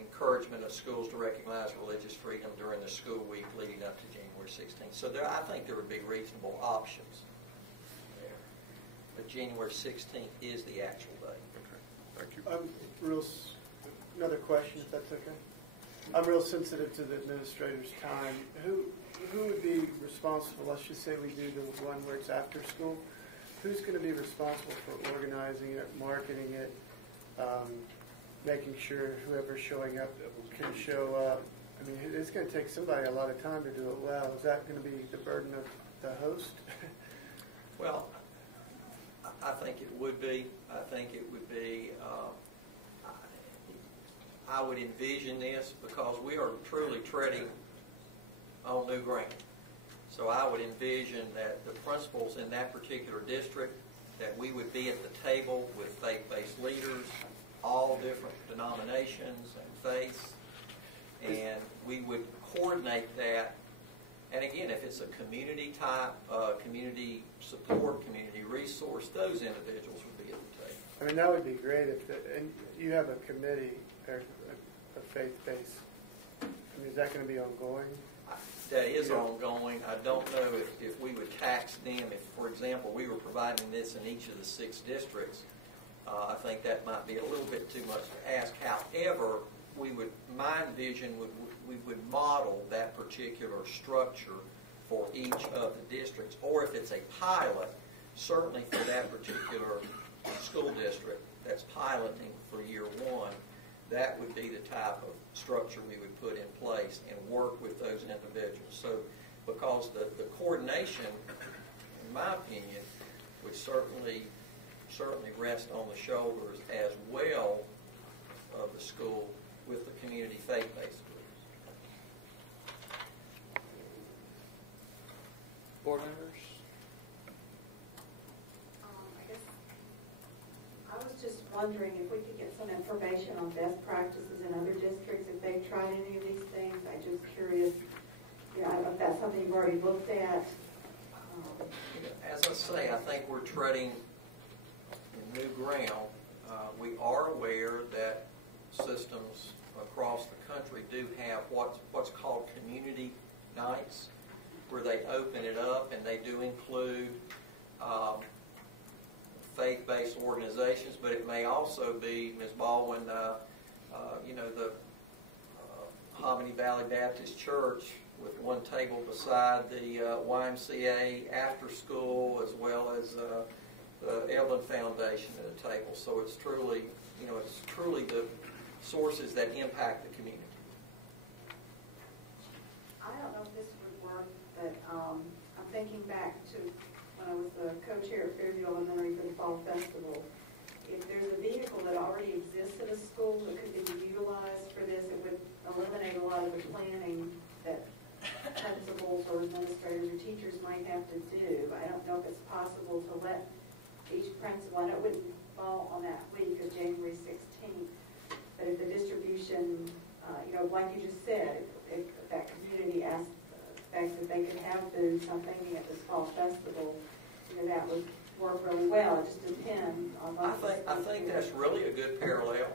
encouragement of schools to recognize religious freedom during the school week leading up to January 16th. So I think there would be reasonable options there. But January 16th is the actual day. Okay. Thank you. Another question, if that's okay. I'm real sensitive to the administrator's time. Who would be responsible? Let's just say we do the one where it's after school. Who's going to be responsible for organizing it, marketing it, making sure whoever's showing up can show up? I mean, it's going to take somebody a lot of time to do it well. Is that going to be the burden of the host? Well, I think it would be. I think it would be. I would envision this because we are truly treading on new ground. So I would envision that the principals in that particular district, that we would be at the table with faith-based leaders, all different denominations and faiths, and we would coordinate that. And again, if it's a community type, community support, community resource, those individuals would be at the table. I mean, that would be great and you have a committee or a faith-based. I mean, is that going to be ongoing? That is ongoing. I don't know if we would tax them. If, for example, we were providing this in each of the 6 districts, I think that might be a little bit too much to ask. However, my vision we would model that particular structure for each of the districts. Or if it's a pilot, certainly for that particular school district that's piloting for year 1, that would be the type of structure we would put in place and work with those individuals. So, because the coordination, in my opinion, would certainly rest on the shoulders as well of the school with the community faith-based groups. Board members? I was just wondering if we could get some information on best practices in other districts, if they've tried any of these things. I'm just curious, I don't know if that's something you've already looked at. As I say, I think we're treading in new ground. We are aware that systems across the country do have what's called community nights, where they open it up and they do include faith-based organizations, but it may also be, Ms. Baldwin, the Hominy Valley Baptist Church with one table beside the YMCA after school, as well as the Evelyn Foundation at a table. So it's truly the sources that impact the community. I don't know if this would work, but I'm thinking back to when I was the co-chair at Fairview Elementary for the Fall Festival. If there's a vehicle that already exists in a school that could be utilized for this, it would eliminate a lot of the planning that principals or administrators or teachers might have to do. I don't know if it's possible to let each principal, and it wouldn't fall on that week of January 16th, but if the distribution, like you just said, if that community asked that they could have food, something at this fall festival, that would work really well. It just depends on what I think that's really a good parallel.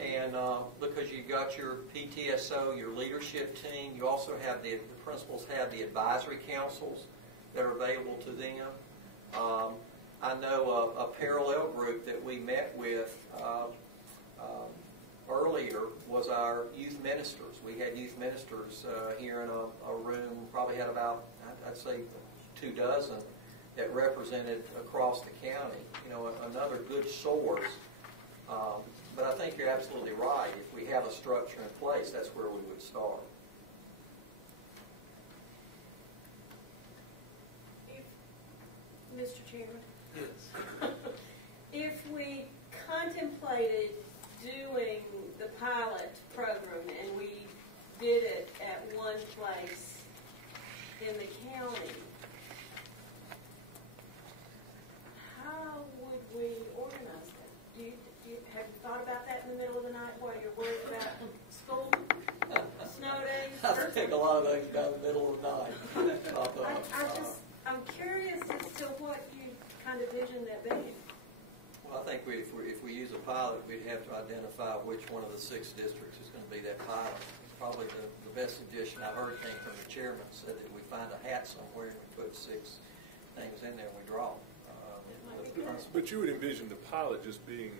And because you got your PTSO, your leadership team, you also have the principals have the advisory councils that are available to them. I know a parallel group that we met with earlier was our youth ministers. We had youth ministers here in a room, probably had about, I'd say, 24 that represented across the county. Another good source. But I think you're absolutely right. If we have a structure in place, that's where we would start. Mr. Chairman? Yes. If we contemplated doing the pilot program and we did it at one place in the county, how would we organize that? Have you thought about that in the middle of the night while you're worried about school, snow days? I think a lot of those go in the middle of the night. I'm curious as to what you kind of vision that being. Well, I think if we use a pilot, we'd have to identify which one of the 6 districts is going to be that pilot. Probably the best suggestion I heard came from the chairman, said that we find a hat somewhere and we put 6 things in there and we draw. But you would envision the pilot just being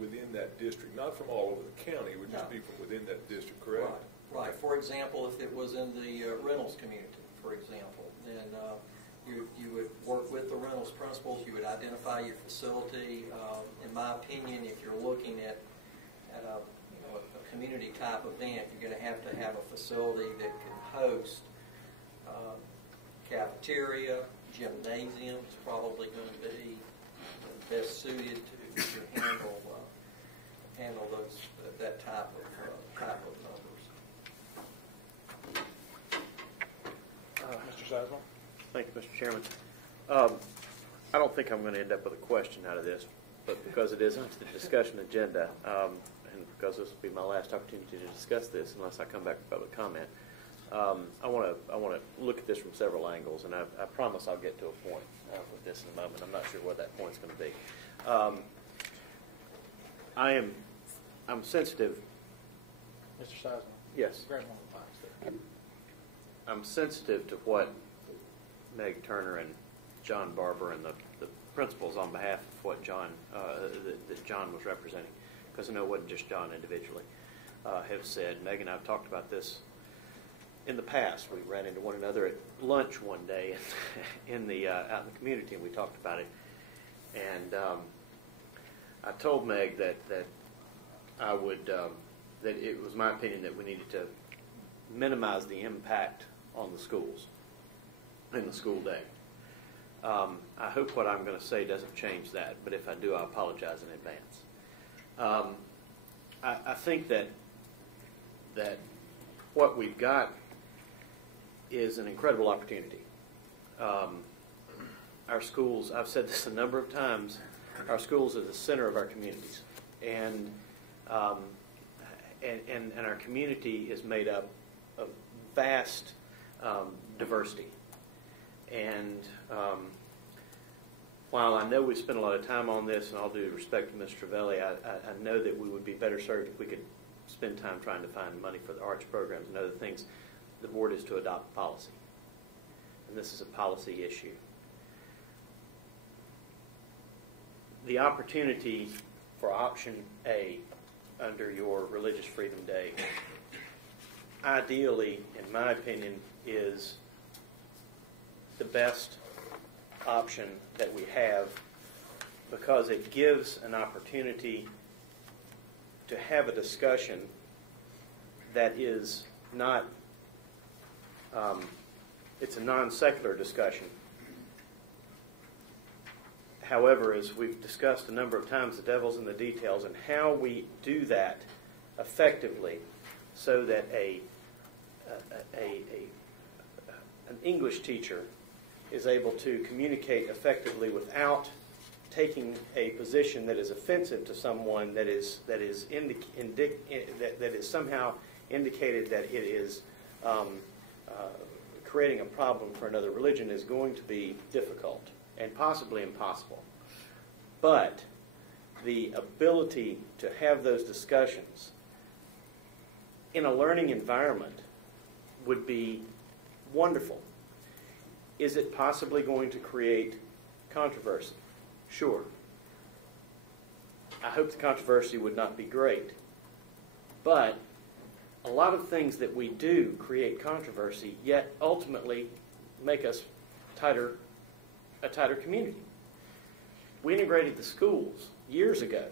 within that district, not from all over the county. It would just be from within that district, correct? Right. For example, if it was in the Reynolds community, for example, then you would work with the Reynolds principals. You would identify your facility. In my opinion, if you're looking at a community type event, you're going to have a facility that can host cafeteria, gymnasium is probably going to be best suited to handle that type of numbers. Mr. Sizemore? Thank you, Mr. Chairman. I don't think I'm going to end up with a question out of this, but because it is on the discussion agenda, and because this will be my last opportunity to discuss this, unless I come back with public comment, I want to look at this from several angles, and I promise I'll get to a point with this in a moment. I'm not sure what that point's going to be. I'm sensitive. Mr. Sizemore? Yes. I'm sensitive to what Meg Turner and John Barber and the principals on behalf of what John that John was representing, because I know it wasn't just John individually, have said. Meg and I have talked about this in the past. We ran into one another at lunch one day out in the community, and we talked about it. And I told Meg that I would that it was my opinion that we needed to minimize the impact on the schools in the school day. I hope what I'm going to say doesn't change that, but if I do, I apologize in advance. I think that what we've got is an incredible opportunity. Our schools, I've said this a number of times, our schools are the center of our communities, and our community is made up of vast diversity. And while I know we spent a lot of time on this, and all due respect to Ms. Travelli, I know that we would be better served if we could spend time trying to find money for the arts programs and other things. The board is to adopt policy, and this is a policy issue. The opportunity for option A under your Religious Freedom Day, ideally, in my opinion, is the best option that we have, because it gives an opportunity to have a discussion that is not, it's a non-secular discussion, However, as we've discussed a number of times, the devil's in the details, and how we do that effectively so that an English teacher is able to communicate effectively without taking a position that is offensive to someone, that is somehow indicated that it is creating a problem for another religion, is going to be difficult and possibly impossible. But the ability to have those discussions in a learning environment would be wonderful. Is it possibly going to create controversy? Sure. I hope the controversy would not be great. But a lot of things that we do create controversy, yet ultimately make us a tighter community. We integrated the schools years ago.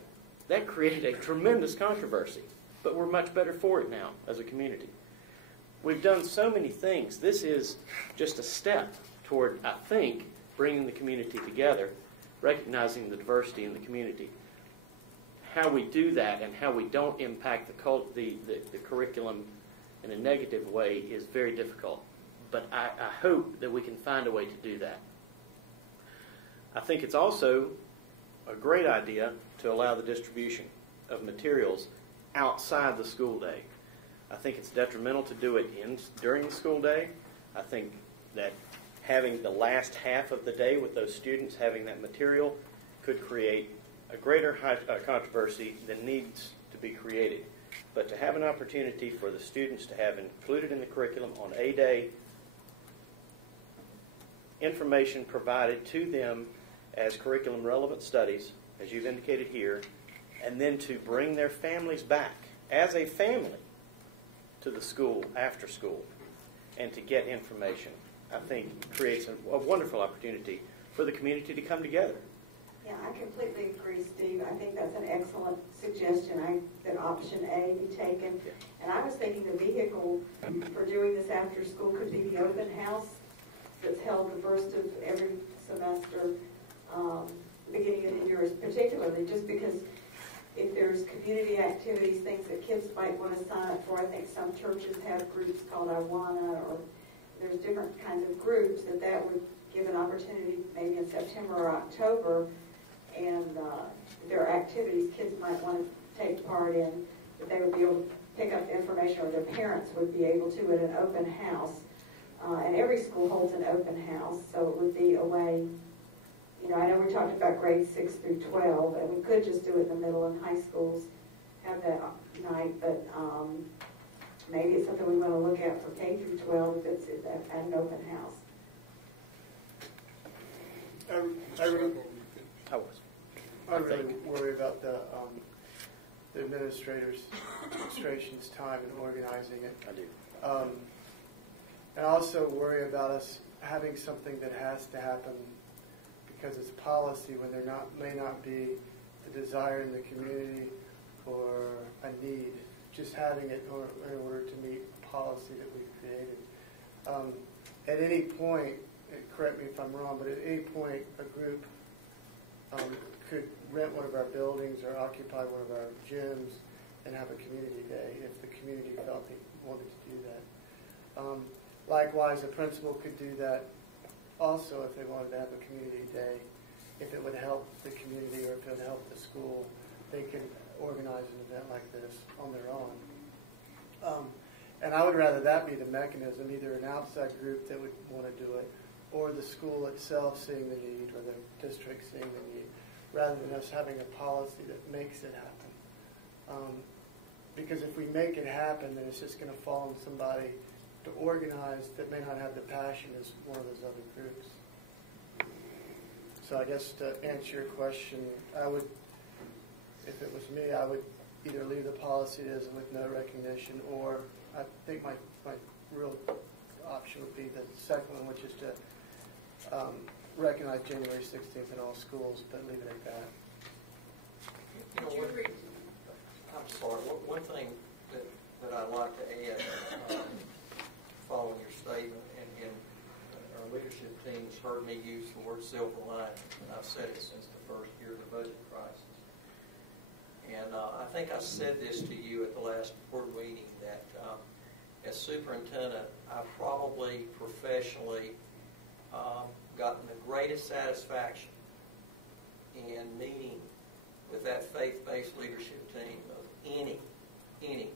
That created a tremendous controversy, but we're much better for it now as a community. We've done so many things. This is just a step toward, I think, bringing the community together, recognizing the diversity in the community. How we do that and how we don't impact the curriculum in a negative way is very difficult. But I hope that we can find a way to do that. I think it's also a great idea to allow the distribution of materials outside the school day. I think it's detrimental to do it during the school day. I think that having the last half of the day with those students having that material could create a greater controversy than needs to be created. But to have an opportunity for the students to have included in the curriculum on a day information provided to them as curriculum relevant studies, as you've indicated here, and then to bring their families back as a family to the school after school and to get information, I think creates a wonderful opportunity for the community to come together. Yeah, I completely agree, Steve. I think that's an excellent suggestion, that option A be taken. Yeah. And I was thinking the vehicle for doing this after school could be the open house that's held the first of every semester, beginning of the year, particularly just because if there's community activities, things that kids might want to sign up for. I think some churches have groups called Awana, or there's different kinds of groups that would give an opportunity maybe in September or October, and there are activities kids might want to take part in that they would be able to pick up information, or their parents would be able to at an open house. And every school holds an open house, so it would be a way. I know we talked about grades 6 through 12, and we could just do it in the middle and high schools, have that night, but maybe it's something we want to look at for K through 12 if it's at an open house. I really worry about the administration's time in organizing it. I do. And I also worry about us having something that has to happen because it's policy when there may not be a desire in the community or a need. Just having it in order to meet policy that we've created. At any point, correct me if I'm wrong, but at any point a group could rent one of our buildings or occupy one of our gyms and have a community day if the community felt they wanted to do that. Likewise, a principal could do that also if they wanted to have a community day. If it would help the community or if it would help the school, they can organize an event like this on their own. And I would rather that be the mechanism, either an outside group that would want to do it, or the school itself seeing the need, or the district seeing the need, rather than us having a policy that makes it happen. Because if we make it happen, then it's just going to fall on somebody to organize that may not have the passion as one of those other groups. So I guess to answer your question, I would, if it was me, I would either leave the policy as with no recognition, or I think my real option would be the second one, which is to recognize January 16th in all schools, but leave it at that. I'm sorry. One thing that I'd like to add, following your statement, and leadership team's heard me use the word silver lining, and I've said it since the first year of the budget crisis. And I think I said this to you at the last board meeting, that as superintendent, I've probably professionally gotten the greatest satisfaction in meeting with that faith-based leadership team of any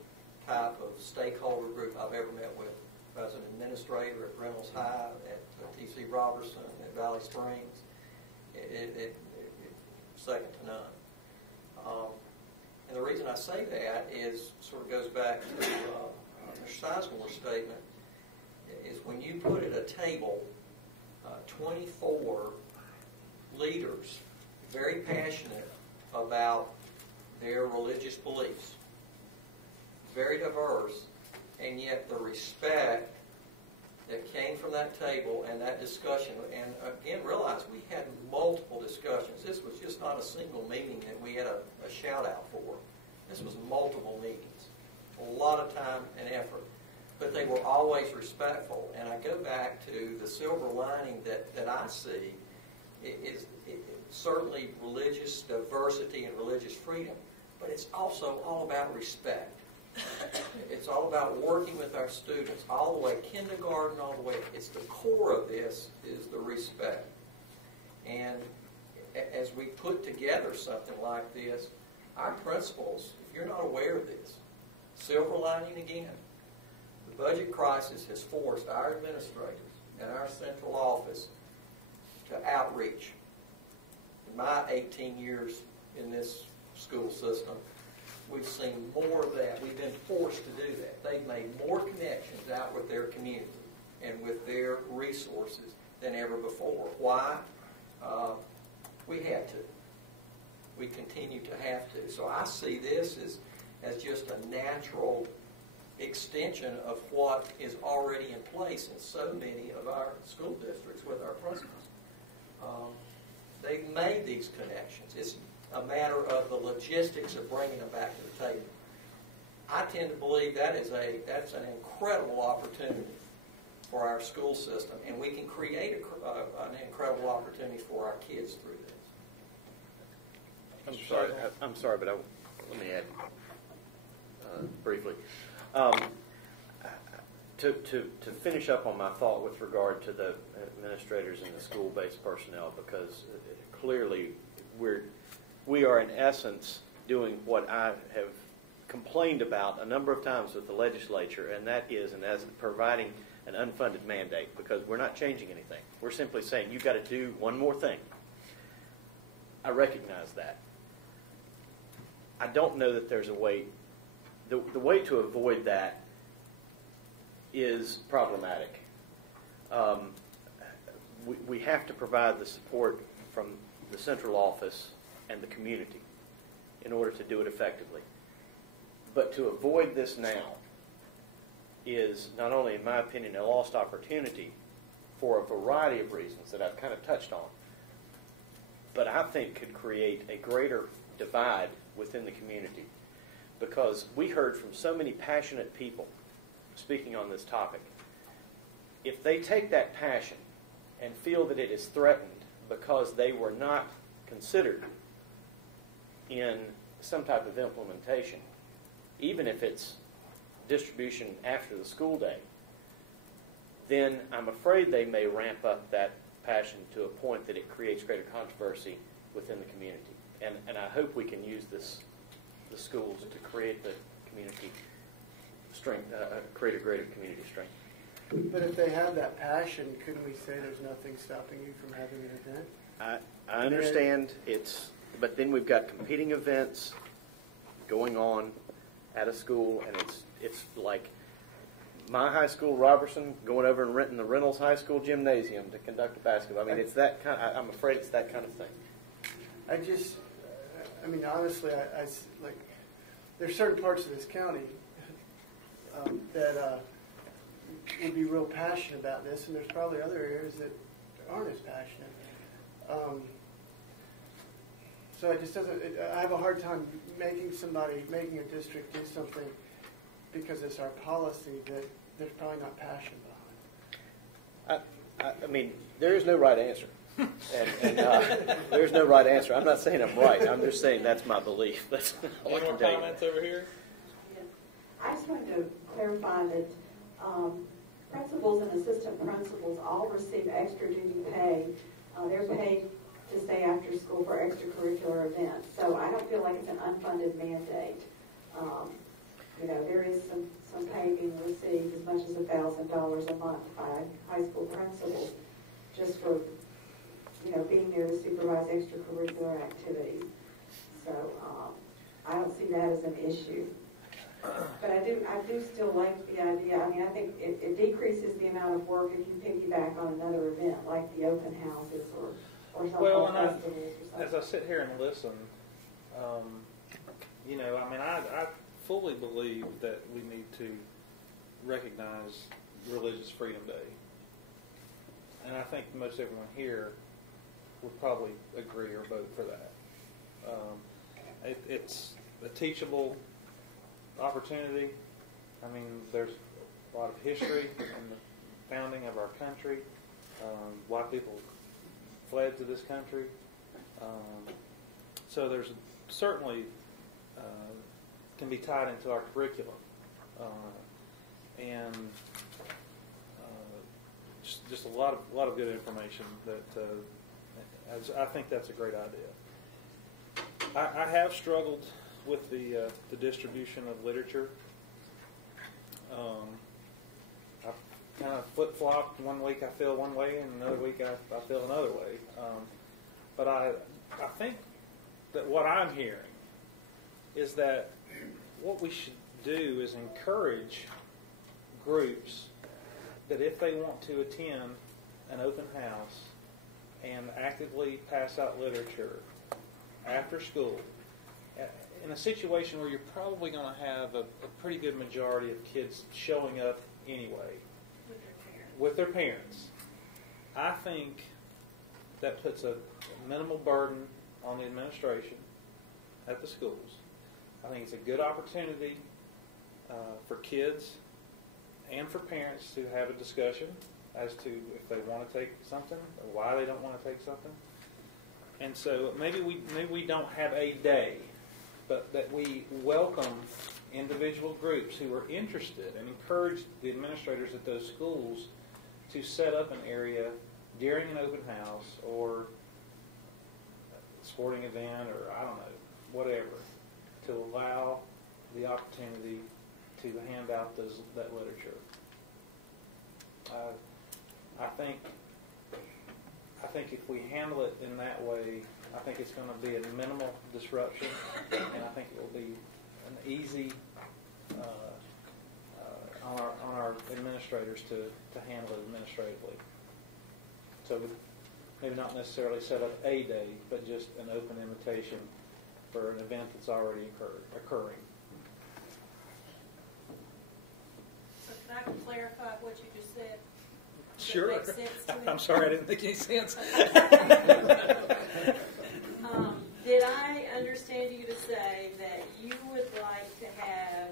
type of stakeholder group I've ever met with. As an administrator at Reynolds High, at T.C. Robertson, at Valley Springs, it's second to none. And the reason I say that is sort of goes back to Mr. Sizemore's statement, is when you put at a table 24 leaders very passionate about their religious beliefs, very diverse, and yet the respect that came from that table and that discussion, and again, realize we had multiple discussions. This was just not a single meeting that we had a shout out for. This was multiple meetings, a lot of time and effort, but they were always respectful. And I go back to the silver lining that I see is certainly religious diversity and religious freedom, but it's also all about respect. It's all about working with our students all the way, kindergarten all the way. It's the core of this is the respect. And as we put together something like this, our principals, if you're not aware of this, silver lining again, the budget crisis has forced our administrators and our central office to outreach. In my 18 years in this school system, we've seen more of that. We've been forced to do that. They've made more connections out with their community and with their resources than ever before. Why? We had to. We continue to have to. So I see this as just a natural extension of what is already in place in so many of our school districts with our principals. They've made these connections. It's a matter of the logistics of bringing them back to the table. I tend to believe that's an incredible opportunity for our school system, and we can create an incredible opportunity for our kids through this. I'm sorry, but let me add briefly. To finish up on my thought with regard to the administrators and the school-based personnel, because clearly we are in essence doing what I have complained about a number of times with the legislature, and that is providing an unfunded mandate, because we're not changing anything. We're simply saying you've got to do one more thing. I recognize that. I don't know that there's a way. The way to avoid that is problematic. We have to provide the support from the central office and the community in order to do it effectively. But to avoid this now is not only, in my opinion, a lost opportunity for a variety of reasons that I've kind of touched on, but I think could create a greater divide within the community, because we heard from so many passionate people speaking on this topic. If they take that passion and feel that it is threatened because they were not considered in some type of implementation, even if it's distribution after the school day, then I'm afraid they may ramp up that passion to a point that it creates greater controversy within the community. And I hope we can use the schools to create the community strength, create a greater community strength. But if they have that passion, couldn't we say there's nothing stopping you from having an event? I understand but then we've got competing events going on at a school, and it's like my high school, Robertson, going over and renting the Reynolds High School gymnasium to conduct a basketball. I mean, it's that kind. I'm afraid it's that kind of thing. Honestly, I like. There's certain parts of this county that would be real passionate about this, and there's probably other areas that aren't as passionate. So it just doesn't. I have a hard time making a district do something because it's our policy that there's probably not passion behind. I mean, there is no right answer. And there's no right answer. I'm not saying I'm right. I'm just saying that's my belief. That's all I Any can more tell you. comments over here? I just wanted to clarify that principals and assistant principals all receive extra duty pay. They're paid to stay after school for extracurricular events. So I don't feel like it's an unfunded mandate. There is some pay being received as much as $1,000 a month by high school principals just for being there to supervise extracurricular activities. So I don't see that as an issue. But I do still like the idea. I mean, I think it decreases the amount of work if you piggyback on another event like the open houses or some Well, festivals or something. as I sit here and listen, I fully believe that we need to recognize Religious Freedom Day. And I think most everyone here would probably agree or vote for that. It's a teachable opportunity. I mean, there's a lot of history in the founding of our country. White people fled to this country. So there's certainly can be tied into our curriculum. And just a lot of good information that I think that's a great idea. I have struggled with the distribution of literature. I kind of flip-flopped. One week I feel one way, and another week I feel another way. But I think that what I'm hearing is that what we should do is encourage groups that if they want to attend an open house and actively pass out literature after school, in a situation where you're probably going to have a pretty good majority of kids showing up anyway with their parents, I think that puts a minimal burden on the administration at the schools. I think it's a good opportunity for kids and for parents to have a discussion as to if they want to take something or why they don't want to take something. And so maybe we don't have a day, but that we welcome individual groups who are interested and encourage the administrators at those schools to set up an area during an open house or a sporting event or I don't know, whatever, to allow the opportunity to hand out that literature. I think if we handle it in that way, I think it's going to be a minimal disruption, and I think it will be an easy on our administrators to handle it administratively. So maybe not necessarily set up a day, but just an open invitation for an event that's already occurring. So can I clarify what you just said? Sure. Does that make sense to me? I'm sorry, I didn't make any sense. Did I understand you to say that you would like to have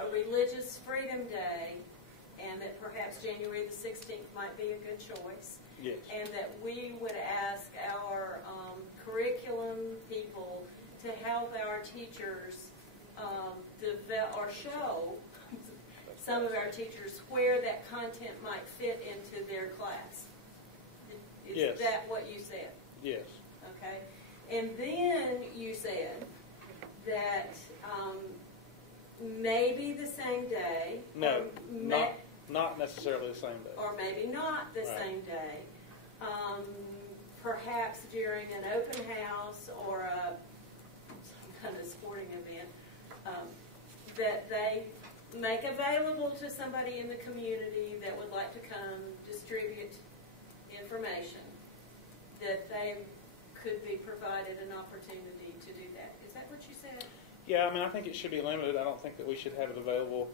a Religious Freedom Day, and that perhaps January the 16th might be a good choice? Yes. And that we would ask our curriculum people to help our teachers develop or show some of our teachers where that content might fit into their class. Is Yes. that what you said? Yes. Okay. And then you said that maybe the same day. No, not necessarily the same day. Or maybe not the Right. same day. Perhaps during an open house or some kind of sporting event, that they make available to somebody in the community that would like to come distribute information, that they could be provided an opportunity to do that. Is that what you said? Yeah, I mean, I think it should be limited. I don't think that we should have it available.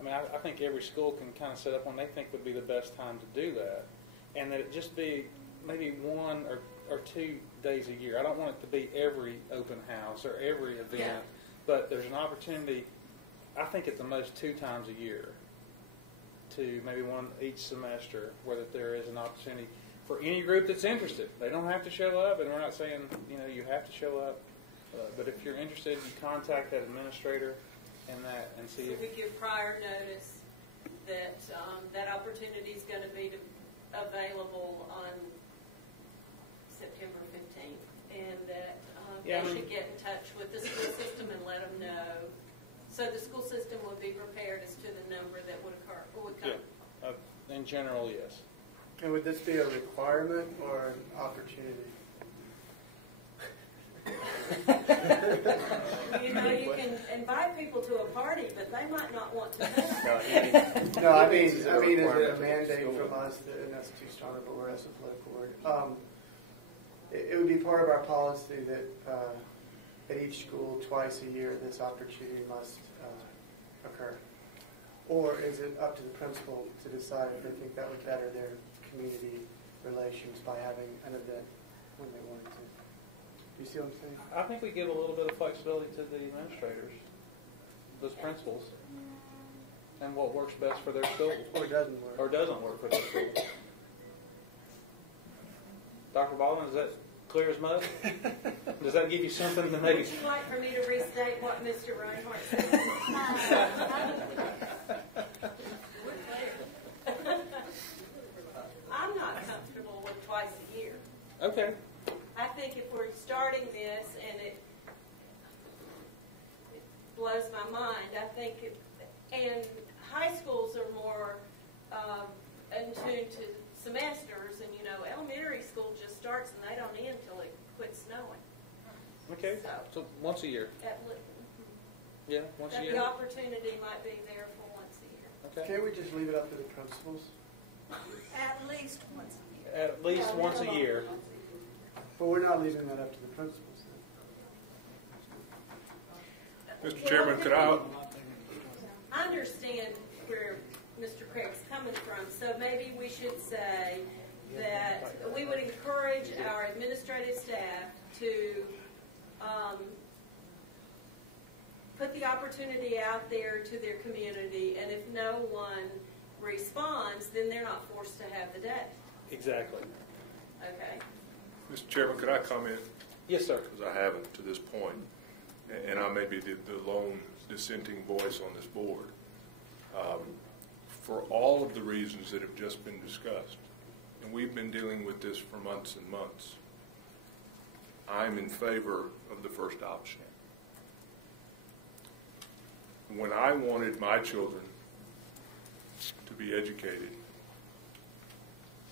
I mean, I think every school can kind of set up when they think would be the best time to do that, and that it just be maybe 1 or 2 days a year. I don't want it to be every open house or every event, but there's an opportunity, I think at the most 2 times a year, to maybe one each semester, where that there is an opportunity for any group that's interested. They don't have to show up, and we're not saying you have to show up. But if you're interested, you contact that administrator and see So if we give prior notice that that opportunity is going to be available on September 15th, and that they should get in touch with the school system and let them know. So the school system would be prepared as to the number that would come. Yeah, in general, yes. And would this be a requirement or an opportunity? You can invite people to a party, but they might not want to know. No, I mean, is it a mandate from us, and that's too strong of a word, that's a political word. It would be part of our policy that at each school, twice a year, this opportunity must occur. Or is it up to the principal to decide if they think that would better their community relations by having an event when they wanted to? You see what I'm saying? I think we give a little bit of flexibility to the administrators, those principals, and what works best for their schools. Or doesn't work. Or doesn't work for their schools. Dr. Baldwin, is that clear as mud? Does that give you something to maybe... Would you like for me to restate what Mr. Reinhardt said? We're clear. I'm not comfortable with twice a year. Okay. I think if we're starting this and it blows my mind, I think, and high schools are more in tune to semesters, and elementary school just starts and they don't end until it quits snowing. Okay. So once a year. Yeah, once a year. The opportunity might be there for once a year. Okay. Can't we just leave it up to the principals? At least once a year. At least once a year. But we're not leaving that up to the principals. Mr. Chairman, could I understand where Mr. Craig's coming from, so maybe we should say that we would encourage our administrative staff to put the opportunity out there to their community, and if no one responds, then they're not forced to have the day. Exactly. Okay. Mr. Chairman, could I comment? Yes, sir. Because I haven't to this point, and I may be the lone dissenting voice on this board. For all of the reasons that have just been discussed, and we've been dealing with this for months and months, I'm in favor of the first option. When I wanted my children to be educated,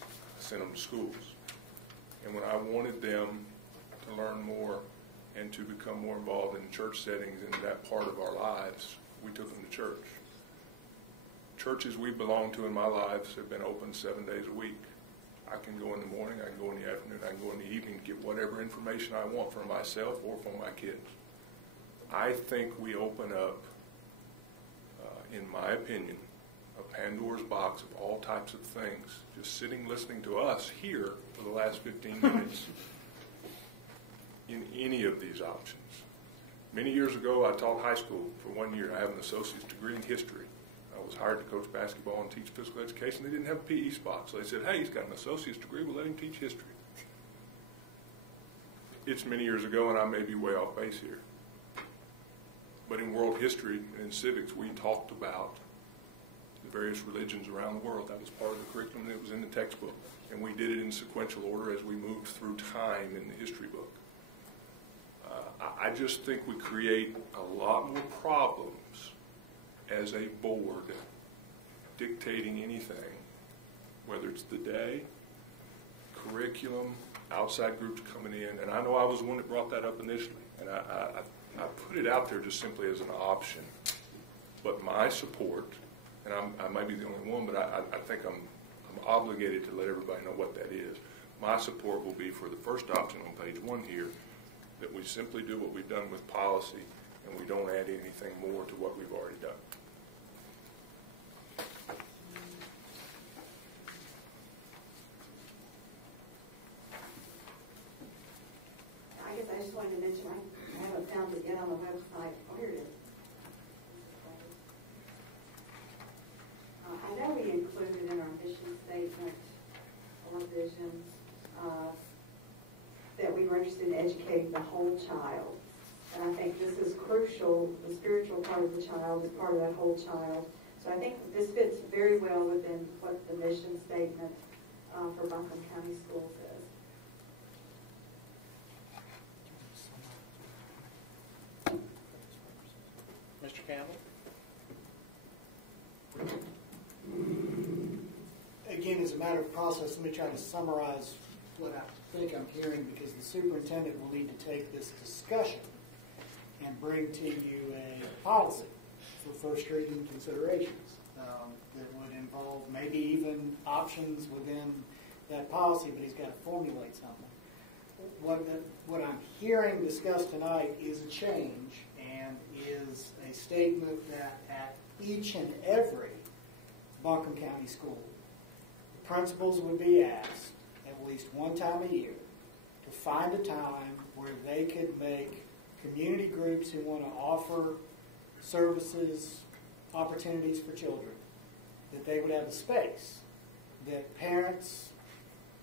I sent them to schools. And when I wanted them to learn more and to become more involved in church settings in that part of our lives, we took them to church. Churches we belong to in my lives have been open 7 days a week. I can go in the morning, I can go in the afternoon, I can go in the evening, get whatever information I want for myself or for my kids. I think we open up, in my opinion, a Pandora's box of all types of things, just sitting listening to us here for the last 15 minutes in any of these options. Many years ago, I taught high school for 1 year. I have an associate's degree in history. I was hired to coach basketball and teach physical education. They didn't have a PE spot, so they said, hey, he's got an associate's degree, we'll let him teach history. It's many years ago, and I may be way off base here. But in world history and in civics, we talked about the various religions around the world. That was part of the curriculum that was in the textbook. And we did it in sequential order as we moved through time in the history book. I just think we create a lot more problems as a board dictating anything, whether it's the day, curriculum, outside groups coming in. And I know I was the one that brought that up initially. And I put it out there just simply as an option. But my support, and I might be the only one, but I think I'm obligated to let everybody know what that is. My support will be for the first option on page 1 here, that we simply do what we've done with policy and we don't add anything more to what we've already done. I guess I just wanted to mention, I haven't found it yet on the website. Oh, here it is. I know we more interested in educating the whole child. And I think this is crucial. The spiritual part of the child is part of that whole child. So I think this fits very well within what the mission statement for Buncombe County Schools is. Mr. Campbell? Again, as a matter of process, let me try to summarize what I think I'm hearing, because the superintendent will need to take this discussion and bring to you a policy for first reading considerations that would involve maybe even options within that policy, but he's got to formulate something. What I'm hearing discussed tonight is a change and is a statement that at each and every Buncombe County school, the principals would be asked at least one time a year to find a time where they could make community groups who want to offer services, opportunities for children, that they would have a space that parents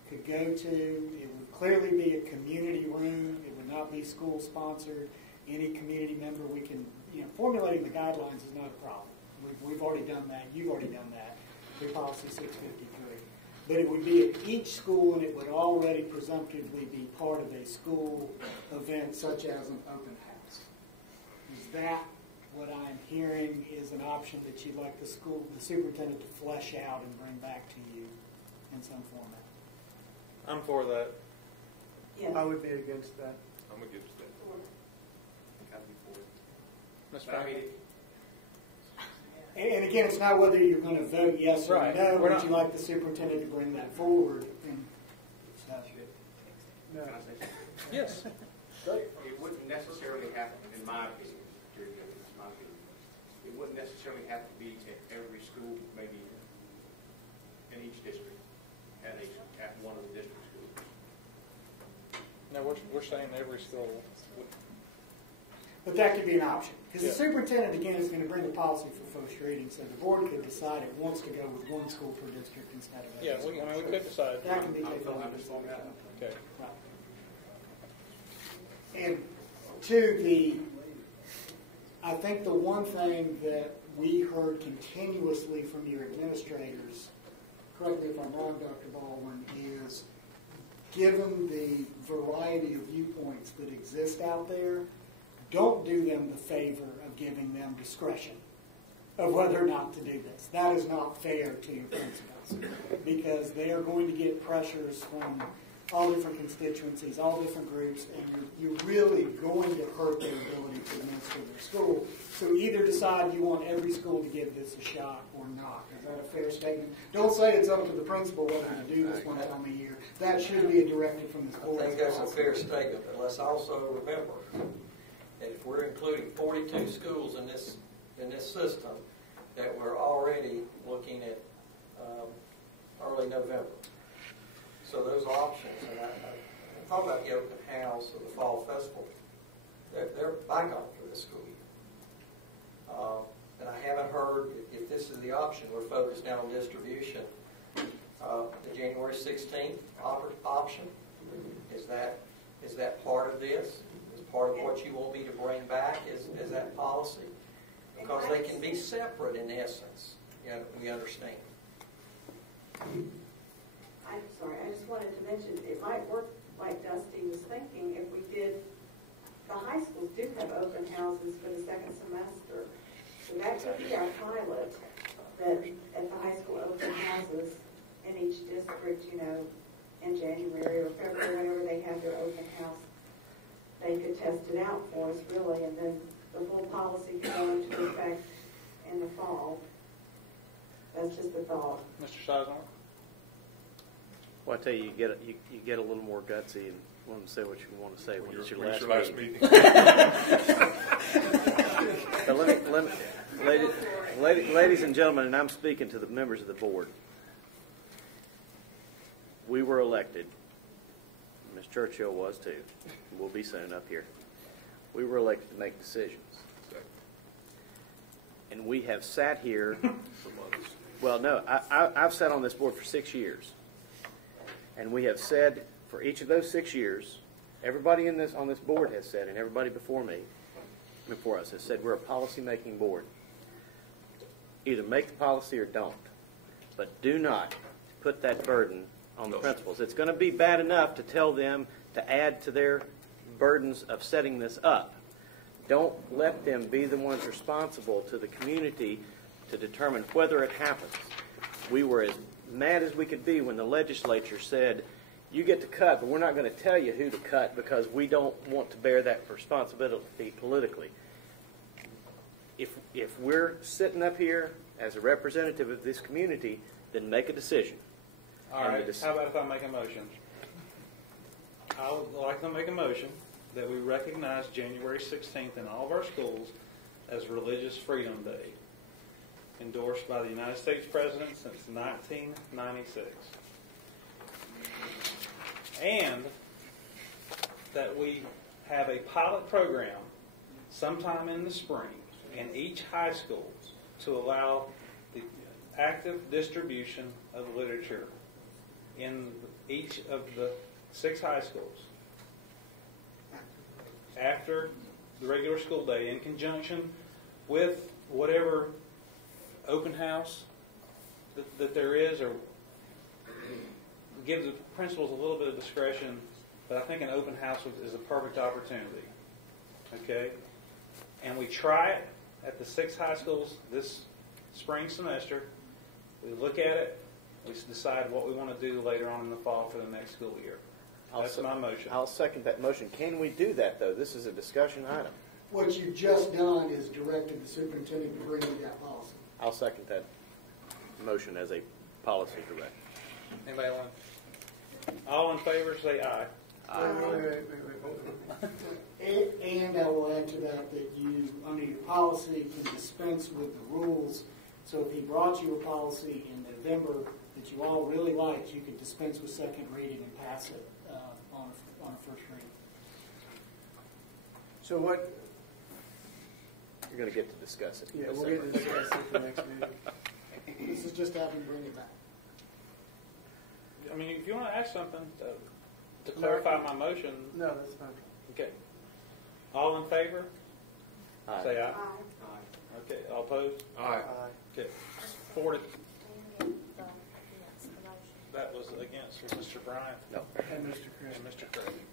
could go to. It would clearly be a community room. It would not be school sponsored. Any community member, we can, formulating the guidelines is not a problem. We've already done that. You've already done that through Policy 653. But it would be at each school, and it would already presumptively be part of a school event such as an open house. Is that what I'm hearing is an option that you'd like the superintendent to flesh out and bring back to you in some format? I'm for that. Yes. I would be against that. I'm against that. Ms. Franklin? And again, it's not whether you're going to vote yes or Right. no, We're but not- you'd like the superintendent to bring that forward. And so, No. Can I say something? Yes. It wouldn't necessarily have, in my opinion, it wouldn't necessarily have to be at every school, maybe in each district, at one of the district schools. No, we're saying every school. but that could be an option. Because Yeah. the superintendent, again, is going to bring the policy for first reading, so the board could decide it wants to go with one school per district instead of Yeah, every we school. could decide. That can be I'm taken under just on that. Okay. Right. And to I think the one thing that we heard continuously from your administrators, correct me if I'm wrong, Dr. Baldwin, is given the variety of viewpoints that exist out there, don't do them the favor of giving them discretion of whether or not to do this. That is not fair to your principals, because they are going to get pressures from all different constituencies, all different groups, and you're really going to hurt their ability to administer their school. So either decide you want every school to give this a shot or not. Is that a fair statement? Don't say it's up to the principal whether to do this one time a year. That should be a directive from this board. I think that's a fair statement, but let's also remember that if we're including 42 schools in this system, that we're already looking at early November. So those options, and I'm talking about the open house or the fall festival, they're bygone for this school year. And I haven't heard, if this is the option, we're focused now on distribution. The January 16th option, is that part of this? Is part of what you want me to bring back? Is that policy? Because they can be separate in essence. We understand. I'm sorry, I just wanted to mention, it might work like Dusty was thinking if we did, the high schools do have open houses for the second semester. So that could be our pilot, that at the high school open houses in each district, in January or February, whenever they have their open house, they could test it out for us really, and then the full policy could go into effect in the fall. That's just a thought. Mr. Sizemore? Well, I tell you, you get a little more gutsy and want to say what you want to say when it's your When last it's meeting. meeting. Ladies and gentlemen, and I'm speaking to the members of the board, we were elected. Ms. Churchill was too. We'll be soon up here. We were elected to make decisions. And we have sat here. Well, no, I've sat on this board for 6 years. And we have said for each of those 6 years, everybody on this board has said, and everybody before us has said, we're a policy-making board. Either make the policy or don't. But do not put that burden on the principals. It's going to be bad enough to tell them to add to their burdens of setting this up. Don't let them be the ones responsible to the community to determine whether it happens. We were as mad as we could be when the legislature said, you get to cut, but we're not going to tell you who to cut because we don't want to bear that responsibility politically. If we're sitting up here as a representative of this community, then make a decision. All right, how about if I make a motion? I would like to make a motion that we recognize January 16th in all of our schools as Religious Freedom Day, endorsed by the United States President since 1996. And that we have a pilot program sometime in the spring in each high school to allow the active distribution of literature in each of the 6 high schools after the regular school day, in conjunction with whatever open house that there is, or give the principals a little bit of discretion, but I think an open house is a perfect opportunity. Okay? And we try it at the 6 high schools this spring semester. We look at it. We decide what we want to do later on in the fall for the next school year. That's my motion. I'll second that motion. Can we do that, though? This is a discussion item. What you've just done is directed the superintendent to bring you that policy. I'll second that motion as a policy direction. Anybody want? All in favor, say aye. Aye. And I will add to that you, under your policy, can dispense with the rules. So if he brought you a policy in November that you all really liked, you could dispense with second reading and pass it on a first reading. So what? You're going to get to discuss it. Yeah, we'll get to discuss it at the next meeting. This is just having to bring it back. I mean, if you want to ask something to clarify my motion. No, that's fine. Okay. All in favor? Aye. Say aye. Aye. Okay. All opposed? Aye. Okay. 40. That was against Mr. Bryant. No. And Mr. Chris. And Mr. Craig.